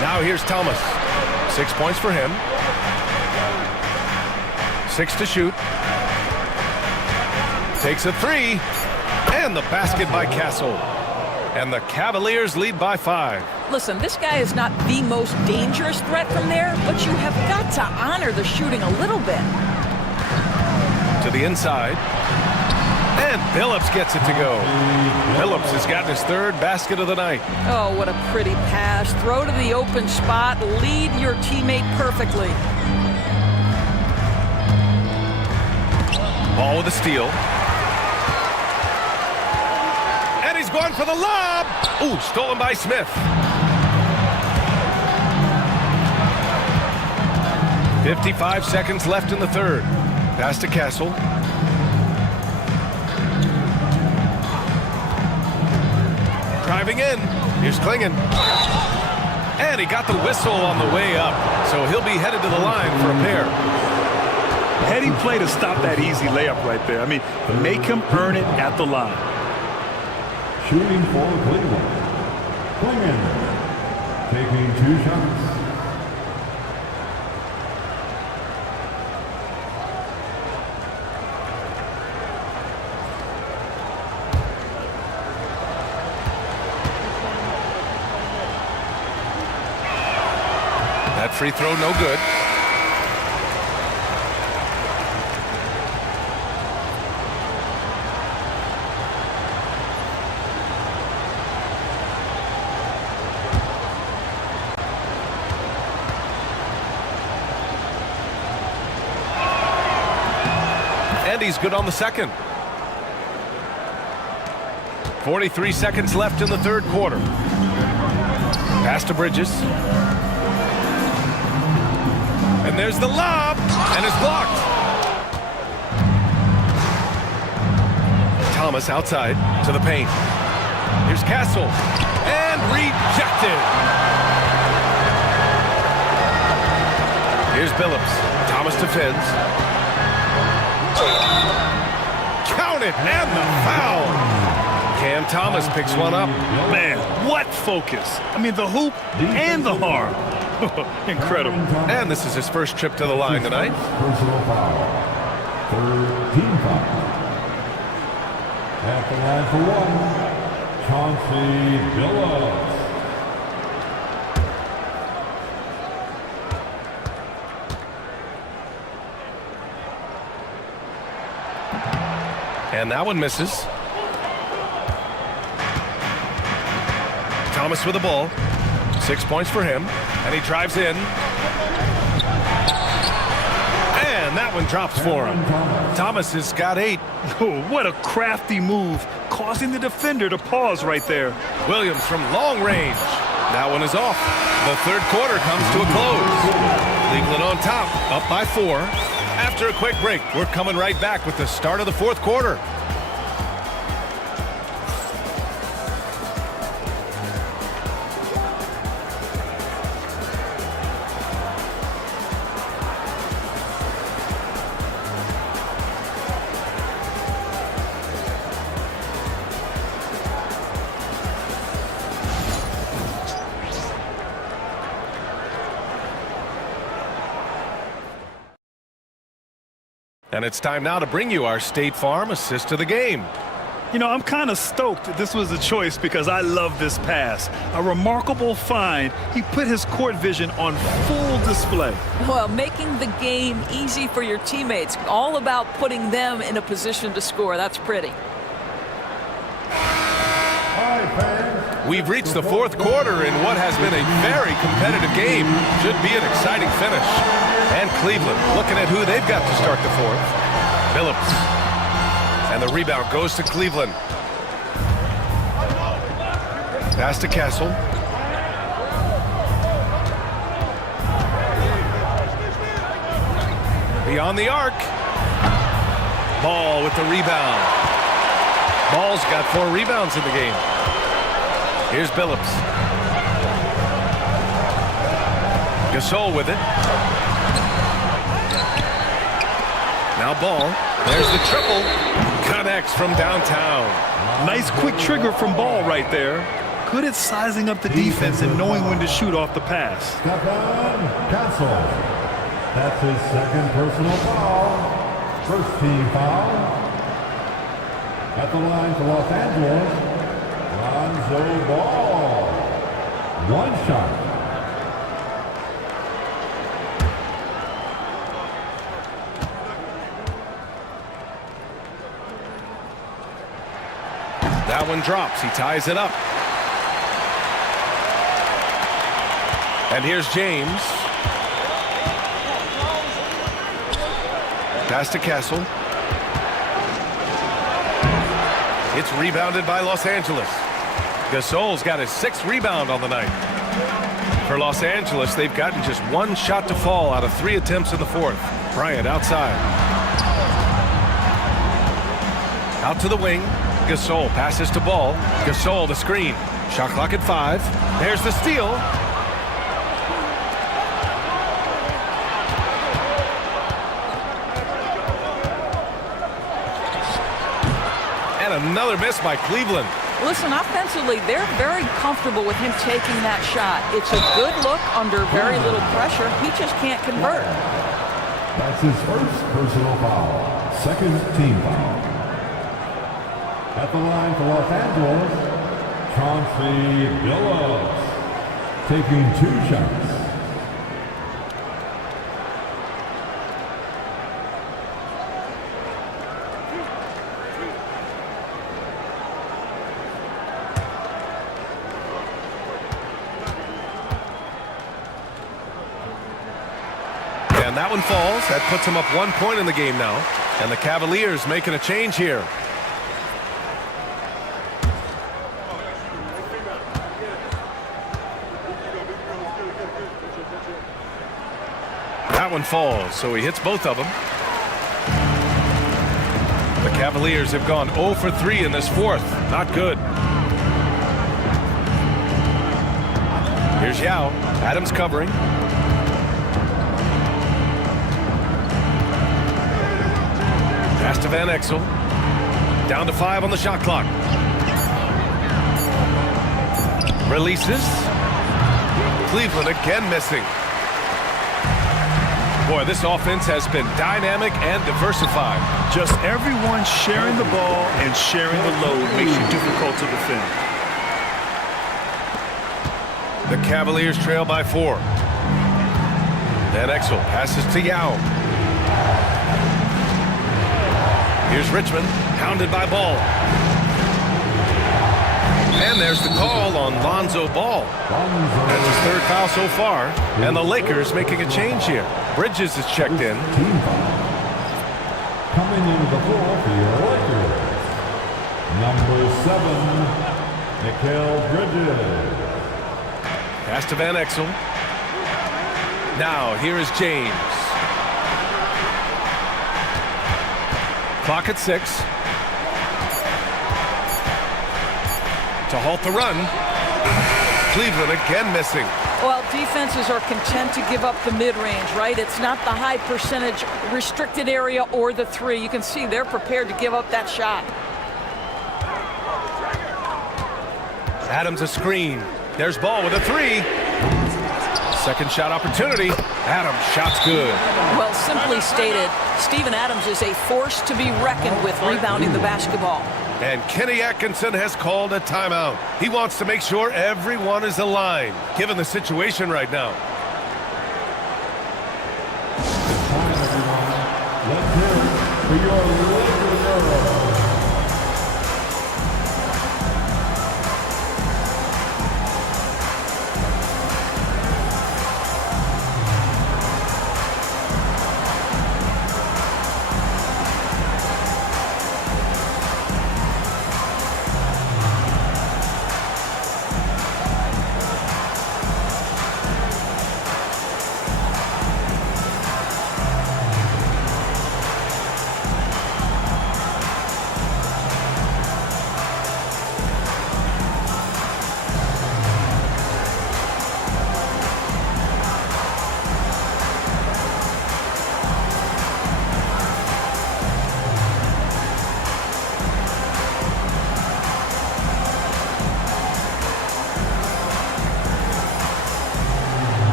Now here's Thomas. 6 points for him. 6 to shoot. Takes a 3. And the basket by Castle. And the Cavaliers lead by 5. Listen, this guy is not the most dangerous threat from there, but you have got to honor the shooting a little bit. To the inside. And Billups gets it to go. Billups has gotten his 3rd basket of the night. Oh, what a pretty pass. Throw to the open spot. Lead your teammate perfectly. Ball with a steal. He's going for the lob. Ooh, stolen by Smith. 55 seconds left in the third. Pass to Castle. Driving in. Here's Klingon. And he got the whistle on the way up. So he'll be headed to the line for a pair. Heady play to stop that easy layup right there. I mean, make him earn it at the line. Shooting for Cleveland. Klingon taking 2 shots. That free throw no good. And he's good on the second. 43 seconds left in the third quarter. Pass to Bridges. And there's the lob, and it's blocked. Thomas outside to the paint. Here's Castle, and rejected. Here's Billups. Thomas defends. Count it, and the foul. Cam Thomas picks one up. Man, what focus. I mean, the hoop and the harm. Incredible. And this is his first trip to the line tonight. Personal foul. Third team foul. At the line for 1, Chauncey Billups. And that one misses. Thomas with the ball. 6 points for him. And he drives in. And that one drops for him. Thomas has got 8. Oh, what a crafty move, causing the defender to pause right there. Williams from long range. That one is off. The third quarter comes to a close. Cleveland on top, up by 4. After a quick break, we're coming right back with the start of the fourth quarter. And it's time now to bring you our State Farm assist of the game. You know, I'm kind of stoked this was a choice because I love this pass. A remarkable find. He put his court vision on full display. Well, making the game easy for your teammates. All about putting them in a position to score. That's pretty. We've reached the fourth quarter in what has been a very competitive game. Should be an exciting finish. And Cleveland looking at who they've got to start the fourth. Billups. And the rebound goes to Cleveland. Pass to Castle. Beyond the arc. Ball with the rebound. Ball's got 4 rebounds in the game. Here's Billups. Gasol with it. Now Ball. There's the triple. Connects from downtown. Nice quick trigger from Ball right there. Good at sizing up the defense and knowing when to shoot off the pass. Stefan Castle. That's his second personal foul. First team foul. At the line for Los Angeles, Lonzo Ball. 1 shot. That one drops. He ties it up. And here's James. Pass to Castle. It's rebounded by Los Angeles. Gasol's got his 6th rebound on the night. For Los Angeles, they've gotten just 1 shot to fall out of 3 attempts in the 4th. Bryant outside. Out to the wing. Gasol passes to Ball. Gasol the screen. Shot clock at 5. There's the steal. And another miss by Cleveland. Listen, offensively, they're very comfortable with him taking that shot. It's a good look under very little pressure. He just can't convert. That's his first personal foul. 2nd team foul. At the line for Los Angeles, Chauncey Billups, taking 2 shots. And that one falls. That puts him up 1 point in the game now. And the Cavaliers making a change here. That one falls, so he hits both of them. The Cavaliers have gone 0 for 3 in this 4th. Not good. Here's Yao. Adams covering. Pass to Van Exel. Down to 5 on the shot clock. Releases. Cleveland again missing. Boy, this offense has been dynamic and diversified. Just everyone sharing the ball and sharing the load makes you difficult to defend. The Cavaliers trail by 4. Van Exel passes to Yao. Here's Richmond, pounded by Ball. And there's the call on Lonzo Ball. That's his 3rd foul so far. And the Lakers making a change here. Bridges is checked in. Coming into the floor for your Lakers, number 7, Mikal Bridges. Pass to Van Exel. Now here is James. Clock at 6. To halt the run. Cleveland again missing. Well, defenses are content to give up the mid-range, right? It's not the high percentage restricted area or the 3. You can see they're prepared to give up that shot. Adams a screen. There's Ball with a 3. 2nd shot opportunity. Adams, shot's good. Well, simply stated, Steven Adams is a force to be reckoned with rebounding the basketball. And Kenny Atkinson has called a timeout. He wants to make sure everyone is aligned, given the situation right now. It's time, everyone. Let's hear it for your Lakers girls.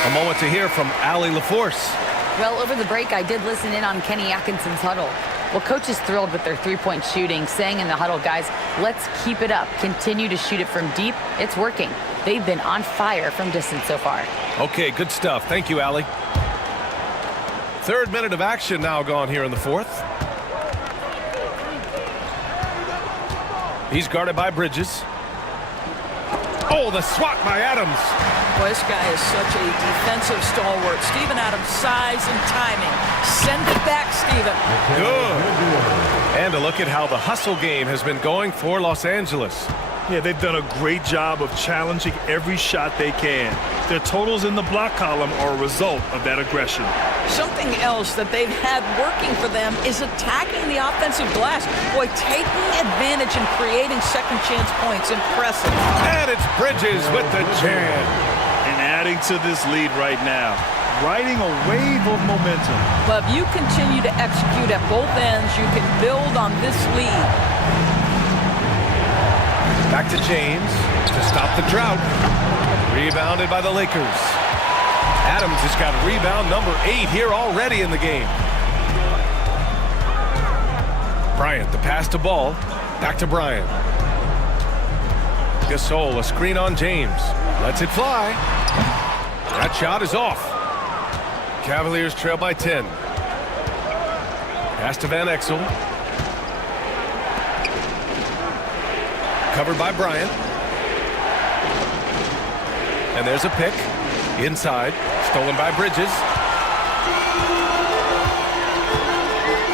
A moment to hear from Allie LaForce. Well, over the break, I did listen in on Kenny Atkinson's huddle. Well, coach is thrilled with their 3-point shooting, saying in the huddle, guys, let's keep it up. Continue to shoot it from deep. It's working. They've been on fire from distance so far. Okay, good stuff. Thank you, Allie. 3rd minute of action now gone here in the 4th. He's guarded by Bridges. Oh, the swat by Adams. Boy, this guy is such a defensive stalwart. Steven Adams' size and timing. Send it back, Steven. Good. And a look at how the hustle game has been going for Los Angeles. Yeah, they've done a great job of challenging every shot they can. Their totals in the block column are a result of that aggression. Something else that they've had working for them is attacking the offensive glass. Boy, taking advantage and creating second chance points. Impressive. And it's Bridges with the jam. And adding to this lead right now. Riding a wave of momentum. But if you continue to execute at both ends, you can build on this lead. Back to James to stop the drought. Rebounded by the Lakers. Adams has got rebound number 8 here already in the game. Bryant, the pass to Ball. Back to Bryant. Gasol, a screen on James. Lets it fly. That shot is off. Cavaliers trail by 10. Pass to Van Exel. Covered by Bryant. And there's a pick. Inside. Stolen by Bridges.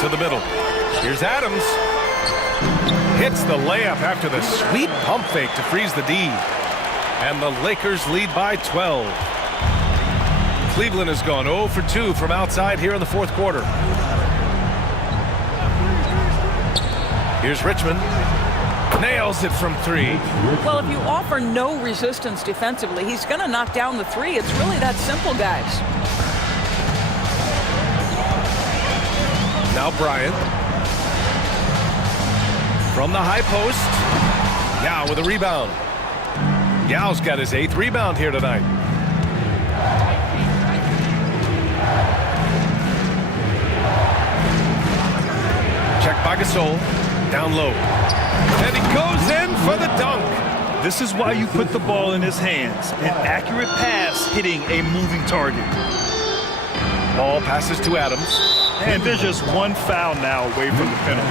To the middle. Here's Adams. Hits the layup after the sweet pump fake to freeze the D. And the Lakers lead by 12. Cleveland has gone 0 for 2 from outside here in the fourth quarter. Here's Richmond. Nails it from 3. Well, if you offer no resistance defensively, he's going to knock down the 3. It's really that simple, guys. Now Bryant. From the high post. Yao with a rebound. Yao's got his 8th rebound here tonight. Check by Gasol. Down low. And he goes in for the dunk. This is why you put the ball in his hands. An accurate pass hitting a moving target. Ball passes to Adams. And there's just one foul now away from the penalty.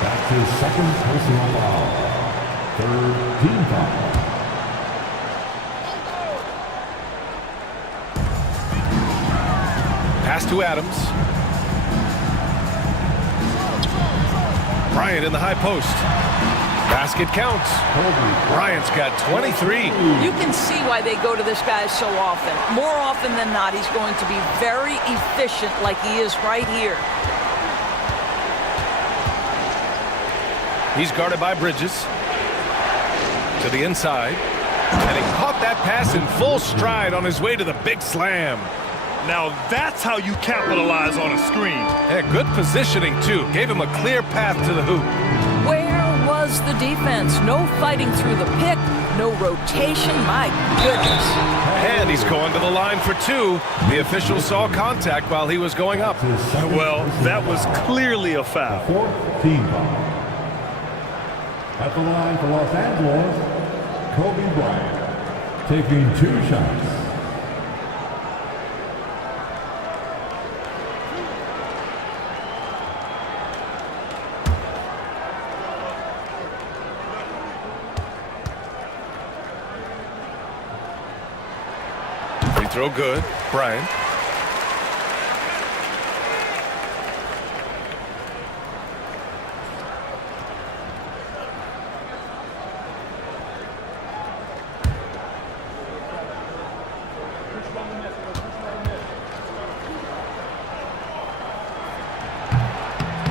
That's his second personal foul. Third team foul. Pass to Adams. Bryant in the high post. Basket counts. Bryant's got 23. You can see why they go to this guy so often. More often than not, he's going to be very efficient like he is right here. He's guarded by Bridges. To the inside. And he caught that pass in full stride on his way to the big slam. Now that's how you capitalize on a screen. Yeah, good positioning, too. Gave him a clear path to the hoop. Where was the defense? No fighting through the pick, no rotation. My goodness. And he's going to the line for 2. The official saw contact while he was going up. Well, that was clearly a foul. Fourth team foul. At the line for Los Angeles, Kobe Bryant, taking 2 shots. Free throw good. Bryant.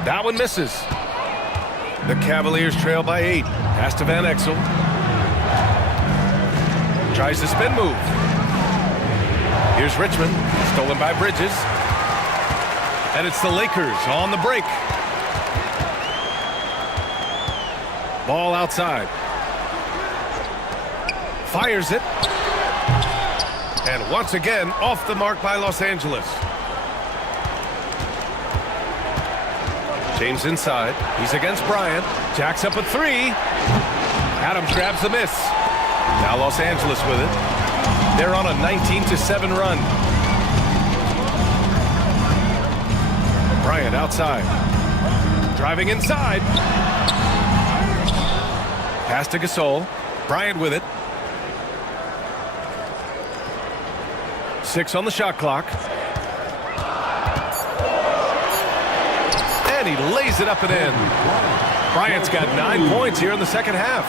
That one misses. The Cavaliers trail by 8. Pass to Van Exel. Tries the spin move. Here's Richmond. Stolen by Bridges. And it's the Lakers on the break. Ball outside. Fires it. And once again, off the mark by Los Angeles. James inside. He's against Bryant. Jacks up a 3. Adams grabs the miss. Now Los Angeles with it. They're on a 19-7 run. Bryant outside. Driving inside. Pass to Gasol. Bryant with it. 6 on the shot clock. And he lays it up and in. Bryant's got 9 points here in the second half.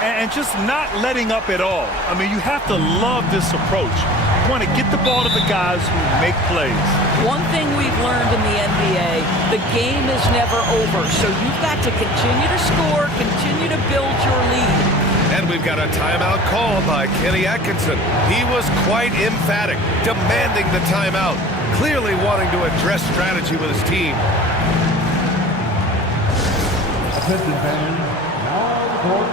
And just not letting up at all. I mean, you have to love this approach. You want to get the ball to the guys who make plays. One thing we've learned in the NBA, the game is never over. So you've got to continue to score, continue to build your lead. And we've got a timeout called by Kenny Atkinson. He was quite emphatic, demanding the timeout, clearly wanting to address strategy with his team. Attention fans, now on the court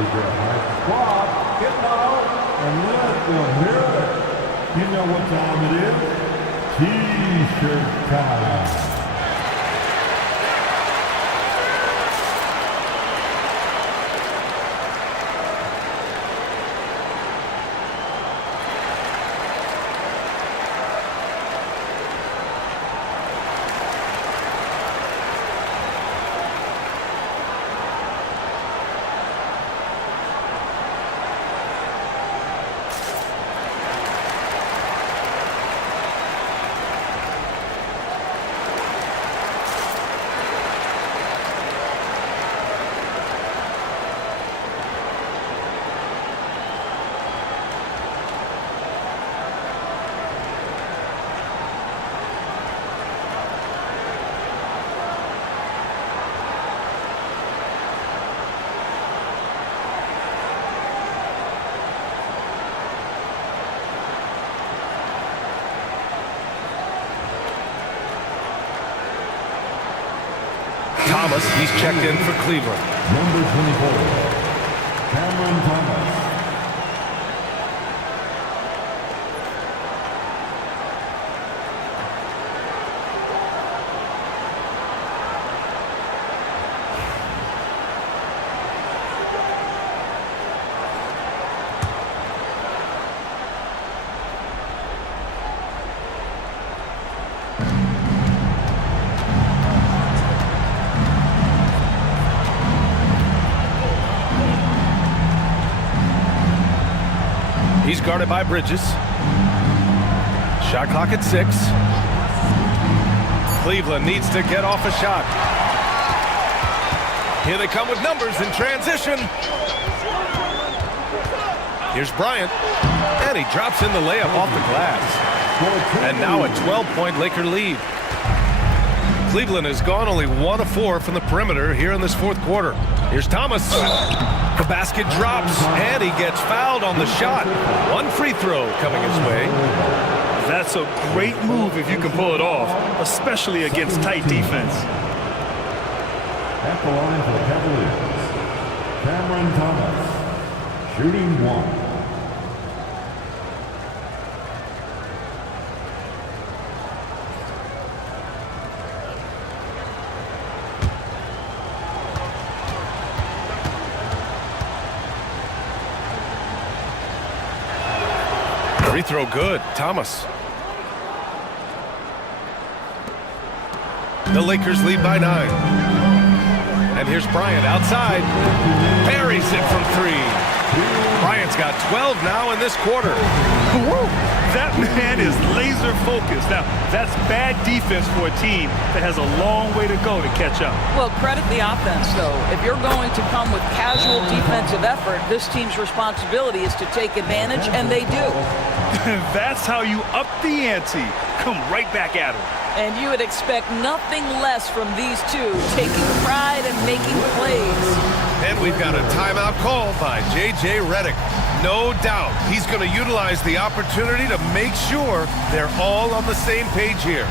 is your high squad. Get loud and let them hear it. You know what time it is? T-shirt time. Thomas, he's checked in for Cleveland. Number 24, Cameron Thomas. He's guarded by Bridges. Shot clock at 6. Cleveland needs to get off a shot. Here they come with numbers in transition. Here's Bryant. And he drops in the layup off the glass. And now a 12-point Laker lead. Cleveland has gone only 1 of 4 from the perimeter here in this fourth quarter. Here's Thomas. The basket drops, and he gets fouled on the shot. 1 free throw coming his way. That's a great move if you can pull it off, especially against tight defense. At the line for the Cavaliers, Cameron Thomas, shooting 1. Free throw good. Thomas. The Lakers lead by 9. And here's Bryant outside. Buries it from 3. Bryant's got 12 now in this quarter. That man is laser focused. Now, that's bad defense for a team that has a long way to go to catch up. Well, credit the offense, though. If you're going to come with casual defensive effort, this team's responsibility is to take advantage, and they do. That's how you up the ante. Come right back at them. And you would expect nothing less from these two, taking pride and making plays. And we've got a timeout called by J.J. Redick. No doubt he's going to utilize the opportunity to make sure they're all on the same page here.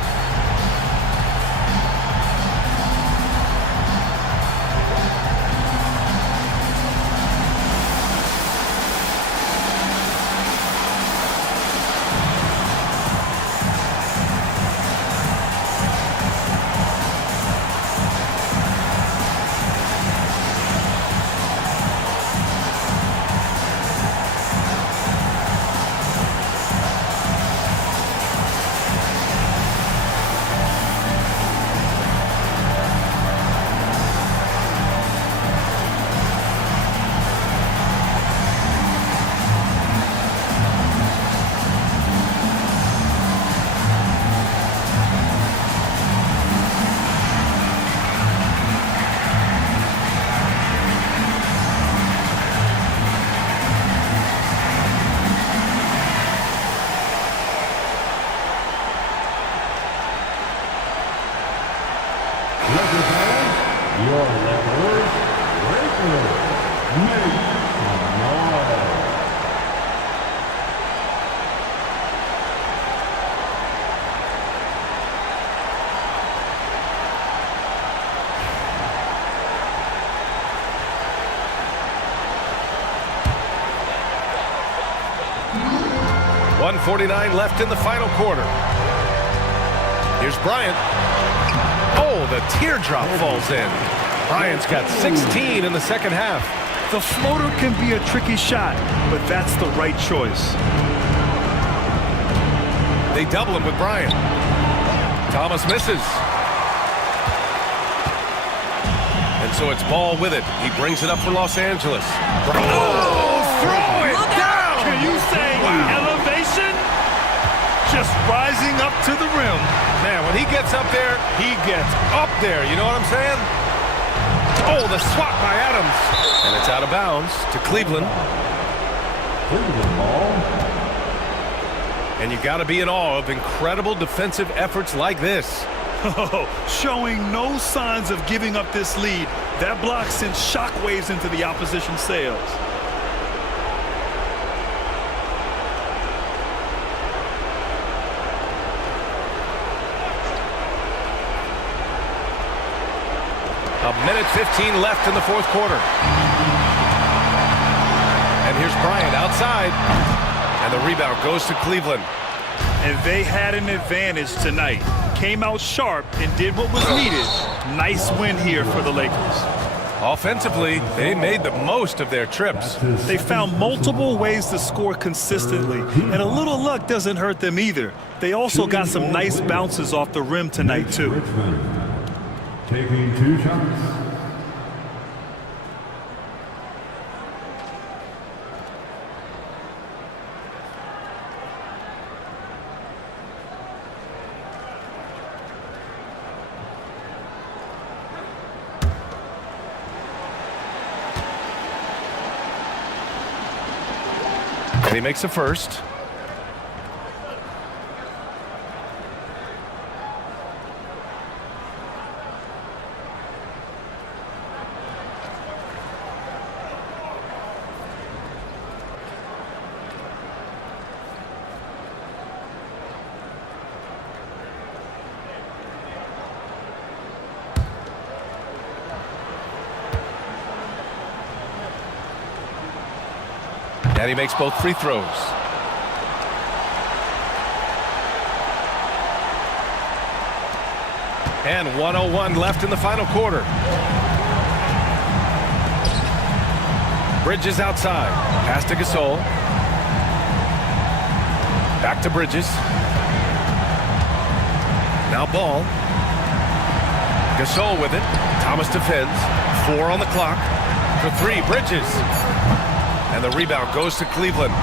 Laker fans, your Lakers, make some noise. .149 left in the final quarter. Here's Bryant. Oh, the teardrop falls in. Bryant's got 16 in the second half. The floater can be a tricky shot, but that's the right choice. They double him with Bryant. Thomas misses. And so it's Ball with it. He brings it up for Los Angeles. Oh, throw it down! Can you say elevation? Just rising up to the rim. Man, when he gets up there, he gets up there. You know what I'm saying? Oh, the swat by Adams. And it's out of bounds to Cleveland. Cleveland ball. And you got to be in awe of incredible defensive efforts like this. Showing no signs of giving up this lead. That block sent shockwaves into the opposition sails. A minute 15 left in the fourth quarter. And here's Bryant outside. And the rebound goes to Cleveland. And they had an advantage tonight. Came out sharp and did what was needed. Nice win here for the Lakers. Offensively, they made the most of their trips. They found multiple ways to score consistently, and a little luck doesn't hurt them either. They also got some nice bounces off the rim tonight, too. Richmond taking 2 shots. And he makes a first. And he makes both free throws. And 1:01 left in the final quarter. Bridges outside. Pass to Gasol. Back to Bridges. Now Ball. Gasol with it. Thomas defends. 4 on the clock. For 3, Bridges. And the rebound goes to Cleveland.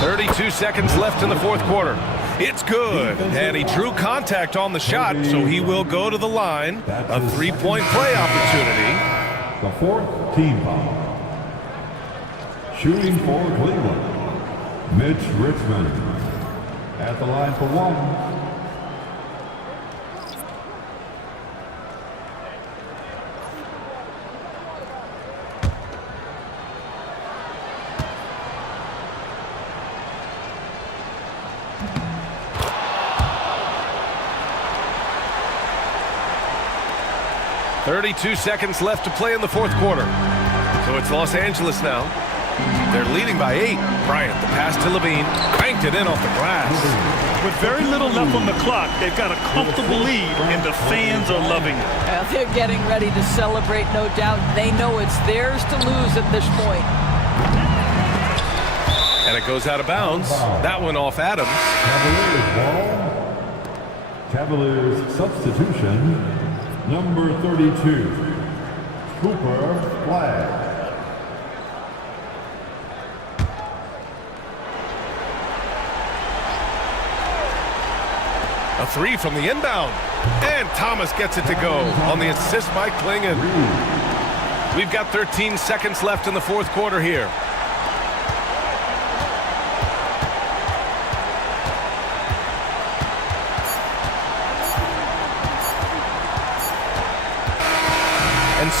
32 seconds left in the fourth quarter. It's good. And he drew contact on the shot, so he will go to the line. A 3-point play opportunity. The 4th team foul. Shooting for Cleveland, Mitch Richmond. At the line for 1. .32 seconds left to play in the fourth quarter. So it's Los Angeles now. They're leading by 8. Bryant, the pass to Levine, banked it in off the glass. With very little left on the clock, they've got a comfortable lead, and the fans are loving it. They're getting ready to celebrate, no doubt. They know it's theirs to lose at this point. And it goes out of bounds. That one off Adams. Cavaliers ball. Cavaliers substitution. Number 32, Cooper Flag. A 3 from the inbound. And Thomas gets it to go on the assist by Klingon. We've got 13 seconds left in the fourth quarter here.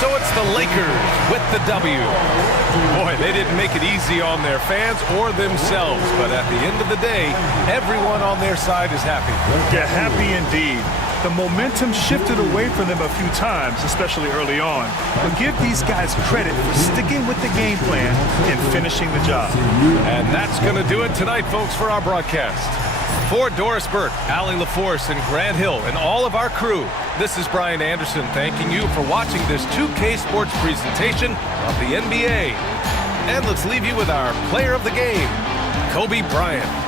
so it's the Lakers with the W. Boy, they didn't make it easy on their fans or themselves, but at the end of the day, everyone on their side is happy. Yeah, happy indeed. The momentum shifted away from them a few times, especially early on. But give these guys credit for sticking with the game plan and finishing the job. And that's going to do it tonight, folks, for our broadcast. For Doris Burke, Allie LaForce, and Grant Hill, and all of our crew, this is Brian Anderson thanking you for watching this 2K Sports presentation of the NBA. And let's leave you with our player of the game, Kobe Bryant.